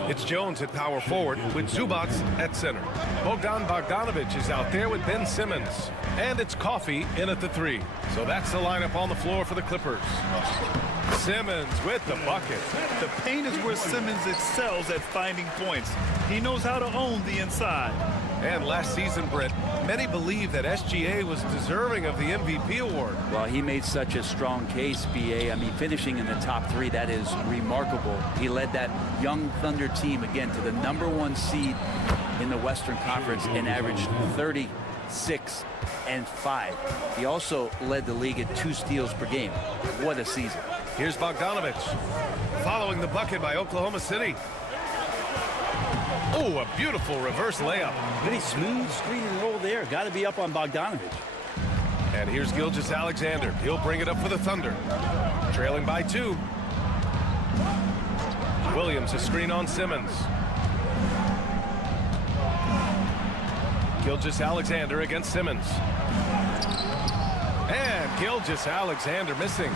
It's Jones at power forward with Zubac at center. Bogdanovic is out there with Ben Simmons. And it's Coffey in at the 3. So that's the lineup on the floor for the Clippers. Simmons with the bucket. The paint is where Simmons excels at finding points. He knows how to own the inside. And last season, Britt, many believe that SGA was deserving of the MVP award. Well, he made such a strong case, BA. I mean, finishing in the top 3, that is remarkable. He led that young Thunder team, again, to the #1 seed in the Western Conference and averaged 36 and 5. He also led the league at 2 steals per game. What a season. Here's Bogdanovic following the bucket by Oklahoma City. Oh, a beautiful reverse layup. Pretty smooth screen and roll there. Got to be up on Bogdanovic. And here's Gilgeous-Alexander. He'll bring it up for the Thunder. Trailing by 2. Williams a screen on Simmons. Gilgeous-Alexander against Simmons. And Gilgeous-Alexander missing.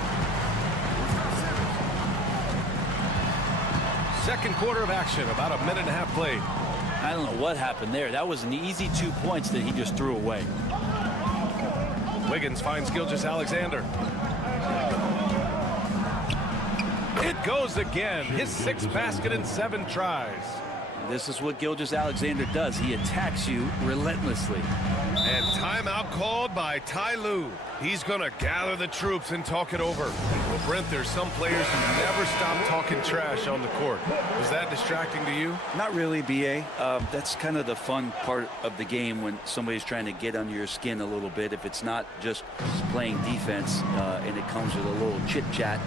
Second quarter of action, about a minute and a half played. I don't know what happened there. That was an easy 2 points that he just threw away. Wiggins finds Gilgeous-Alexander. It goes again. His 6th basket in 7 tries. This is what Gilgeous-Alexander does. He attacks you relentlessly. And timeout called by Ty Lue. He's going to gather the troops and talk it over. Well, Brent, there's some players who never stop talking trash on the court. Was that distracting to you? Not really, BA. That's kind of the fun part of the game when somebody's trying to get under your skin a little bit. If it's not just playing defense and it comes with a little chit-chat,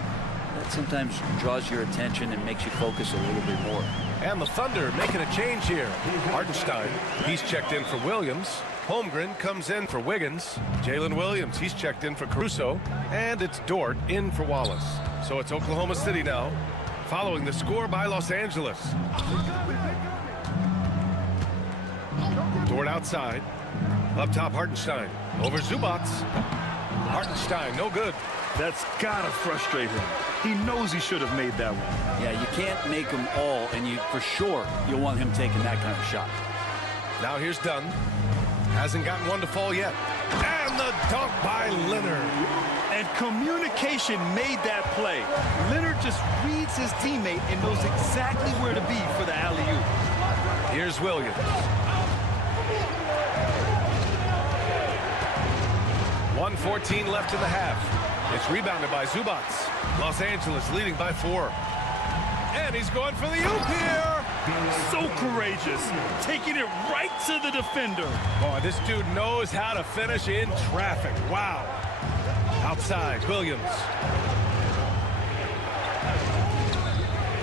that sometimes draws your attention and makes you focus a little bit more. And the Thunder making a change here. Hartenstein, he's checked in for Williams. Holmgren comes in for Wiggins. Jalen Williams, he's checked in for Caruso. And it's Dort in for Wallace. So it's Oklahoma City now, following the score by Los Angeles. Dort outside. Up top, Hartenstein. Over Zubac. Hartenstein, no good. That's gotta frustrate him. He knows he should have made that one. Yeah, you can't make them all, and for sure you'll want him taking that kind of shot. Now here's Dunn. Hasn't gotten one to fall yet. And the dunk by Leonard. And communication made that play. Leonard just reads his teammate and knows exactly where to be for the alley-oop. Here's Williams. 1:14 left in the half. It's rebounded by Zubac. Los Angeles leading by 4. And he's going for the oop here. So courageous, taking it right to the defender. Boy, this dude knows how to finish in traffic. Wow. Outside, Williams.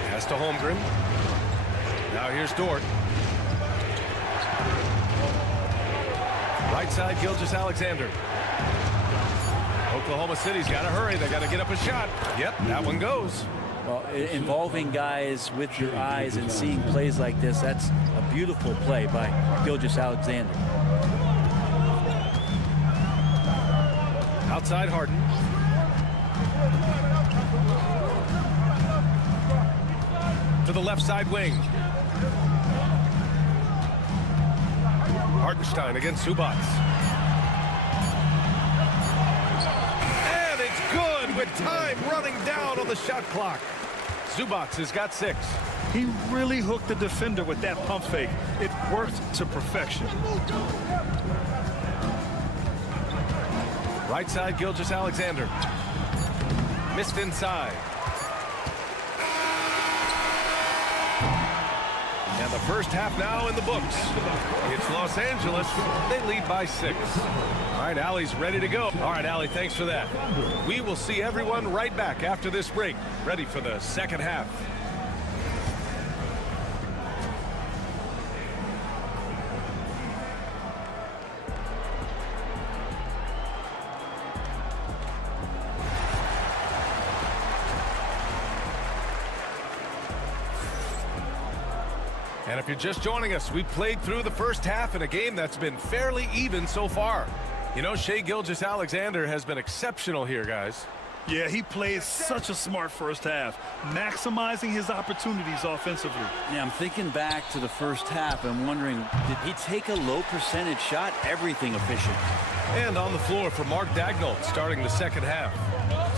Pass to Holmgren. Now here's Dort. Right side, Gilgeous-Alexander. Oklahoma City's got to hurry. They got to get up a shot. Yep, that one goes. Well, involving guys with your eyes and seeing plays like this, that's a beautiful play by Gilgeous-Alexander. Outside Harden. To the left side wing. Hartenstein against Zubac. And it's good with time running down on the shot clock. Zubac has got 6. He really hooked the defender with that pump fake. It worked to perfection. Right side, Gilgeous-Alexander. Missed inside. And And the first half now in the books. It's Los Angeles. They lead by 6. All right, Allie's ready to go. All right, Allie, thanks for that. We will see everyone right back after this break, ready for the second half. And if you're just joining us, we played through the first half in a game that's been fairly even so far. You know, Shai Gilgeous-Alexander has been exceptional here, guys. Yeah, he played such a smart first half, maximizing his opportunities offensively. Yeah, I'm thinking back to the first half and wondering, did he take a low percentage shot? Everything efficient. And on the floor for Mark Daigneault starting the second half.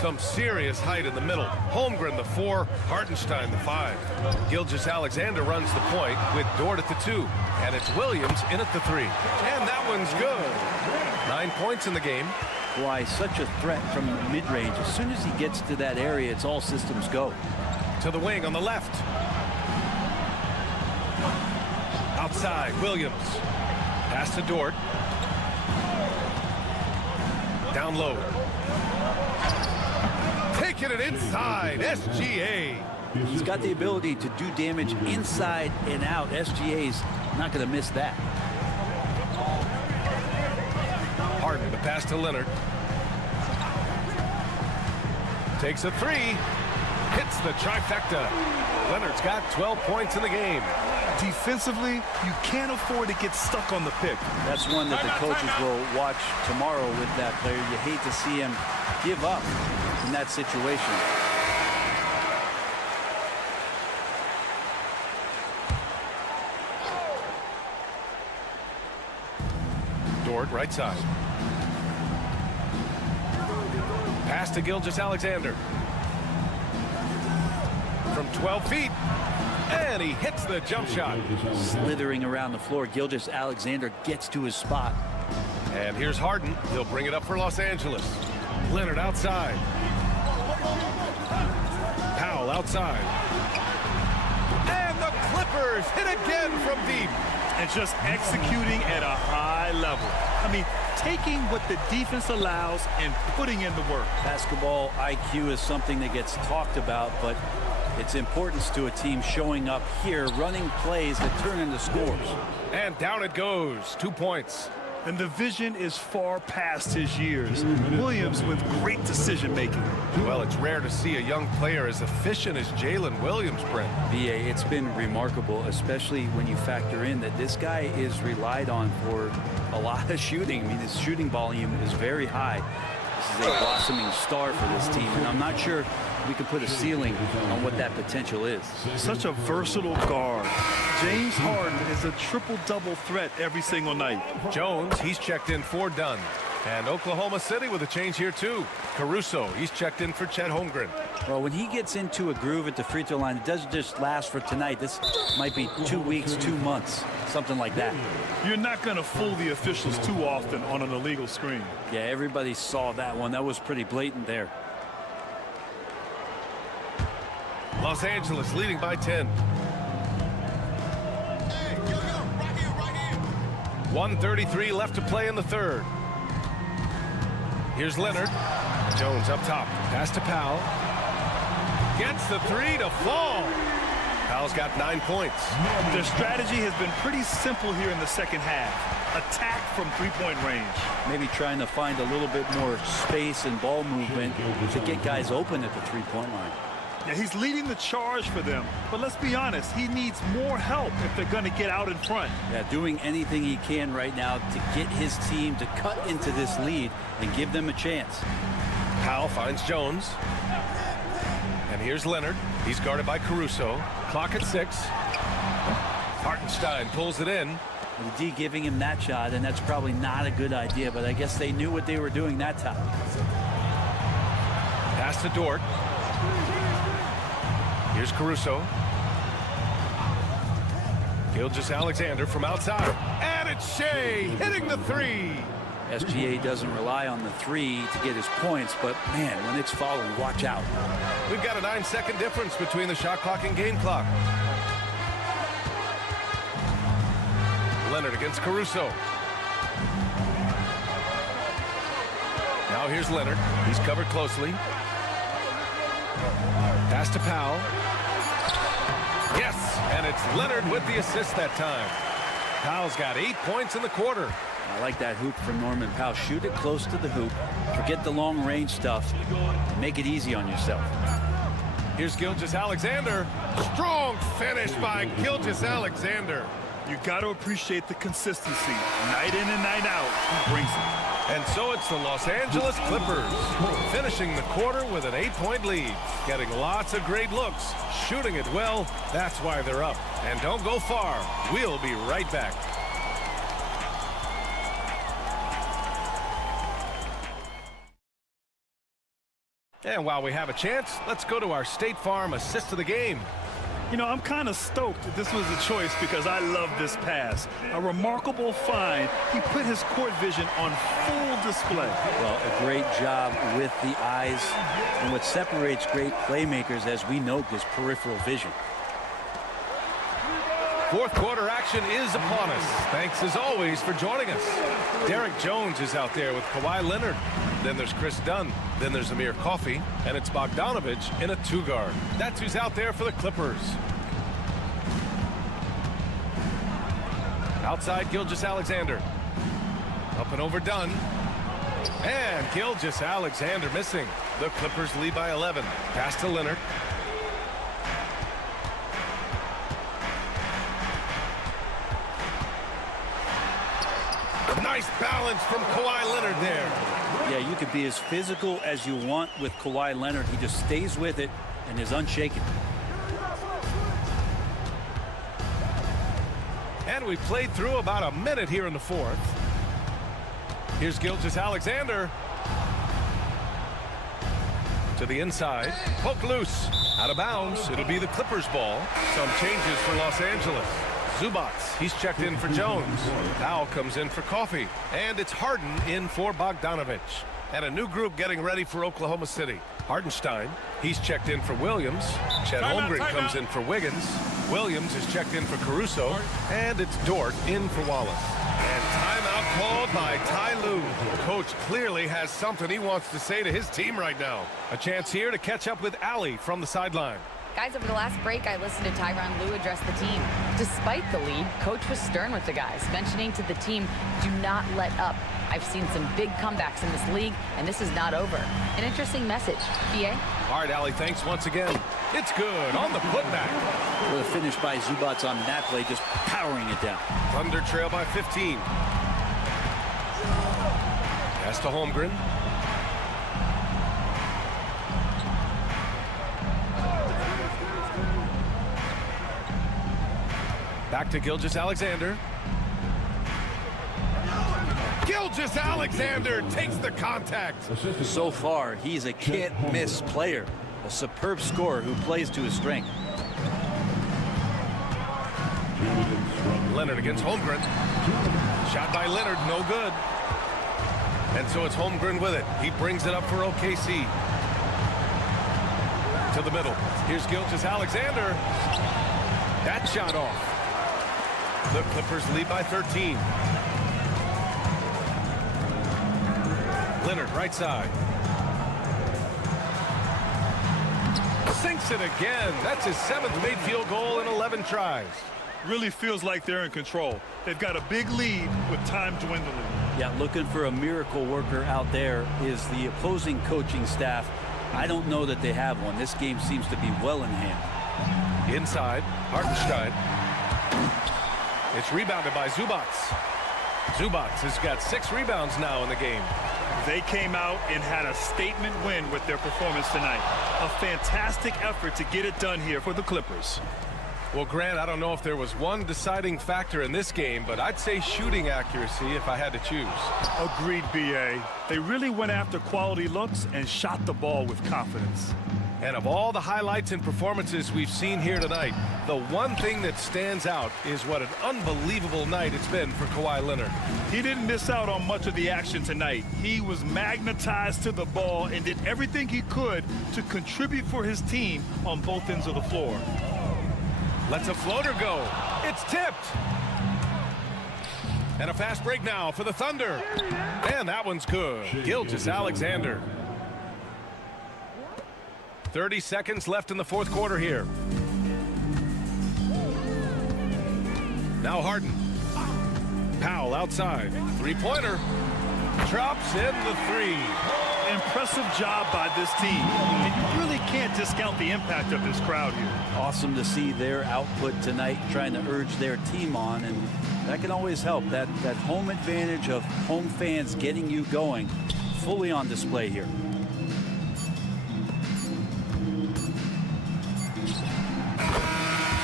Some serious height in the middle. Holmgren the 4, Hartenstein the 5. Gilgeous-Alexander runs the point with Dort at the 2. And it's Williams in at the 3. And that one's good. 9 points in the game. Why, such a threat from the mid-range. As soon as he gets to that area, it's all systems go. To the wing on the left. Outside, Williams. Pass to Dort. Down low. Taking it inside, SGA. He's got the ability to do damage inside and out. SGA's not going to miss that. Harden, the pass to Leonard. Takes a 3. Hits the trifecta. Leonard's got 12 points in the game. Defensively, you can't afford to get stuck on the pick. That's one that the coaches will watch tomorrow with that player. You hate to see him give up in that situation. Dort, right side. Pass to Gilgeous-Alexander. From 12 feet. And he hits the jump shot. Slithering around the floor, Gilgeous-Alexander gets to his spot. And here's Harden. He'll bring it up for Los Angeles. Leonard outside. Powell outside. And the Clippers hit again from deep. And just executing at a high level. I mean, taking what the defense allows and putting in the work. Basketball IQ is something that gets talked about, but its importance to a team showing up here, running plays that turn into scores. And down it goes. 2 points. And the vision is far past his years. Williams with great decision-making. Well, it's rare to see a young player as efficient as Jalen Williams, Brent. BA, it's been remarkable, especially when you factor in that this guy is relied on for a lot of shooting. I mean, his shooting volume is very high. This is a blossoming star for this team, and I'm not sure we can put a ceiling on what that potential is. Such a versatile guard. James Harden is a triple-double threat every single night. Jones, he's checked in for Dunn. And Oklahoma City with a change here, too. Caruso, he's checked in for Chet Holmgren. Well, when he gets into a groove at the free throw line, it doesn't just last for tonight. This might be 2 weeks, 2 months, something like that. You're not going to fool the officials too often on an illegal screen. Yeah, everybody saw that one. That was pretty blatant there. Los Angeles leading by 10. 1:33 left to play in the third. Here's Leonard. Jones up top. Pass to Powell. Gets the 3 to fall. Powell's got 9 points. Their strategy has been pretty simple here in the second half. Attack from three-point range. Maybe trying to find a little bit more space and ball movement to get guys open at the three-point line. Yeah, he's leading the charge for them, but let's be honest, he needs more help if they're going to get out in front. Yeah, doing anything he can right now to get his team to cut into this lead and give them a chance. Powell finds Jones. And here's Leonard. He's guarded by Caruso. Clock at 6. Hartenstein pulls it in. The D giving him that shot, and that's probably not a good idea, but I guess they knew what they were doing that time. Pass to Dort. Here's Caruso. Gilgeous-Alexander from outside. And it's Shai hitting the 3. SGA doesn't rely on the 3 to get his points, but man, when it's following, watch out. We've got a 9-second difference between the shot clock and game clock. Leonard against Caruso. Now here's Leonard. He's covered closely. Pass to Powell. Yes, and it's Leonard with the assist that time. Powell's got 8 points in the quarter. I like that hoop from Norman Powell. Shoot it close to the hoop. Forget the long range stuff. Make it easy on yourself. Here's Gilgeous-Alexander. Strong finish by Gilgeous-Alexander. You got to appreciate the consistency. Night in and night out, he brings it. And so it's the Los Angeles Clippers finishing the quarter with an 8-point lead. Getting lots of great looks. Shooting it well. That's why they're up. And don't go far. We'll be right back. And while we have a chance, let's go to our State Farm assist of the game. You know, I'm kind of stoked that this was a choice because I love this pass. A remarkable find. He put his court vision on full display. Well, a great job with the eyes. And what separates great playmakers, as we know, is peripheral vision. Fourth quarter action is upon us. Thanks as always for joining us. Derek Jones is out there with Kawhi Leonard. Then there's Chris Dunn. Then there's Amir Coffey. And it's Bogdanovich in a 2-guard. That's who's out there for the Clippers. Outside Gilgeous-Alexander. Up and over Dunn. And Gilgeous-Alexander missing. The Clippers lead by 11. Pass to Leonard. Nice balance from Kawhi Leonard there. Yeah, you could be as physical as you want with Kawhi Leonard. He just stays with it and is unshaken. And we played through about a minute here in the fourth. Here's Gilgeous-Alexander. To the inside. Poke loose. Out of bounds. It'll be the Clippers ball. Some changes for Los Angeles. Zubats, he's checked in for Jones. Powell comes in for Coffey. And it's Harden in for Bogdanovich. And a new group getting ready for Oklahoma City. Hardenstein, he's checked in for Williams. Chet Holmgren comes in for Wiggins. Williams is checked in for Caruso. And it's Dort in for Wallace. And timeout called by Ty Lue. Coach clearly has something he wants to say to his team right now. A chance here to catch up with Allie from the sideline. Guys, over the last break, I listened to Tyronn Lue address the team. Despite the lead, Coach was stern with the guys, mentioning to the team, do not let up. I've seen some big comebacks in this league, and this is not over. An interesting message. BA? All right, Allie, thanks once again. It's good on the putback. Well, the finish by Zubats on that play, just powering it down. Thunder trail by 15. Pass to Holmgren. Back to Gilgeous-Alexander. Gilgeous-Alexander takes the contact. So far, he's a can't-miss player. A superb scorer who plays to his strength. Leonard against Holmgren. Shot by Leonard, no good. And so it's Holmgren with it. He brings it up for OKC. To the middle. Here's Gilgeous-Alexander. That shot off. The Clippers lead by 13. Leonard, right side. Sinks it again. That's his 7th made field goal in 11 tries. Really feels like they're in control. They've got a big lead with time dwindling. Yeah, looking for a miracle worker out there is the opposing coaching staff. I don't know that they have one. This game seems to be well in hand. Inside, Hartenstein. It's rebounded by Zubats. Zubats has got 6 rebounds now in the game. They came out and had a statement win with their performance tonight. A fantastic effort to get it done here for the Clippers. Well, Grant, I don't know if there was one deciding factor in this game, but I'd say shooting accuracy if I had to choose. Agreed, BA. They really went after quality looks and shot the ball with confidence. And of all the highlights and performances we've seen here tonight, the one thing that stands out is what an unbelievable night it's been for Kawhi Leonard. He didn't miss out on much of the action tonight. He was magnetized to the ball and did everything he could to contribute for his team on both ends of the floor. Lets a floater go. It's tipped. And a fast break now for the Thunder. And that one's good. Gilgeous-Alexander. 30 seconds left in the fourth quarter here. Now Harden. Powell outside. Three-pointer. Drops in the three. Impressive job by this team. And you really can't discount the impact of this crowd here. Awesome to see their output tonight, trying to urge their team on, and that can always help. That home advantage of home fans getting you going, fully on display here.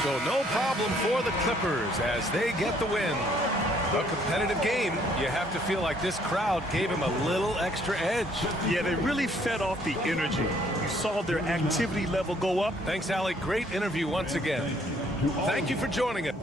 So no problem for the Clippers as they get the win. A competitive game. You have to feel like this crowd gave him a little extra edge. Yeah, they really fed off the energy. You saw their activity level go up. Thanks, Allie. Great interview once again. Thank you for joining us.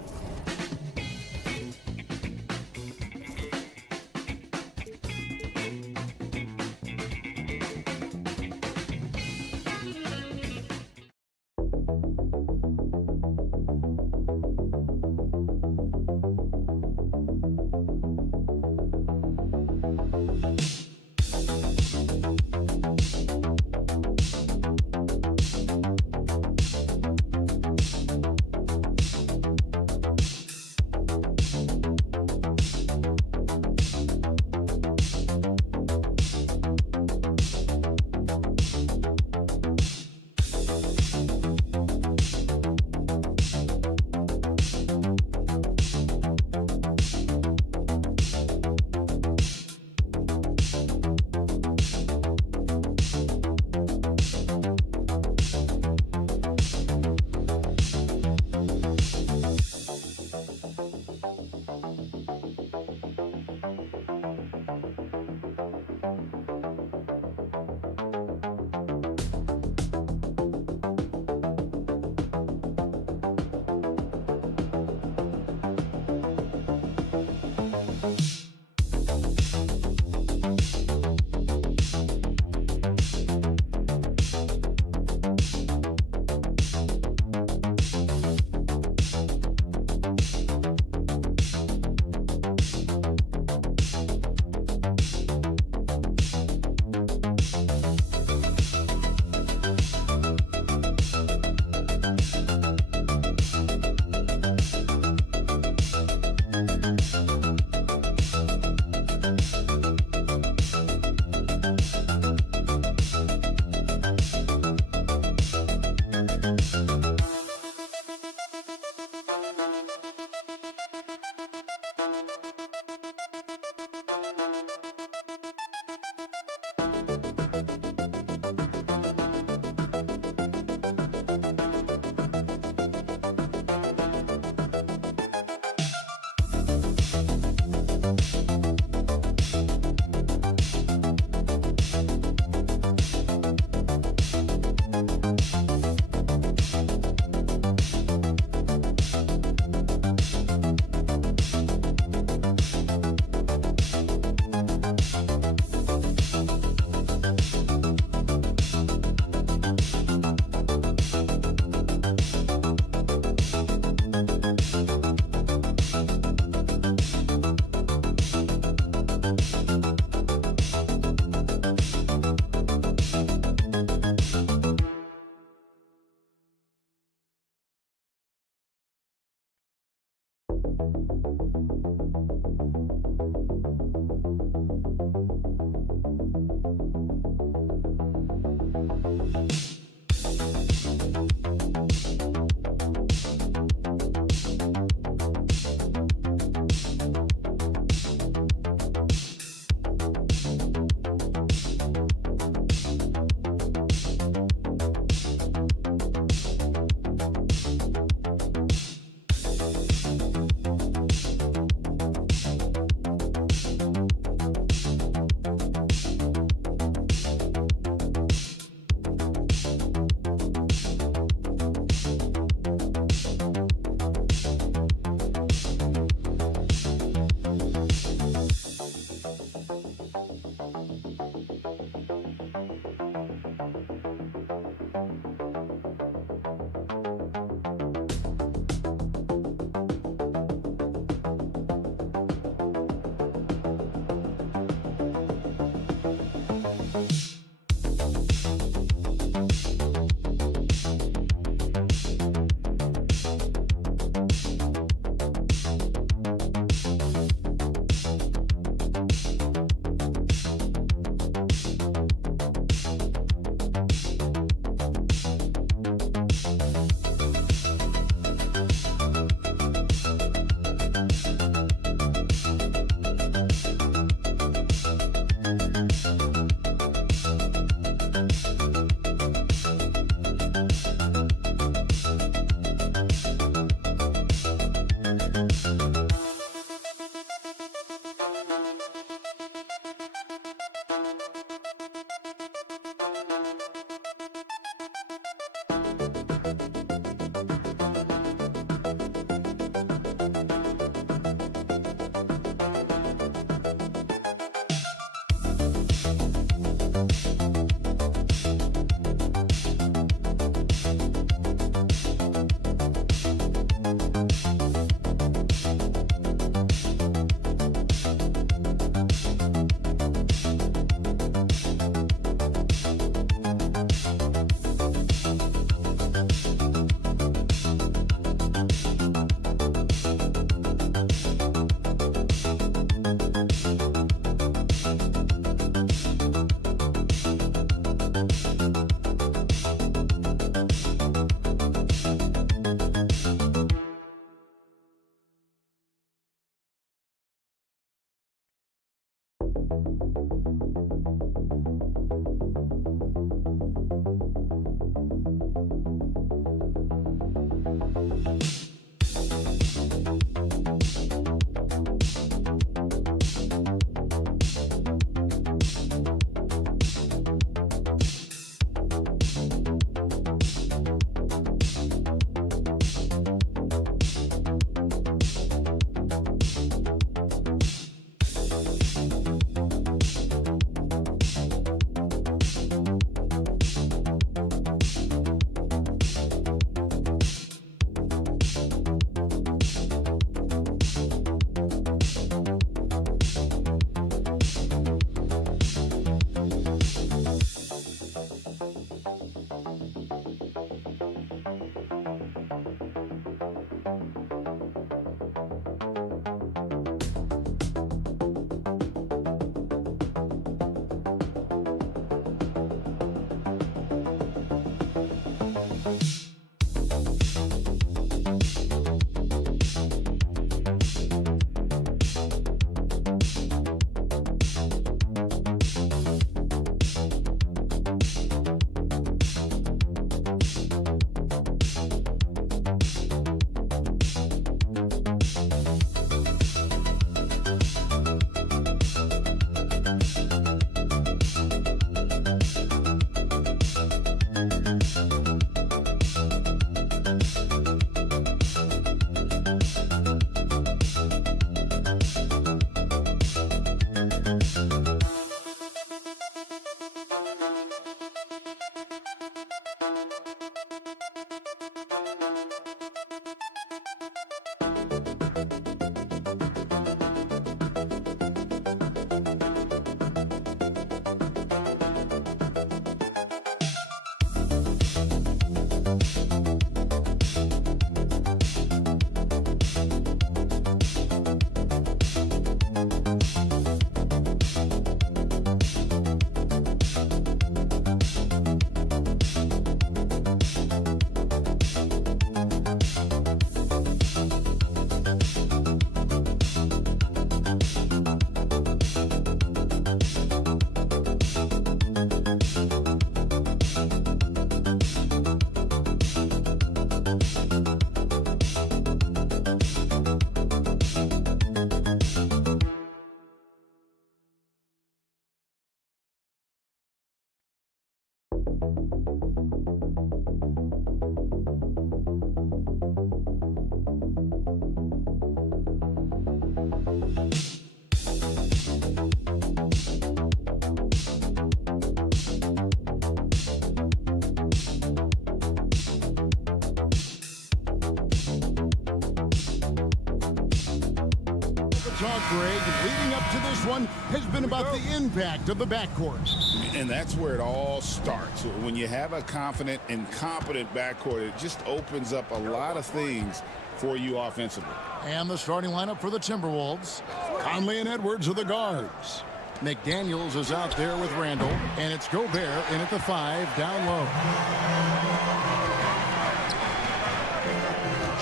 talk, Greg, leading up to this one has been about the impact of the backcourt. And that's where it all starts. When you have a confident and competent backcourt, it just opens up a lot of things for you offensively. And the starting lineup for the Timberwolves. Conley and Edwards are the guards. McDaniels is out there with Randall, and it's Gobert in at the 5 down low.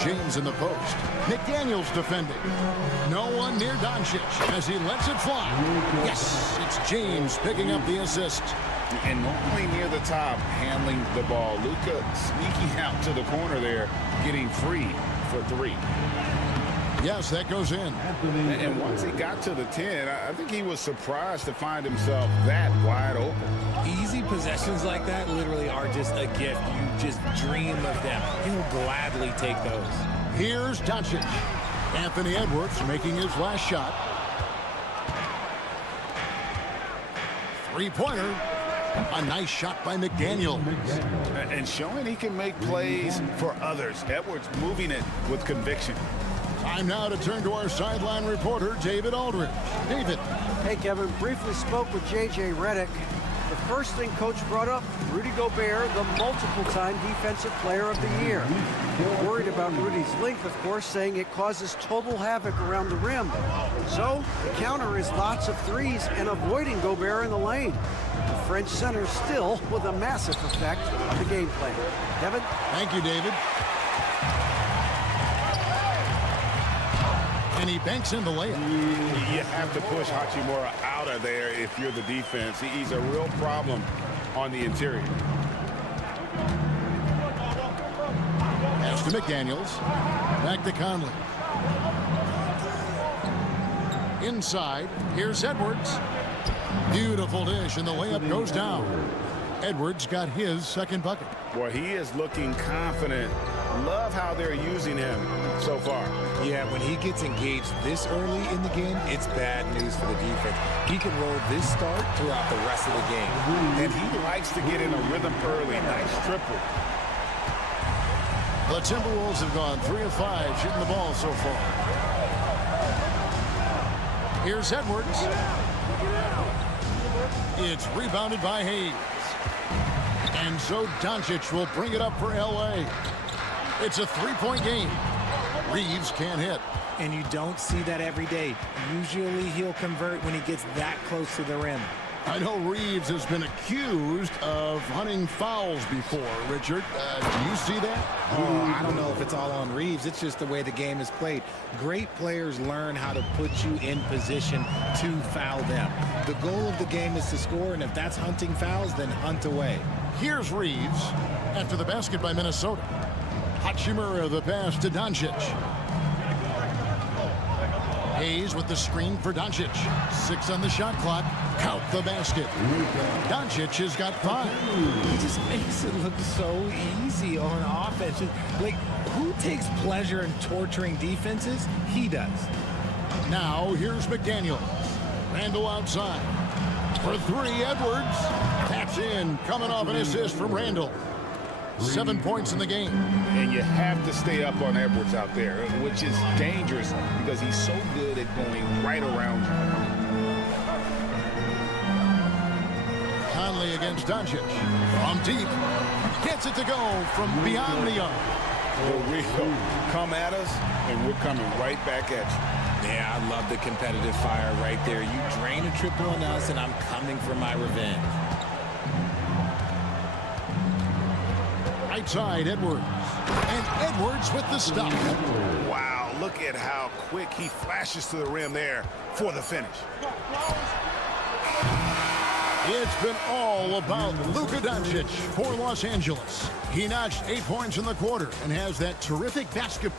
James in the post. McDaniels defending. No one near Doncic as he lets it fly. Yes, it's James picking up the assist. And normally near the top, handling the ball. Luka sneaking out to the corner there, getting free for 3. Yes, that goes in. And once he got to the 10, I think he was surprised to find himself that wide open. Easy possessions like that literally are just a gift. You just dream of them. He'll gladly take those. Here's Doncic. Anthony Edwards making his last shot. Three-pointer. A nice shot by McDaniel. And showing he can make plays for others. Edwards moving it with conviction. Time now to turn to our sideline reporter, David Aldridge. David. Hey, Kevin. Briefly spoke with J.J. Redick. The first thing Coach brought up, Rudy Gobert, the multiple-time Defensive Player of the Year. Worried about Rudy's length, of course, saying it causes total havoc around the rim. So the counter is lots of threes and avoiding Gobert in the lane. The French center still with a massive effect on the game plan. Kevin? Thank you, David. And he banks in the layup. You have to push Hachimura out of there if you're the defense. He's a real problem on the interior. Pass to McDaniels. Back to Conley. Inside, here's Edwards. Beautiful dish, and the layup goes down. Edwards got his second bucket. Boy, he is looking confident. Love how they're using him so far. Yeah, when he gets engaged this early in the game, it's bad news for the defense. He can roll this start throughout the rest of the game. And he likes to get in a rhythm early. Nice triple. The Timberwolves have gone 3 of 5 shooting the ball so far. Here's Edwards. It's rebounded by Hayes. And so Doncic will bring it up for L.A. It's a three-point game. Reeves can't hit. And you don't see that every day. Usually he'll convert when he gets that close to the rim. I know Reeves has been accused of hunting fouls before, Richard. Do you see that? Oh, I don't know if it's all on Reeves. It's just the way the game is played. Great players learn how to put you in position to foul them. The goal of the game is to score, and if that's hunting fouls, then hunt away. Here's Reeves after the basket by Minnesota. Hachimura the pass to Doncic. Hayes with the screen for Doncic. 6 on the shot clock. Count the basket. Doncic has got 5. He just makes it look so easy on offense. Like, who takes pleasure in torturing defenses? He does. Now here's McDaniels. Randall outside. For 3, Edwards. Taps in. Coming off an assist from Randall. 7 points in the game. And you have to stay up on Edwards out there, which is dangerous because he's so good at going right around you. Conley against Doncic. From deep. Gets it to go from beyond the arc. For real. Come at us, and we're coming right back at you. Yeah, I love the competitive fire right there. You drain a triple on us, and I'm coming for my revenge. Right side, Edwards. And Edwards with the stop. Wow, look at how quick he flashes to the rim there for the finish. It's been all about Luka Doncic for Los Angeles. He notched 8 points in the quarter and has that terrific basket.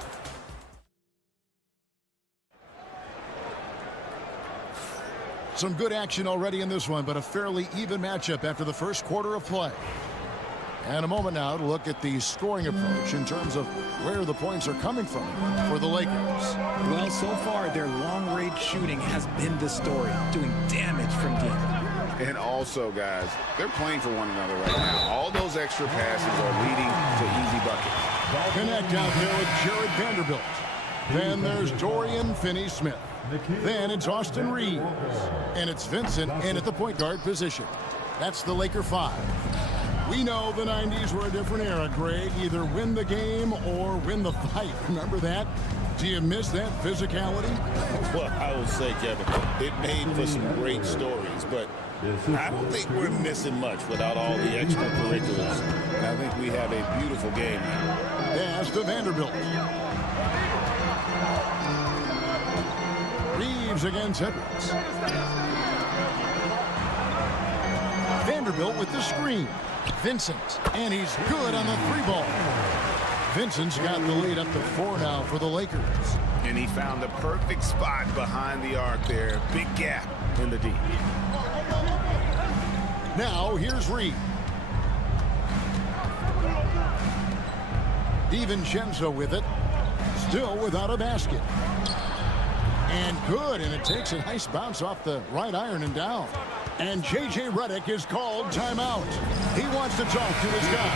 Some good action already in this one, but a fairly even matchup after the first quarter of play. And a moment now to look at the scoring approach in terms of where the points are coming from for the Lakers. Well, so far, their long-range shooting has been the story, doing damage from deep. And also, guys, they're playing for one another right now. All those extra passes are leading to easy buckets. Connect out there with Jared Vanderbilt. Then there's Dorian Finney-Smith. Then it's Austin Reeves. And it's Vincent in at the point guard position. That's the Laker 5. We know the 90s were a different era, Greg. Either win the game or win the fight. Remember that? Do you miss that physicality? Well, I will say, Kevin, it made for some great stories, but I don't think we're missing much without all the extracurriculars. And I think we have a beautiful game now. Pass to Vanderbilt. Reeves against Edwards. Vanderbilt with the screen. Vincent, and he's good on the 3-ball. Vincent's got the lead up to 4 now for the Lakers. And he found the perfect spot behind the arc there. Big gap in the deep. Now here's Reed. DiVincenzo with it. Still without a basket. And good, and it takes a nice bounce off the right iron and down. And J.J. Redick is called timeout. He wants to talk to his guy.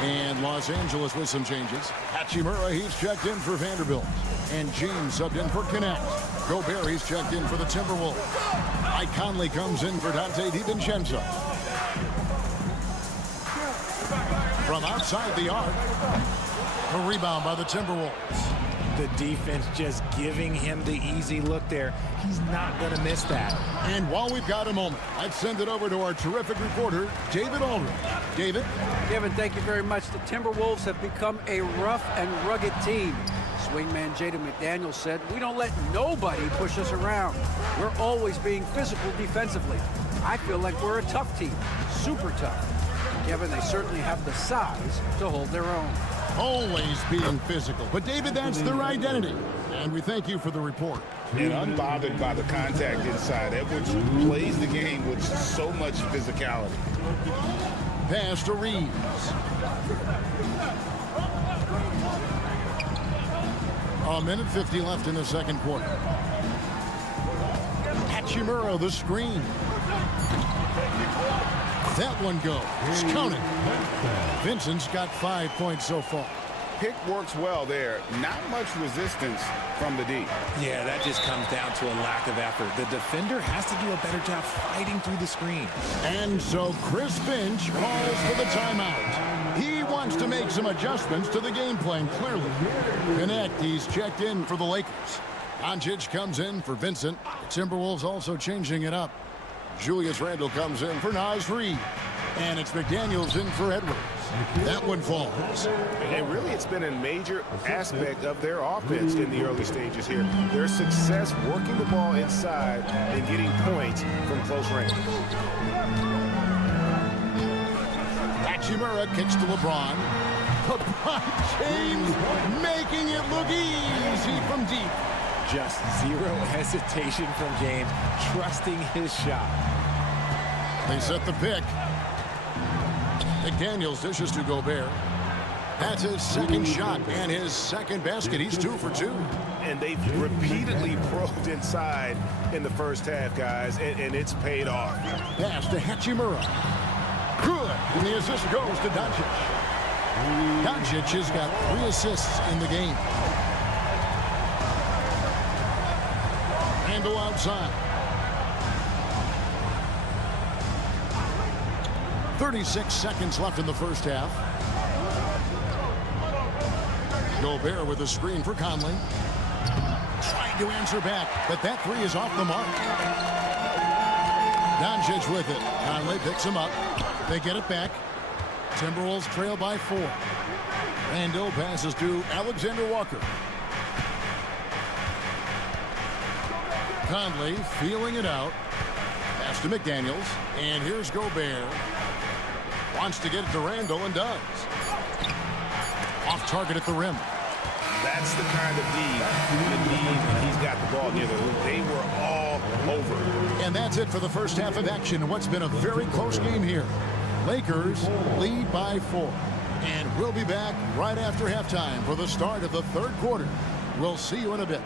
And Los Angeles with some changes. Hachimura, he's checked in for Vanderbilt. And James subbed in for Connect. Gobert, he's checked in for the Timberwolves. Mike Conley comes in for Dante DiVincenzo. From outside the arc, a rebound by the Timberwolves. The defense just giving him the easy look there. He's not going to miss that. And while we've got a moment, I'd send it over to our terrific reporter, David Aldridge. David? Kevin, thank you very much. The Timberwolves have become a rough and rugged team. Swingman Jaden McDaniels said, "We don't let nobody push us around. We're always being physical defensively. I feel like we're a tough team, super tough." Kevin, they certainly have the size to hold their own. Always being physical. But, David, that's their identity. And we thank you for the report. And unbothered by the contact inside, Edwards plays the game with so much physicality. Pass to Reeves. A minute 50 left in the second quarter. Hachimura, the screen. That one goes. Count it. Vincent's got 5 points so far. Pick works well there. Not much resistance from the D. Yeah, that just comes down to a lack of effort. The defender has to do a better job fighting through the screen. And so Chris Finch calls for the timeout. He wants to make some adjustments to the game plan, clearly. Connect, he's checked in for the Lakers. Doncic comes in for Vincent. The Timberwolves also changing it up. Julius Randle comes in for Naz Reid. And it's McDaniels in for Edwards. That one falls. And really, it's been a major aspect of their offense in the early stages here. Their success working the ball inside and getting points from close range. Hachimura kicks to LeBron. LeBron James making it look easy from deep. Just zero hesitation from James, trusting his shot. They set the pick. McDaniels dishes to Gobert. That's his second shot and his second basket. He's 2 for 2. And they've repeatedly probed inside in the first half, guys, and it's paid off. Pass to Hachimura. Good. And the assist goes to Doncic. Doncic has got 3 assists in the game. Randle outside. 36 seconds left in the first half. Gobert with a screen for Conley. Trying to answer back, but that 3 is off the mark. Doncic with it. Conley picks him up. They get it back. Timberwolves trail by 4. Randle passes to Alexander Walker. Conley feeling it out. Pass to McDaniels. And here's Gobert. Wants to get it to Randle and does. Off target at the rim. That's the kind of D you need when he's got the ball near the hoop. They were all over. And that's it for the first half of action. What's been a very close game here. Lakers lead by 4. And we'll be back right after halftime for the start of the third quarter. We'll see you in a bit.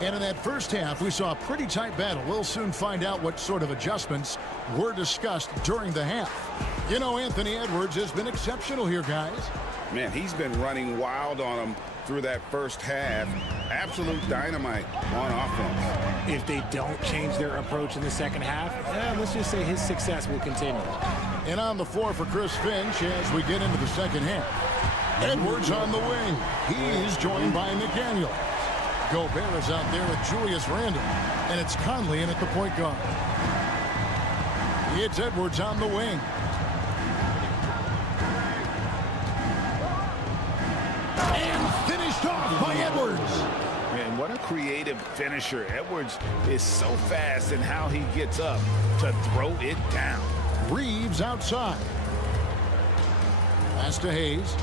And in that first half, we saw a pretty tight battle. We'll soon find out what sort of adjustments were discussed during the half. You know, Anthony Edwards has been exceptional here, guys. Man, he's been running wild on them through that first half. Absolute dynamite on offense. If they don't change their approach in the second half, let's just say his success will continue. And on the floor for Chris Finch as we get into the second half. Edwards on the wing. He's joined by McDaniels. Gobert is out there with Julius Randle. And it's Conley in at the point guard. It's Edwards on the wing. And finished off by Edwards. Man, what a creative finisher. Edwards is so fast in how he gets up to throw it down. Reeves outside. Pass to Hayes.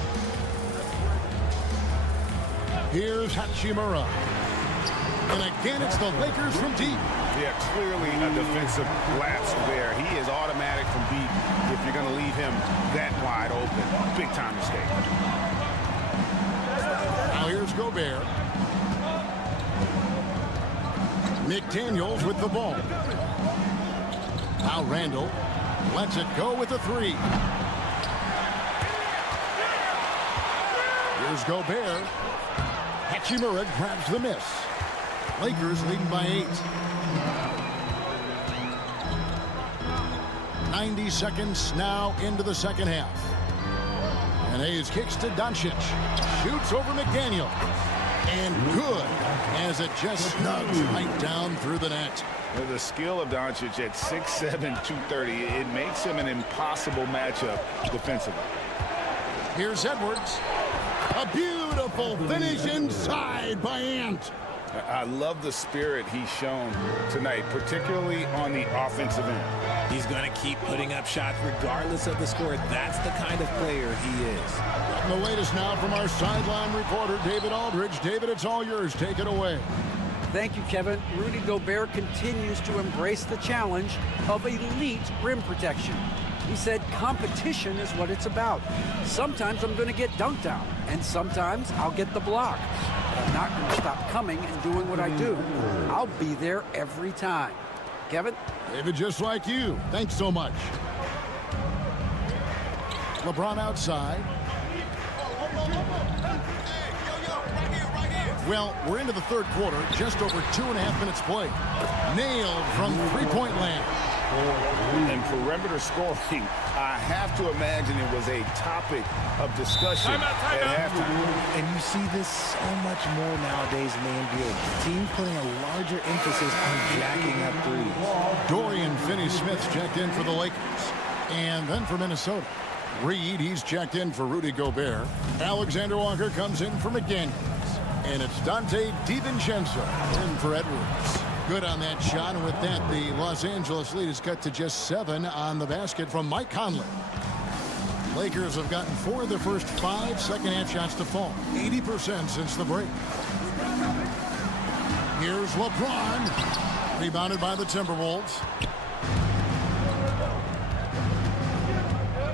Here's Hachimura. And again, it's the Lakers from deep. Yeah, clearly a defensive lapse there. He is automatic from deep if you're going to leave him that wide open. Big time mistake. Now here's Gobert. McDaniels with the ball. Now Randle lets it go with a 3. Here's Gobert. Hachimura grabs the miss. Lakers leading by 8. 90 seconds now into the second half. And Hayes kicks to Doncic. Shoots over McDaniels. And good, as it just snugs right down through the net. The skill of Doncic at 6'7", 230, it makes him an impossible matchup defensively. Here's Edwards. A beautiful finish inside by Ant. I love the spirit he's shown tonight, particularly on the offensive end. He's going to keep putting up shots regardless of the score. That's the kind of player he is. The latest now from our sideline reporter, David Aldridge. David, it's all yours. Take it away. Thank you, Kevin. Rudy Gobert continues to embrace the challenge of elite rim protection. He said competition is what it's about. Sometimes I'm going to get dunked on, and sometimes I'll get the block. But I'm not going to stop coming and doing what I do. I'll be there every time. Kevin? David, just like you. Thanks so much. LeBron outside. Well, we're into the third quarter, just over 2.5 minutes played. Nailed from three-point land. And perimeter scoring, I have to imagine it was a topic of discussion at halftime. And you see this so much more nowadays in the NBA. Teams putting a larger emphasis on jacking up threes. Dorian Finney-Smith's checked in for the Lakers. And then for Minnesota. Reed, he's checked in for Rudy Gobert. Alexander Walker comes in for McDaniels. And it's Dante DiVincenzo in for Edwards. Good on that shot, and with that, the Los Angeles lead is cut to just 7 on the basket from Mike Conley. Lakers have gotten 4 of the first 5 second-half shots to fall, 80% since the break. Here's LeBron, rebounded by the Timberwolves.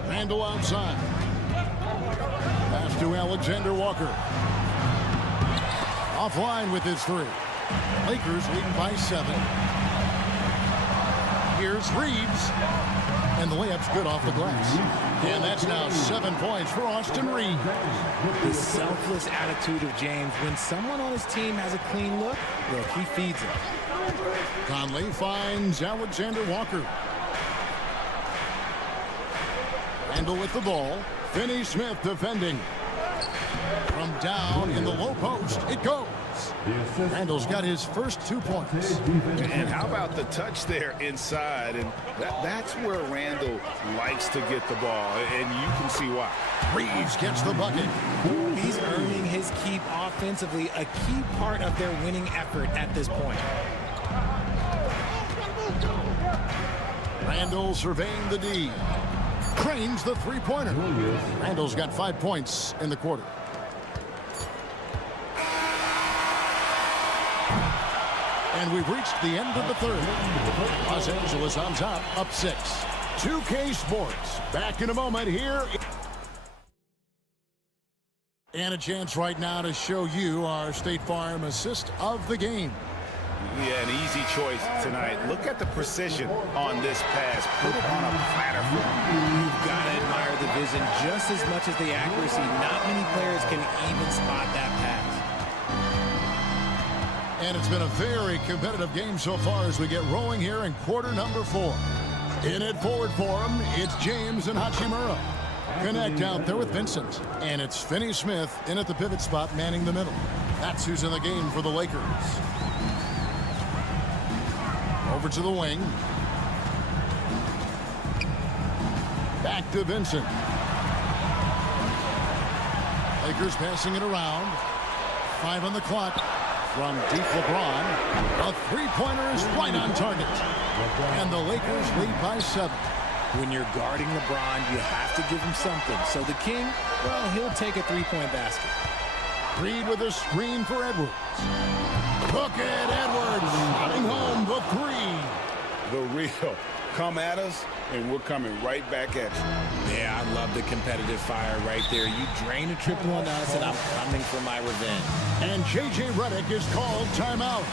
Randle outside. Pass to Alexander Walker. Offline with his 3. Lakers leading by 7. Here's Reeves. And the layup's good off the glass. And that's now 7 points for Austin Reeves. The selfless attitude of James. When someone on his team has a clean look, he feeds it. Conley finds Alexander Walker. Randle with the ball. Finney-Smith defending. From down in the low post, it goes. Randle's got his first 2 points. And how about the touch there inside? And that's where Randle likes to get the ball, and you can see why. Reeves gets the bucket. He's earning his keep offensively, a key part of their winning effort at this point. Randle surveying the D. Cranes the three-pointer. Randle's got 5 points in the quarter. And we've reached the end of the third. Los Angeles on top, up 6. 2K Sports, back in a moment here. And a chance right now to show you our State Farm assist of the game. Yeah, an easy choice tonight. Look at the precision on this pass. Put it on a platter for him. You've got to admire the vision just as much as the accuracy. Not many players can even spot that pass. And it's been a very competitive game so far as we get rolling here in quarter number 4. In it forward for him, it's James and Hachimura. Connect out there with Vincent. And it's Finney-Smith in at the pivot spot, manning the middle. That's who's in the game for the Lakers. Over to the wing. Back to Vincent. Lakers passing it around. 5 on the clock. From deep LeBron. A three-pointer is right on target. And the Lakers lead by 7. When you're guarding LeBron, you have to give him something. So the King, well, he'll take a three-point basket. Reed with a screen for Edwards. Look at Edwards running home the 3. The real. Come at us, and we're coming right back at you. Yeah, I love the competitive fire right there. You drain a triple on us, and I'm coming for my revenge. And J.J. Redick is called timeout.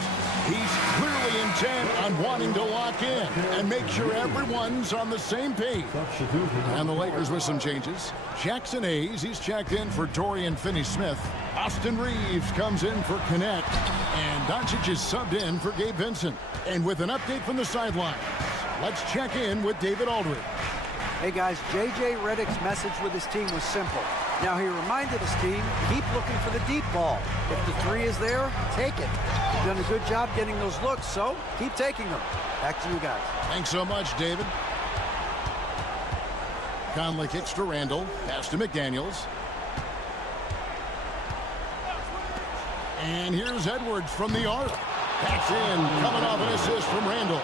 He's clearly intent on wanting to lock in and make sure everyone's on the same page. And the Lakers with some changes. Jackson Hayes, he's checked in for Dorian Finney-Smith. Austin Reeves comes in for Connect. And Doncic is subbed in for Gabe Vincent. And with an update from the sideline, let's check in with David Aldridge. Hey guys, J.J. Redick's message with his team was simple. Now he reminded his team, keep looking for the deep ball. If the three is there, take it. You've done a good job getting those looks, so keep taking them. Back to you guys. Thanks so much, David. Conley kicks to Randall. Pass to McDaniels. And here's Edwards from the arc. That's in, coming off an assist from Randall.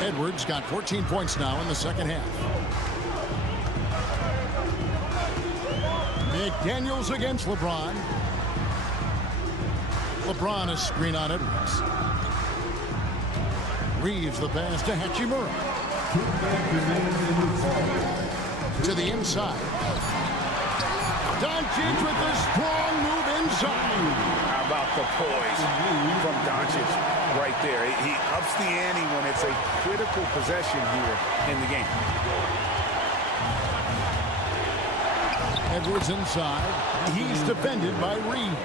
Edwards got 14 points now in the second half. McDaniels against LeBron. LeBron is screen on Edwards. Reeves the pass to Hachimura. To the inside. Doncic with the strong move inside. How about the poise from Doncic right there? He ups the ante when it's a critical possession here in the game. Edwards inside. He's defended by Reed.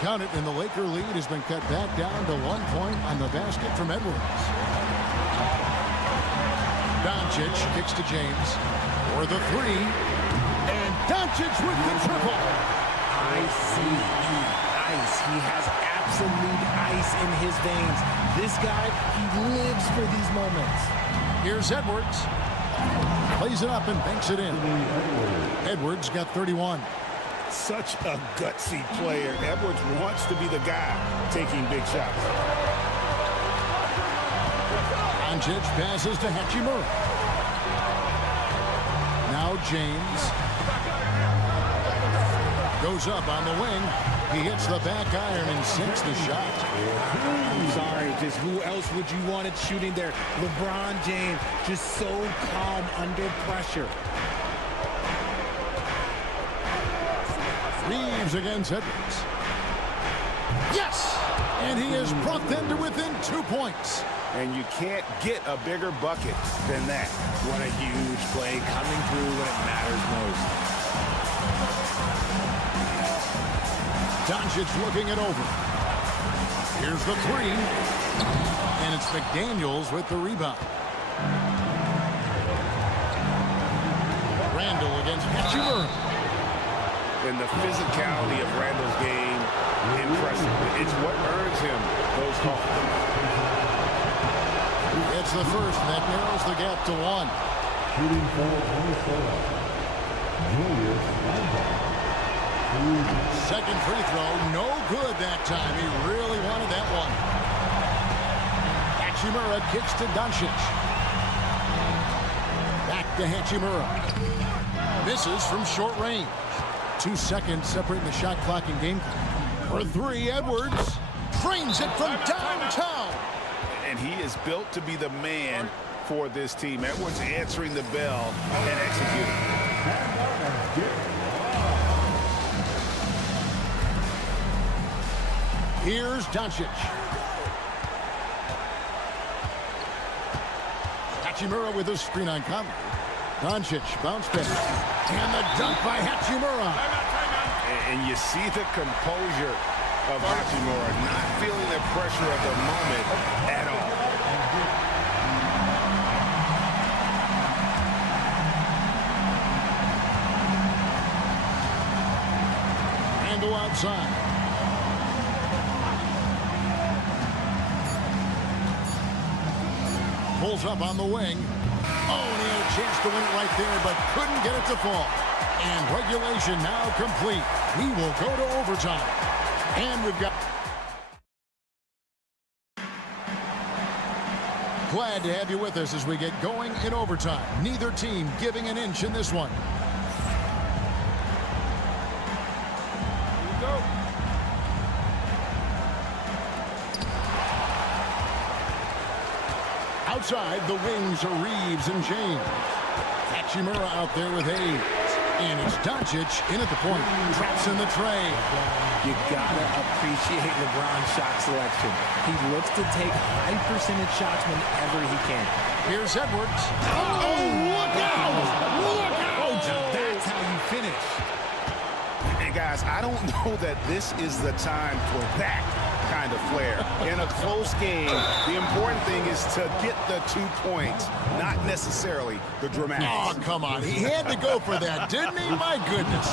Count it, and the Laker lead has been cut back down to 1 point on the basket from Edwards. Doncic kicks to James for the three. And Doncic with the triple. ICE. He has absolute ice in his veins. This guy, he lives for these moments. Here's Edwards. Plays it up and banks it in. Edwards got 31. Such a gutsy player. Edwards wants to be the guy taking big shots. Doncic passes to Hachimura. Now James goes up on the wing. He hits the back iron and sinks the shot. I'm sorry, just who else would you want it shooting there? LeBron James, just so calm under pressure. Reeves against Edwards. Yes! And he has brought them to within 2 points. And you can't get a bigger bucket than that. What a huge play coming through when it matters most. Doncic looking it over. Here's the three. And it's McDaniels with the rebound. Randall against Hachimura. And the physicality of Randall's game, impressive. It's what earns him those calls. It's the first, and that narrows the gap to 1. Shooting for 24. Julius Randle. Second free throw, no good that time. He really wanted that one. Hachimura kicks to Doncic. Back to Hachimura. Misses from short range. 2 seconds separating the shot clock and game clock. For three, Edwards trains it from downtown. And he is built to be the man for this team. Edwards answering the bell and executing. Here's Doncic. Hachimura with a screen on Conley. Doncic bounce back. And the dunk by Hachimura. And you see the composure of Hachimura, not feeling the pressure of the moment at all. Randall outside. Pulls up on the wing. Oh, and he had a chance to win it right there, but couldn't get it to fall. And regulation now complete. We will go to overtime. And we've got... Glad to have you with us as we get going in overtime. Neither team giving an inch in this one. Here we go. Outside, the wings are Reeves and James. Hachimura out there with Hayes. And it's Doncic in at the point. Traps in the tray. You gotta appreciate LeBron's shot selection. He looks to take high percentage shots whenever he can. Here's Edwards. Oh, look out! Look out! That's how you finish. And guys, I don't know that this is the time for that kind kind of flair. In a close game, the important thing is to get the 2 points, not necessarily the dramatics. Oh, come on. He had to go for that, didn't he? My goodness.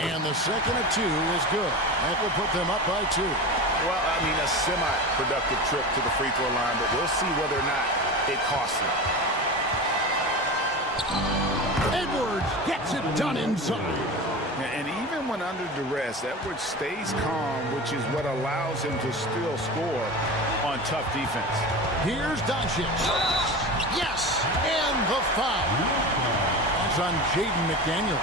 And the second of 2 is good. That will put them up by 2. Well, I mean, a semi-productive trip to the free throw line, but we'll see whether or not it costs them. Edwards gets it done inside. And even when under duress, Edwards stays calm, which is what allows him to still score on tough defense. Here's Doncic. Yes, and the foul. It's on Jaden McDaniels.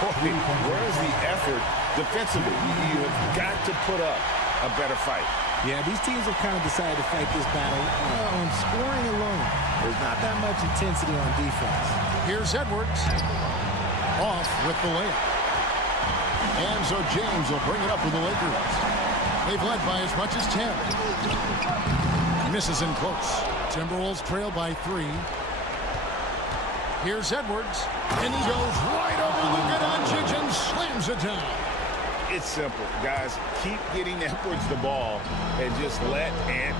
Boy, where's the effort defensively? You have got to put up a better fight. Yeah, these teams have kind of decided to fight this battle on scoring alone. There's not that much intensity on defense. Here's Edwards. Off with the layup. And so James will bring it up for the Lakers. They've led by as much as 10. Misses in close. Timberwolves trail by 3. Here's Edwards. And he goes right over Luka Doncic and slams it down. It's simple, guys. Keep getting Edwards the ball and just let Ant.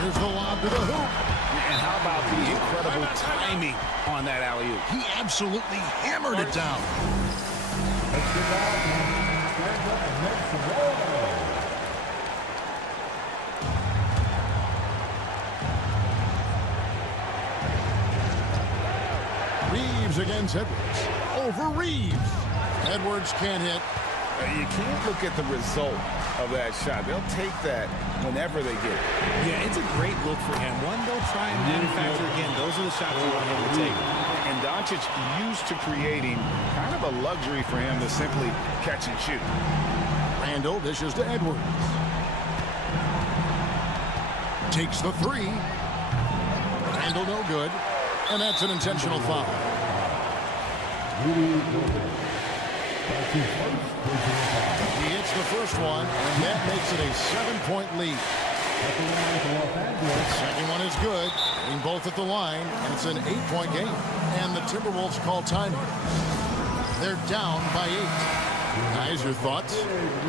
There's the lob to the hoop. And how about the incredible timing on that alley-oop? He absolutely hammered it down. Reeves against Edwards. Over Reeves. Edwards can't hit. You can't look at the result of that shot. They'll take that whenever they get it. Yeah, it's a great look for him. One, they'll try and manufacture again. Those are the shots you want him to take. And Doncic used to creating kind of a luxury for him to simply catch and shoot. Randall dishes to Edwards. Takes the 3. Randall no good. And that's an intentional foul. He hits the first one, and that makes it a 7-point lead. The second one is good, getting both at the line, and it's an 8-point game. And the Timberwolves call timeout. They're down by 8. Guys, your thoughts?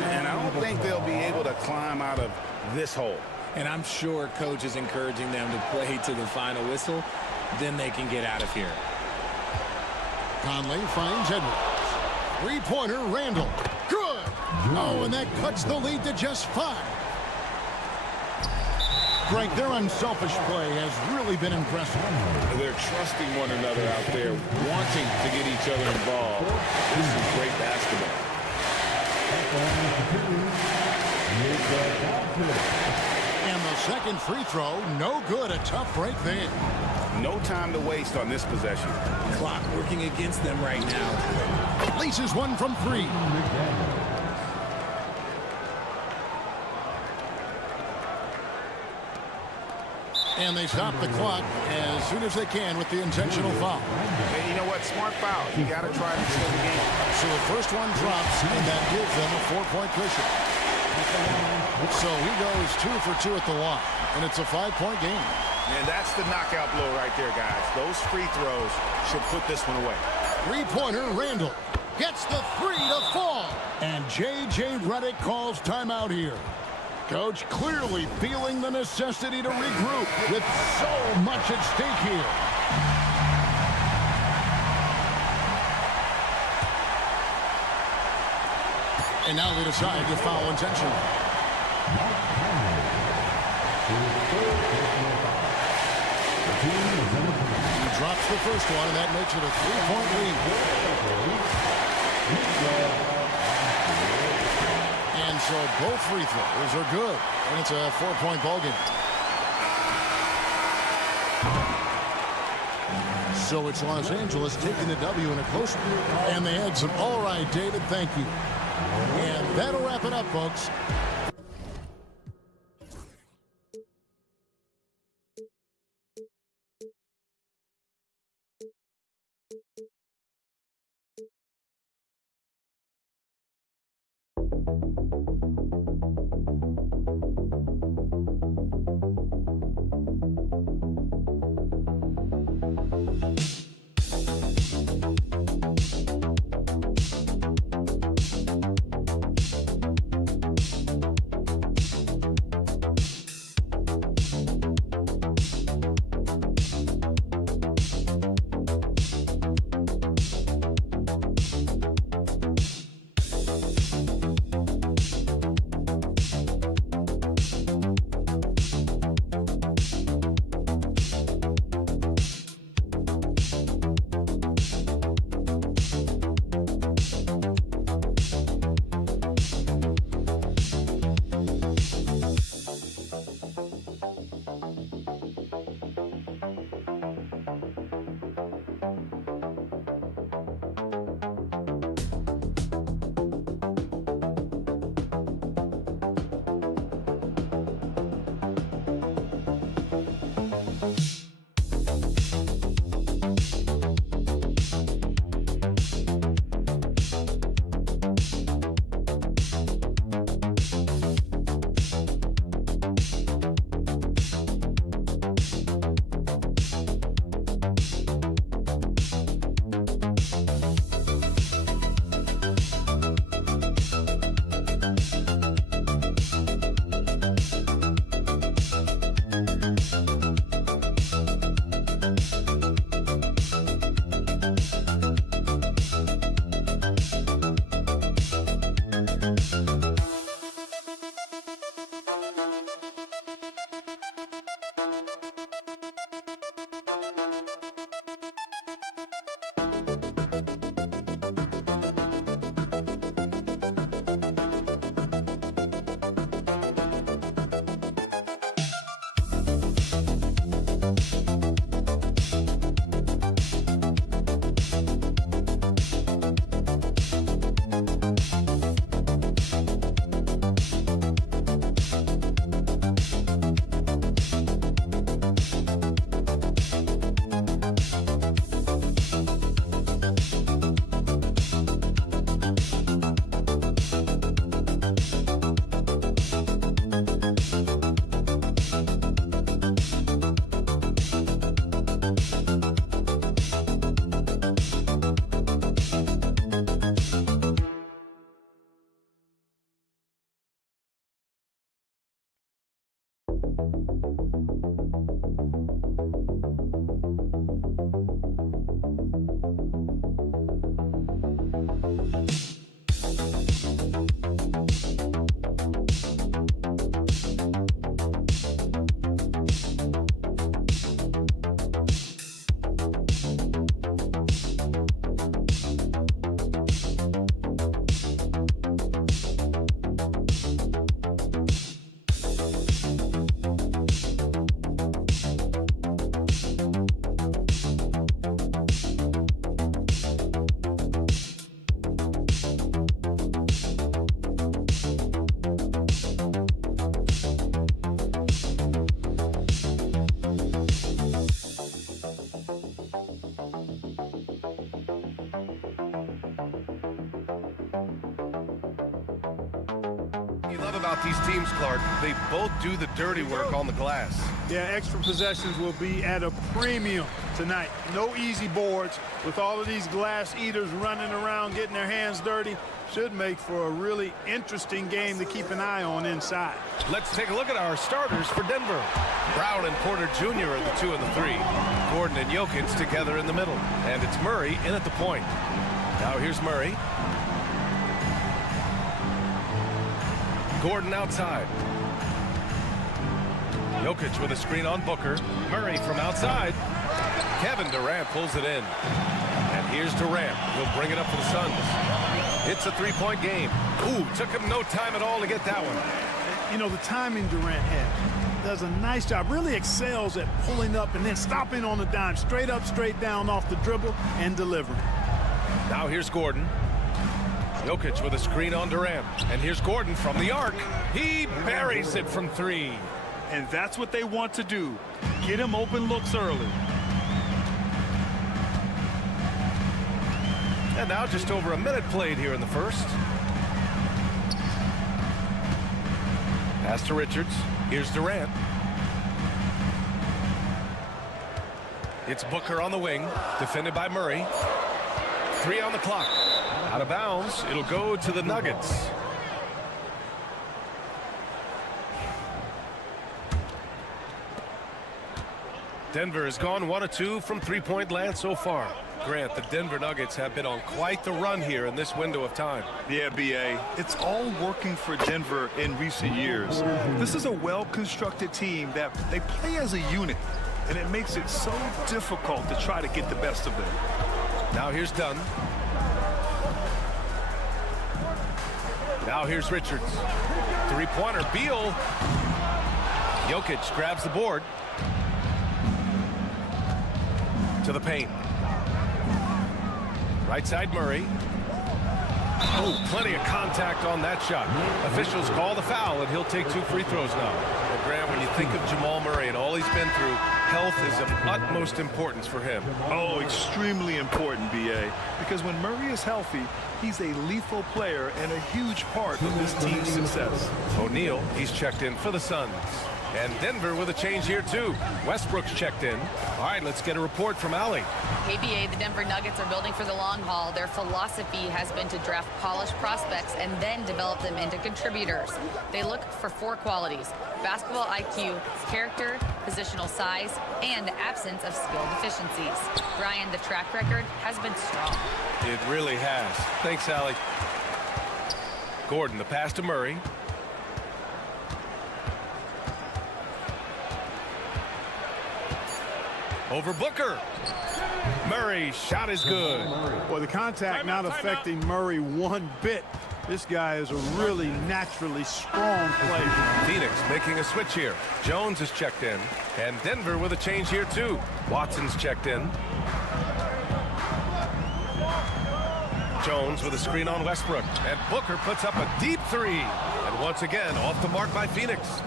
And I don't think they'll be able to climb out of this hole. And I'm sure coach is encouraging them to play to the final whistle. Then they can get out of here. Conley finds Edwards. Three-pointer, Randall. Good. Oh, and that cuts the lead to just 5. Greg, their unselfish play has really been impressive. They're trusting one another out there, wanting to get each other involved. This is great basketball. And the second free throw, no good. A tough break there. No time to waste on this possession. Clock working against them right now. Laces one from 3. And they stop the clock as soon as they can with the intentional foul. And you know what? Smart foul. You got to try to steal the game. So the first one drops, and that gives them a 4-point cushion. So he goes 2 for 2 at the line, and it's a 5-point game. And that's the knockout blow right there, guys. Those free throws should put this one away. Three-pointer, Randall gets the 3 to fall. And J.J. Redick calls timeout here. Coach clearly feeling the necessity to regroup with so much at stake here. And now they decide to foul intentionally. He drops the first one, and that makes it a 3-point lead. And so both free throws are good, and it's a 4-point ball game. So it's Los Angeles taking the W in a close one. And they had some, all right, David, thank you. And that'll wrap it up, folks. About these teams, Clark, they both do the dirty work on the glass. Yeah, extra possessions will be at a premium tonight. No easy boards. With all of these glass eaters running around, getting their hands dirty, should make for a really interesting game to keep an eye on inside. Let's take a look at our starters for Denver. Brown and Porter Jr. are the 2 and the 3. Gordon and Jokic together in the middle. And it's Murray in at the point. Now here's Murray. Gordon outside. Jokic with a screen on Booker. Murray from outside. Kevin Durant pulls it in. And here's Durant. He'll bring it up for the Suns. It's a three-point game. Ooh, took him no time at all to get that one. You know, the timing Durant has. Does a nice job. Really excels at pulling up and then stopping on the dime. Straight up, straight down off the dribble and delivering. Now here's Gordon. Jokic with a screen on Durant. And here's Gordon from the arc. He buries it from 3. And that's what they want to do. Get him open looks early. And now just over a minute played here in the first. Pass to Richards. Here's Durant. It's Booker on the wing, defended by Murray. 3 on the clock. Out of bounds. It'll go to the Nuggets. Denver has gone 1 of 2 from three-point land so far. Grant, the Denver Nuggets have been on quite the run here in this window of time. Yeah, B.A. It's all working for Denver in recent years. This is a well-constructed team that they play as a unit, and it makes it so difficult to try to get the best of them. Now here's Dunn. Now here's Richards. Three-pointer, Beal. Jokic grabs the board. To the paint. Right side, Murray. Oh, plenty of contact on that shot. Officials call the foul, and he'll take 2 free throws now. Well, Grant, when you think of Jamal Murray and all he's been through, health is of utmost importance for him. Oh, extremely important, B.A. Because when Murray is healthy, he's a lethal player and a huge part of this team's success. O'Neal, he's checked in for the Suns. And Denver with a change here, too. Westbrook's checked in. All right, let's get a report from Allie. KBA, the Denver Nuggets are building for the long haul. Their philosophy has been to draft polished prospects and then develop them into contributors. They look for 4 qualities: basketball IQ, character, positional size, and absence of skill deficiencies. Brian, the track record has been strong. It really has. Thanks, Allie. Gordon, the pass to Murray. Over Booker. Murray, shot is good. Well, the contact not affecting Murray one bit. This guy is a really naturally strong player. Phoenix making a switch here. Jones is checked in. And Denver with a change here, too. Watson's checked in. Jones with a screen on Westbrook. And Booker puts up a deep 3. And once again, off the mark by Phoenix.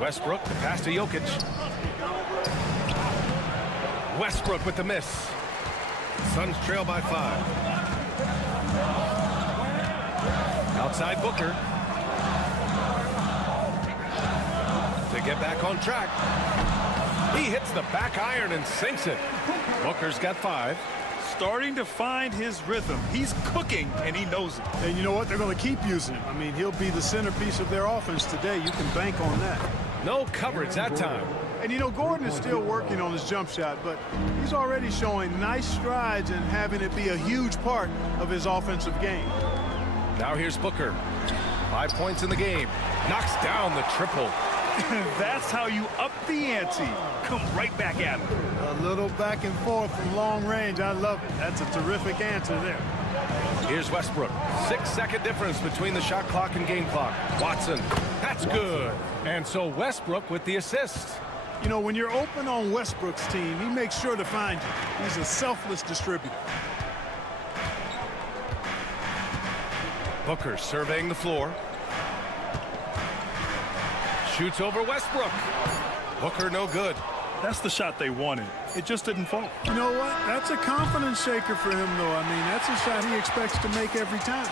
Westbrook, the pass to Jokic. Westbrook with the miss. Suns trail by 5. Outside Booker. To get back on track. He hits the back iron and sinks it. Booker's got 5. starting to find his rhythm. He's cooking, and he knows it. And you know what? They're going to keep using him. I mean, he'll be the centerpiece of their offense today. You can bank on that. No coverage that time. And, you know, Gordon is still working on his jump shot, but he's already showing nice strides and having it be a huge part of his offensive game. Now here's Booker. 5 points in the game. Knocks down the triple. That's how you up the ante. Come right back at him. A little back and forth from long range. I love it. That's a terrific answer there. Here's Westbrook. 6-second difference between the shot clock and game clock. Watson. That's good. And so Westbrook with the assist. You know, when you're open on Westbrook's team, he makes sure to find you. He's a selfless distributor. Booker surveying the floor. Shoots over Westbrook. Booker no good. That's the shot they wanted. It just didn't fall. You know what? That's a confidence shaker for him, though. I mean, that's a shot he expects to make every time.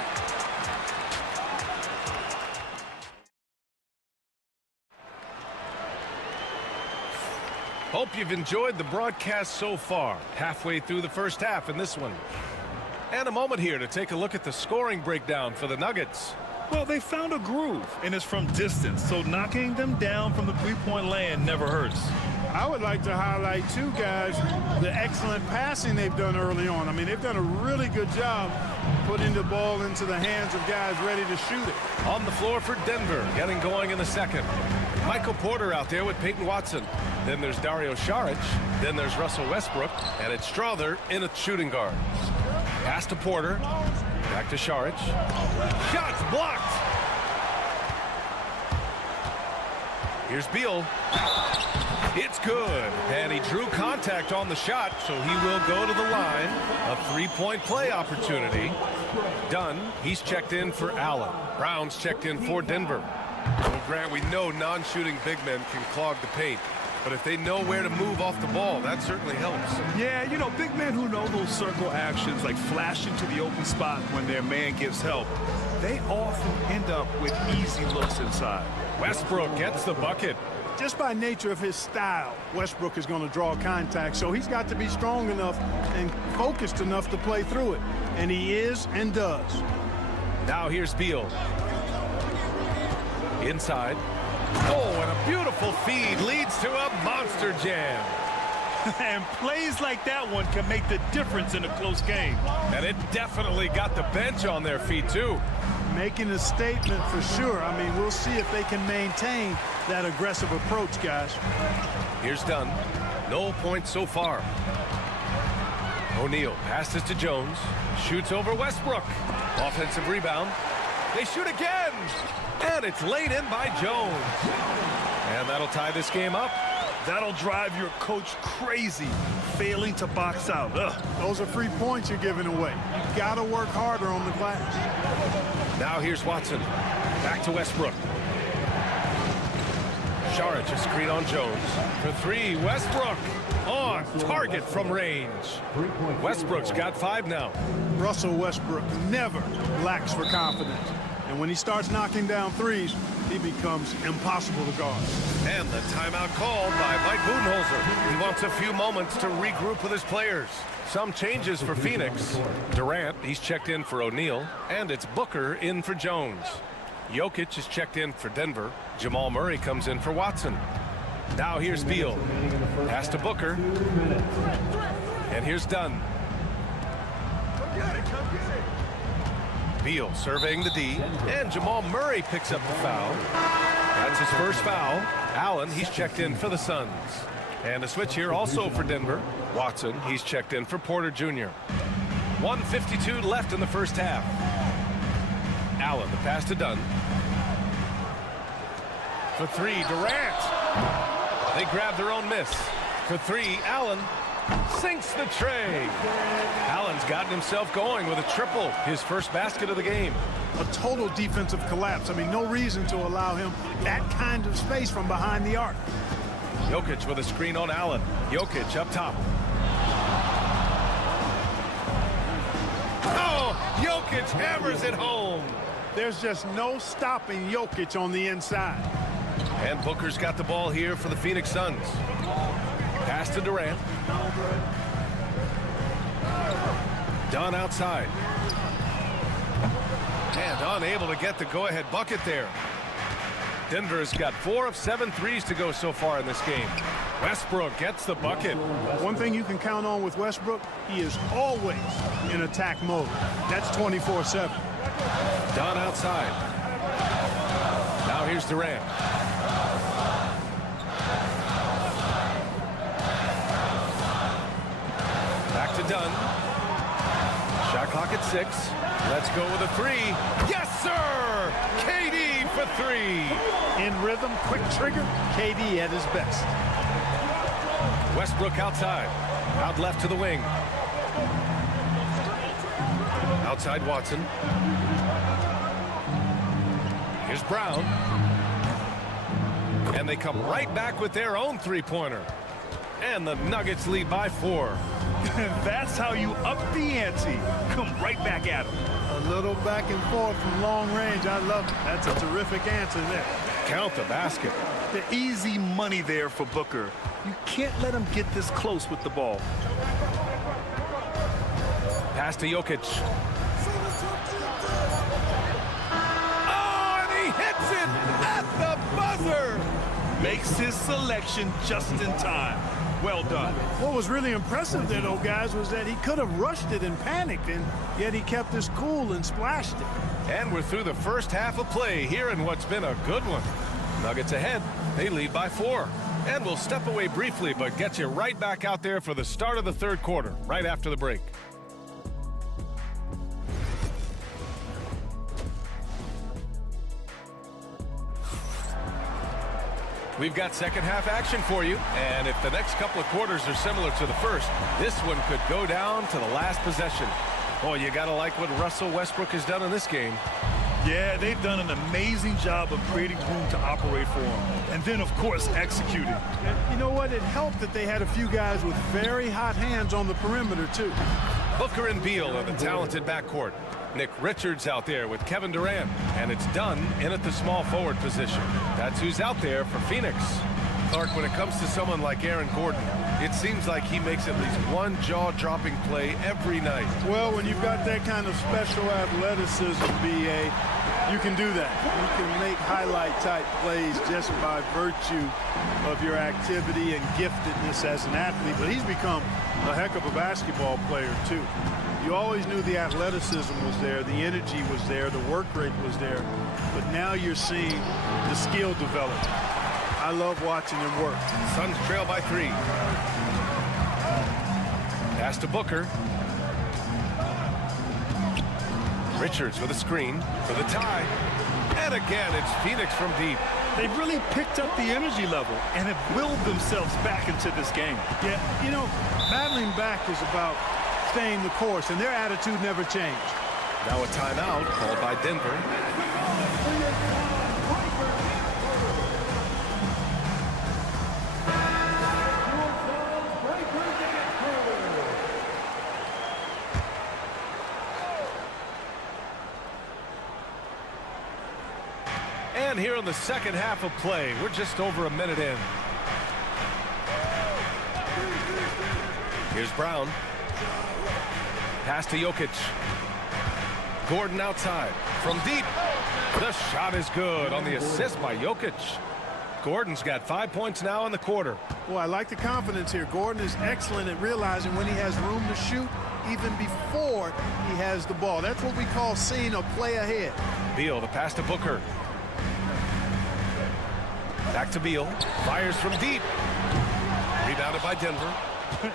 Hope you've enjoyed the broadcast so far. Halfway through the first half in this one. And a moment here to take a look at the scoring breakdown for the Nuggets. Well, they found a groove, and it's from distance, so knocking them down from the three-point land never hurts. I would like to highlight, too, guys, the excellent passing they've done early on. I mean, they've done a really good job putting the ball into the hands of guys ready to shoot it. On the floor for Denver, getting going in the second. Michael Porter out there with Peyton Watson. Then there's Dario Saric. Then there's Russell Westbrook. And it's Strother in a shooting guard. Pass to Porter. Back to Saric. Shots blocked. Here's Beal. It's good. And he drew contact on the shot, so he will go to the line. A three-point play opportunity. Dunn, he's checked in for Allen. Brown's checked in for Denver. Well, Grant, we know non-shooting big men can clog the paint. But if they know where to move off the ball, that certainly helps. Yeah, you know, big men who know those circle actions, like flashing to the open spot when their man gives help, they often end up with easy looks inside. Westbrook gets the bucket. Just by nature of his style, Westbrook is going to draw contact, so he's got to be strong enough and focused enough to play through it. And he is and does. Now here's Beal. Inside. Oh, and a beautiful feed leads to a monster jam. And plays like that one can make the difference in a close game. And it definitely got the bench on their feet, too. Making a statement for sure. I mean, we'll see if they can maintain that aggressive approach, guys. Here's Dunn. No points so far. O'Neal passes to Jones. Shoots over Westbrook. Offensive rebound. They shoot again. And it's laid in by Jones. And that'll tie this game up. That'll drive your coach crazy, failing to box out. Ugh. Those are free points you're giving away. You've got to work harder on the glass. Now here's Watson. Back to Westbrook. Saric a screen on Jones. For three, Westbrook on target from range. Westbrook's got 5 now. Russell Westbrook never lacks for confidence. And when he starts knocking down threes, he becomes impossible to guard. And the timeout called by Mike Budenholzer. He wants a few moments to regroup with his players. Some changes for Phoenix. Durant, he's checked in for O'Neal. And it's Booker in for Jones. Jokic is checked in for Denver. Jamal Murray comes in for Watson. Now here's Beal. Pass to Booker. And here's Dunn. Beal surveying the D, and Jamal Murray picks up the foul. That's his first foul. Allen, he's checked in for the Suns. And a switch here also for Denver. Watson, he's checked in for Porter Jr. 1:52 left in the first half. Allen, the pass to Dunn. For three, Durant. They grab their own miss. For three, Allen sinks the tray. Allen's gotten himself going with a triple, his first basket of the game. A total defensive collapse. I mean, no reason to allow him that kind of space from behind the arc. Jokic with a screen on Allen. Jokic up top. Oh, Jokic hammers it home. There's just no stopping Jokic on the inside. And Booker's got the ball here for the Phoenix Suns. Pass to Durant. Dunn outside. And unable to get the go-ahead bucket there. Denver's got 4 of 7 threes to go so far in this game. Westbrook gets the bucket. One thing you can count on with Westbrook, he is always in attack mode. That's 24/7. Dunn outside. Now here's Durant. Back to Dunn. Shot clock at 6. Let's go with a 3. Yes, sir! KD for 3. In rhythm, quick trigger, KD at his best. Westbrook outside. Out left to the wing. Outside Watson. Here's Brown. And they come right back with their own three-pointer. And the Nuggets lead by 4. That's how you up the ante. Come right back at him. A little back and forth from long range. I love it. That's a terrific answer there. Count the basket. The easy money there for Booker. You can't let him get this close with the ball. Pass to Jokic. Oh, and he hits it at the buzzer. Makes his selection just in time. Well done. What was really impressive there, though, guys, was that he could have rushed it and panicked, and yet he kept his cool and splashed it. And we're through the first half of play here in what's been a good one. Nuggets ahead. They lead by 4. And we'll step away briefly, but get you right back out there for the start of the third quarter, right after the break. We've got second half action for you, and if the next couple of quarters are similar to the first, this one could go down to the last possession. Boy, you gotta like what Russell Westbrook has done in this game. Yeah, they've done an amazing job of creating room to operate for him. And then, of course, executing. And you know what? It helped that they had a few guys with very hot hands on the perimeter, too. Booker and Beal are the talented backcourt. Nick Richards out there with Kevin Durant. And it's Dunn in at the small forward position. That's who's out there for Phoenix. Clark, when it comes to someone like Aaron Gordon, it seems like he makes at least one jaw-dropping play every night. Well, when you've got that kind of special athleticism, B.A., you can do that. You can make highlight-type plays just by virtue of your activity and giftedness as an athlete. But he's become a heck of a basketball player, too. You always knew the athleticism was there, the energy was there, the work rate was there. But now you're seeing the skill develop. I love watching him work. Suns trail by 3. Pass to Booker. Richards with a screen for the tie. And again, it's Phoenix from deep. They've really picked up the energy level and have willed themselves back into this game. Yeah, you know, battling back is about staying the course, and their attitude never changed. Now a timeout called by Denver. And here in the second half of play, we're just over a minute in. Here's Brown. Pass to Jokic. Gordon outside. From deep. The shot is good on the assist by Jokic. Gordon's got 5 points now in the quarter. Well, I like the confidence here. Gordon is excellent at realizing when he has room to shoot even before he has the ball. That's what we call seeing a play ahead. Beal, the pass to Booker. Back to Beal. Fires from deep. Rebounded by Denver.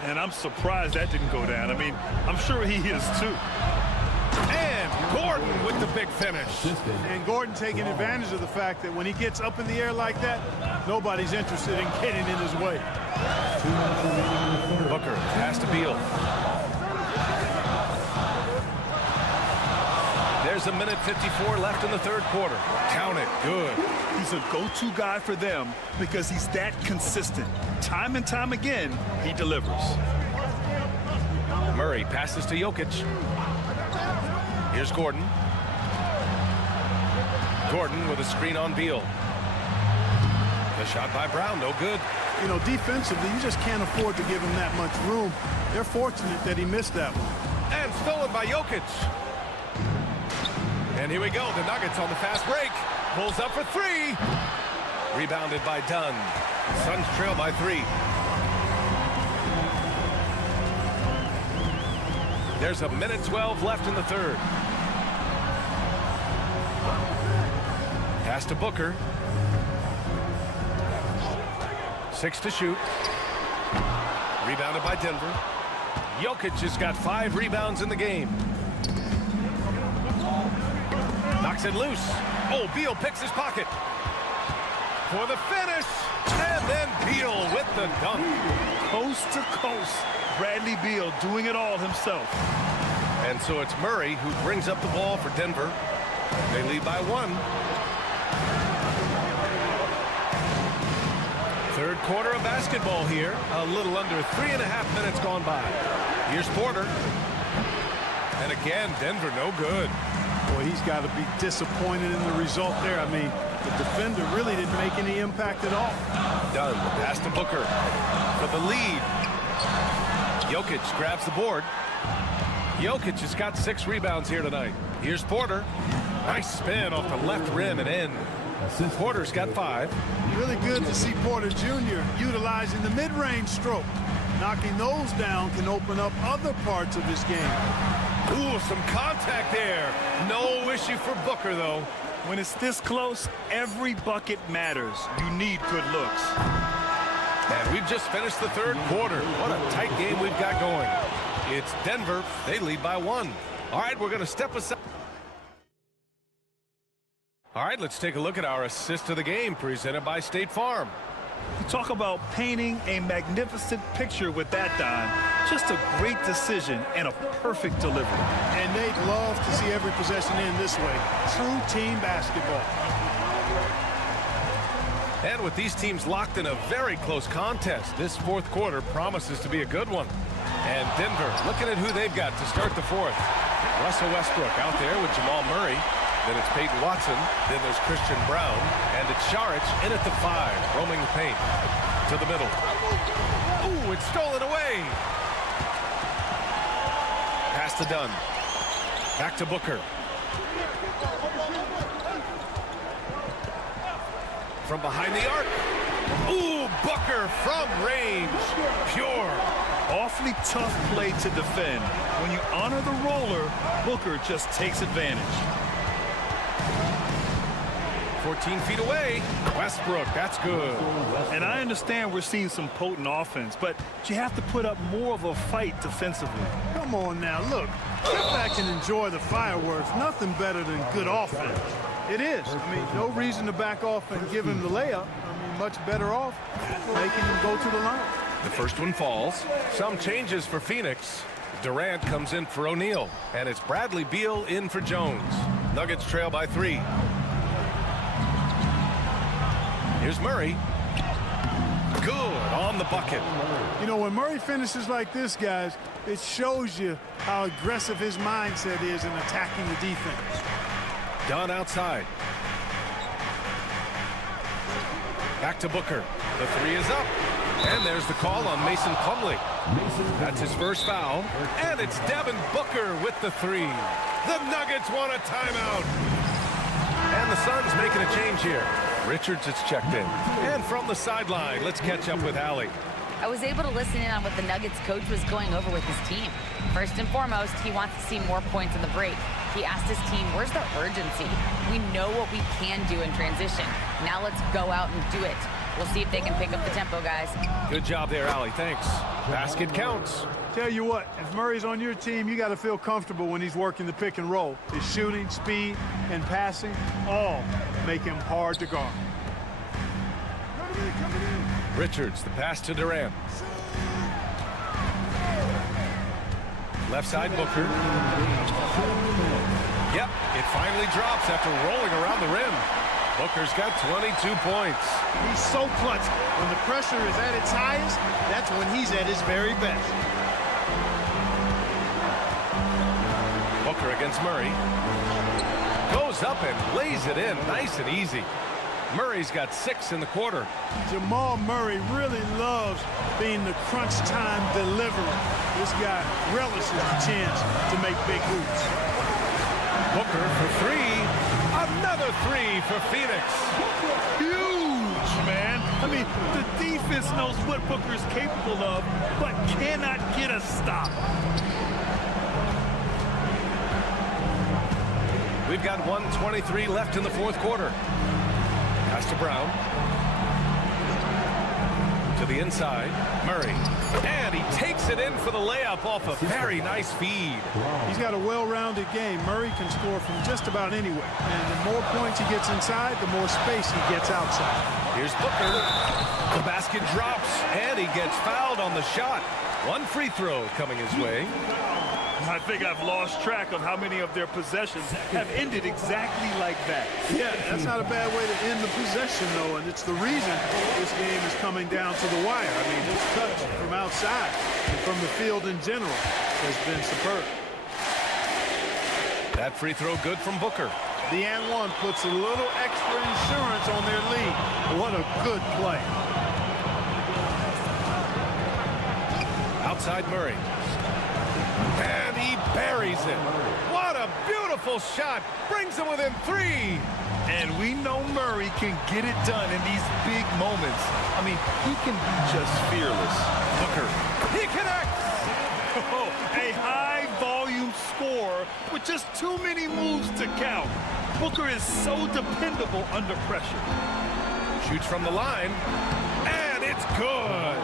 And I'm surprised that didn't go down. I mean, I'm sure he is too. And Gordon with the big finish. And Gordon taking advantage of the fact that when he gets up in the air like that, nobody's interested in getting in his way. Booker, pass to Beal. There's a minute 54 left in the third quarter. Count it. Good. He's a go-to guy for them because he's that consistent. Time and time again, he delivers. Murray passes to Jokic. Here's Gordon. Gordon with a screen on Beal. The shot by Brown, no good. You know, defensively, you just can't afford to give him that much room. They're fortunate that he missed that one. And stolen by Jokic. And here we go. The Nuggets on the fast break. Pulls up for three. Rebounded by Dunn. Suns trail by 3. There's a minute 12 left in the third. Pass to Booker. 6 to shoot. Rebounded by Denver. Jokic has got 5 rebounds in the game. Knocks it loose. Oh, Beal picks his pocket. For the finish. And then Beal with the dunk. Coast to coast. Bradley Beal doing it all himself. And so it's Murray who brings up the ball for Denver. They lead by 1. Third quarter of basketball here. A little under 3.5 minutes gone by. Here's Porter. And again, Denver no good. Boy, he's got to be disappointed in the result there. I mean, the defender really didn't make any impact at all. Done. Pass to Booker for the lead. Jokic grabs the board. Jokic has got 6 rebounds here tonight. Here's Porter. Nice spin off the left rim and in. Porter's got 5. Really good to see Porter Jr. utilizing the mid-range stroke. Knocking those down can open up other parts of his game. Ooh, some contact there. No issue for Booker, though. When it's this close, every bucket matters. You need good looks. And we've just finished the third quarter. What a tight game we've got going. It's Denver. They lead by 1. All right, we're going to step aside. All right, let's take a look at our assist of the game presented by State Farm. You talk about painting a magnificent picture with that, Don. Just a great decision and a perfect delivery. And they'd love to see every possession end this way. True team basketball. And with these teams locked in a very close contest, this fourth quarter promises to be a good one. And Denver looking at who they've got to start the fourth. Russell Westbrook out there with Jamal Murray. Then it's Peyton Watson. Then there's Christian Brown. And it's Šarić in at the 5, roaming the paint. To the middle. Ooh, it's stolen away. Pass to Dunn. Back to Booker. From behind the arc. Ooh, Booker from range. Pure. Awfully tough play to defend. When you honor the roller, Booker just takes advantage. 14 feet away. Westbrook, that's good. And I understand we're seeing some potent offense, but you have to put up more of a fight defensively. Come on now, look. Sit back and enjoy the fireworks. Nothing better than good offense. It is. I mean, no reason to back off and give him the layup. I mean, much better off making him go to the line. The first one falls. Some changes for Phoenix. Durant comes in for O'Neal, and it's Bradley Beal in for Jones. Nuggets trail by 3. Here's Murray. Good on the bucket. You know, when Murray finishes like this, guys, it shows you how aggressive his mindset is in attacking the defense. Dunn outside. Back to Booker. The 3 is up. And there's the call on Mason Plumlee. That's his first foul. And it's Devin Booker with the 3. The Nuggets want a timeout. And the Suns making a change here. Richards is checked in. And from the sideline, let's catch up with Allie. I was able to listen in on what the Nuggets coach was going over with his team. First and foremost, he wants to see more points in the break. He asked his team, where's the urgency? We know what we can do in transition. Now let's go out and do it. We'll see if they can pick up the tempo, guys. Good job there, Allie. Thanks. Basket counts. Tell you what, if Murray's on your team, you got to feel comfortable when he's working the pick and roll. His shooting, speed, and passing all make him hard to guard. Richards, the pass to Durant. Left side, Booker. Yep, it finally drops after rolling around the rim. Booker's got 22 points. He's so clutch. When the pressure is at its highest, that's when he's at his very best. Booker against Murray. Goes up and lays it in nice and easy. Murray's got 6 in the quarter. Jamal Murray really loves being the crunch time deliverer. This guy relishes the chance to make big hoops. Booker for 3. Another 3 for Phoenix. Huge, man. I mean, the defense knows what Booker is capable of, but cannot get a stop. We've got 1:23 left in the fourth quarter. Pass to Brown. To the inside. Murray. And he takes it in for the layup off a very nice feed. He's got a well-rounded game. Murray can score from just about anywhere. And the more points he gets inside, the more space he gets outside. Here's Booker. The basket drops, and he gets fouled on the shot. 1 free throw coming his way. I think I've lost track of how many of their possessions have ended exactly like that. Yeah, that's not a bad way to end the possession, though, and it's the reason this game is coming down to the wire. I mean, his touch from outside and from the field in general has been superb. That free throw good from Booker. The and one puts a little extra insurance on their lead. What a good play. Outside Murray. And he buries it. What a beautiful shot. Brings him within 3. And we know Murray can get it done in these big moments. I mean, he can be just fearless. Booker. He connects. Oh, a high-volume score with just too many moves to count. Booker is so dependable under pressure. Shoots from the line. And it's good.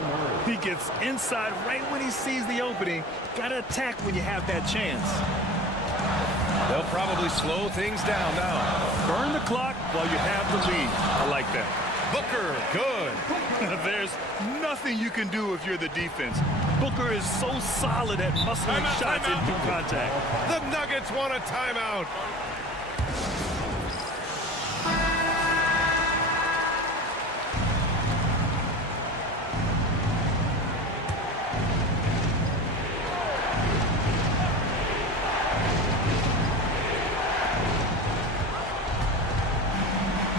He gets inside right when he sees the opening. Gotta attack when you have that chance. They'll probably slow things down now. Burn the clock while you have the lead. I like that. Booker, good. There's nothing you can do if you're the defense. Booker is so solid at muscling shots in through contact. The Nuggets want a timeout.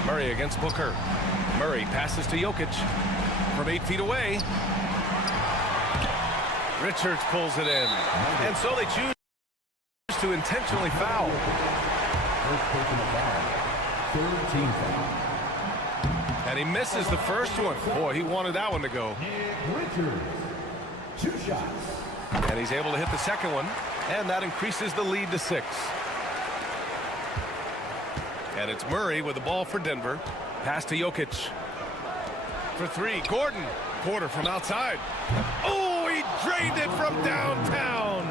Murray against Booker. Murray passes to Jokic from 8 feet away. Richards pulls it in. And so they choose to intentionally foul. And he misses the first one. Boy, he wanted that one to go. Richards, 2 shots. And he's able to hit the second one. And that increases the lead to 6. And it's Murray with the ball for Denver. Pass to Jokic. For 3, Gordon. Porter from outside. Oh, he drained it from downtown.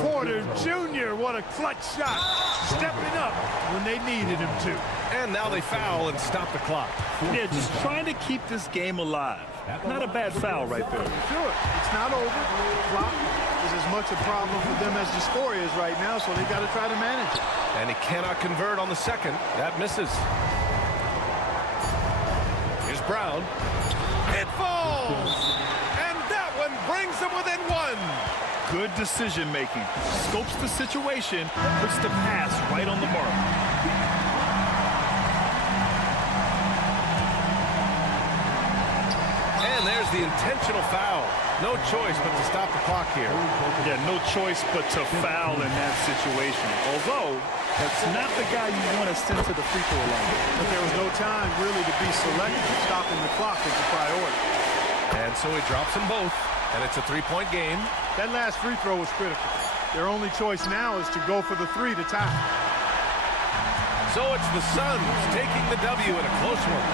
Porter Jr., what a clutch shot. Stepping up when they needed him to. And now they foul and stop the clock. Yeah, just trying to keep this game alive. Not a bad foul right there. Sure, it's not over. Clock is as much a problem for them as the score is right now, so they got to try to manage it. And he cannot convert on the second. That misses. Here's Brown. It falls! And that one brings them within 1. Good decision making. Scopes the situation, puts the pass right on the mark. And there's the intentional foul. No choice but to stop the clock here. Yeah, no choice but to foul in that situation. Although, that's not the guy you want to send to the free throw line. But there was no time really to be selective. Stopping the clock is the priority. And so he drops them both, and it's a 3-point game. That last free throw was critical. Their only choice now is to go for the 3 to tie. So it's the Suns taking the W in a close one.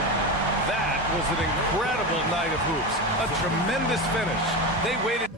That was an incredible night of hoops. A tremendous finish. They waited.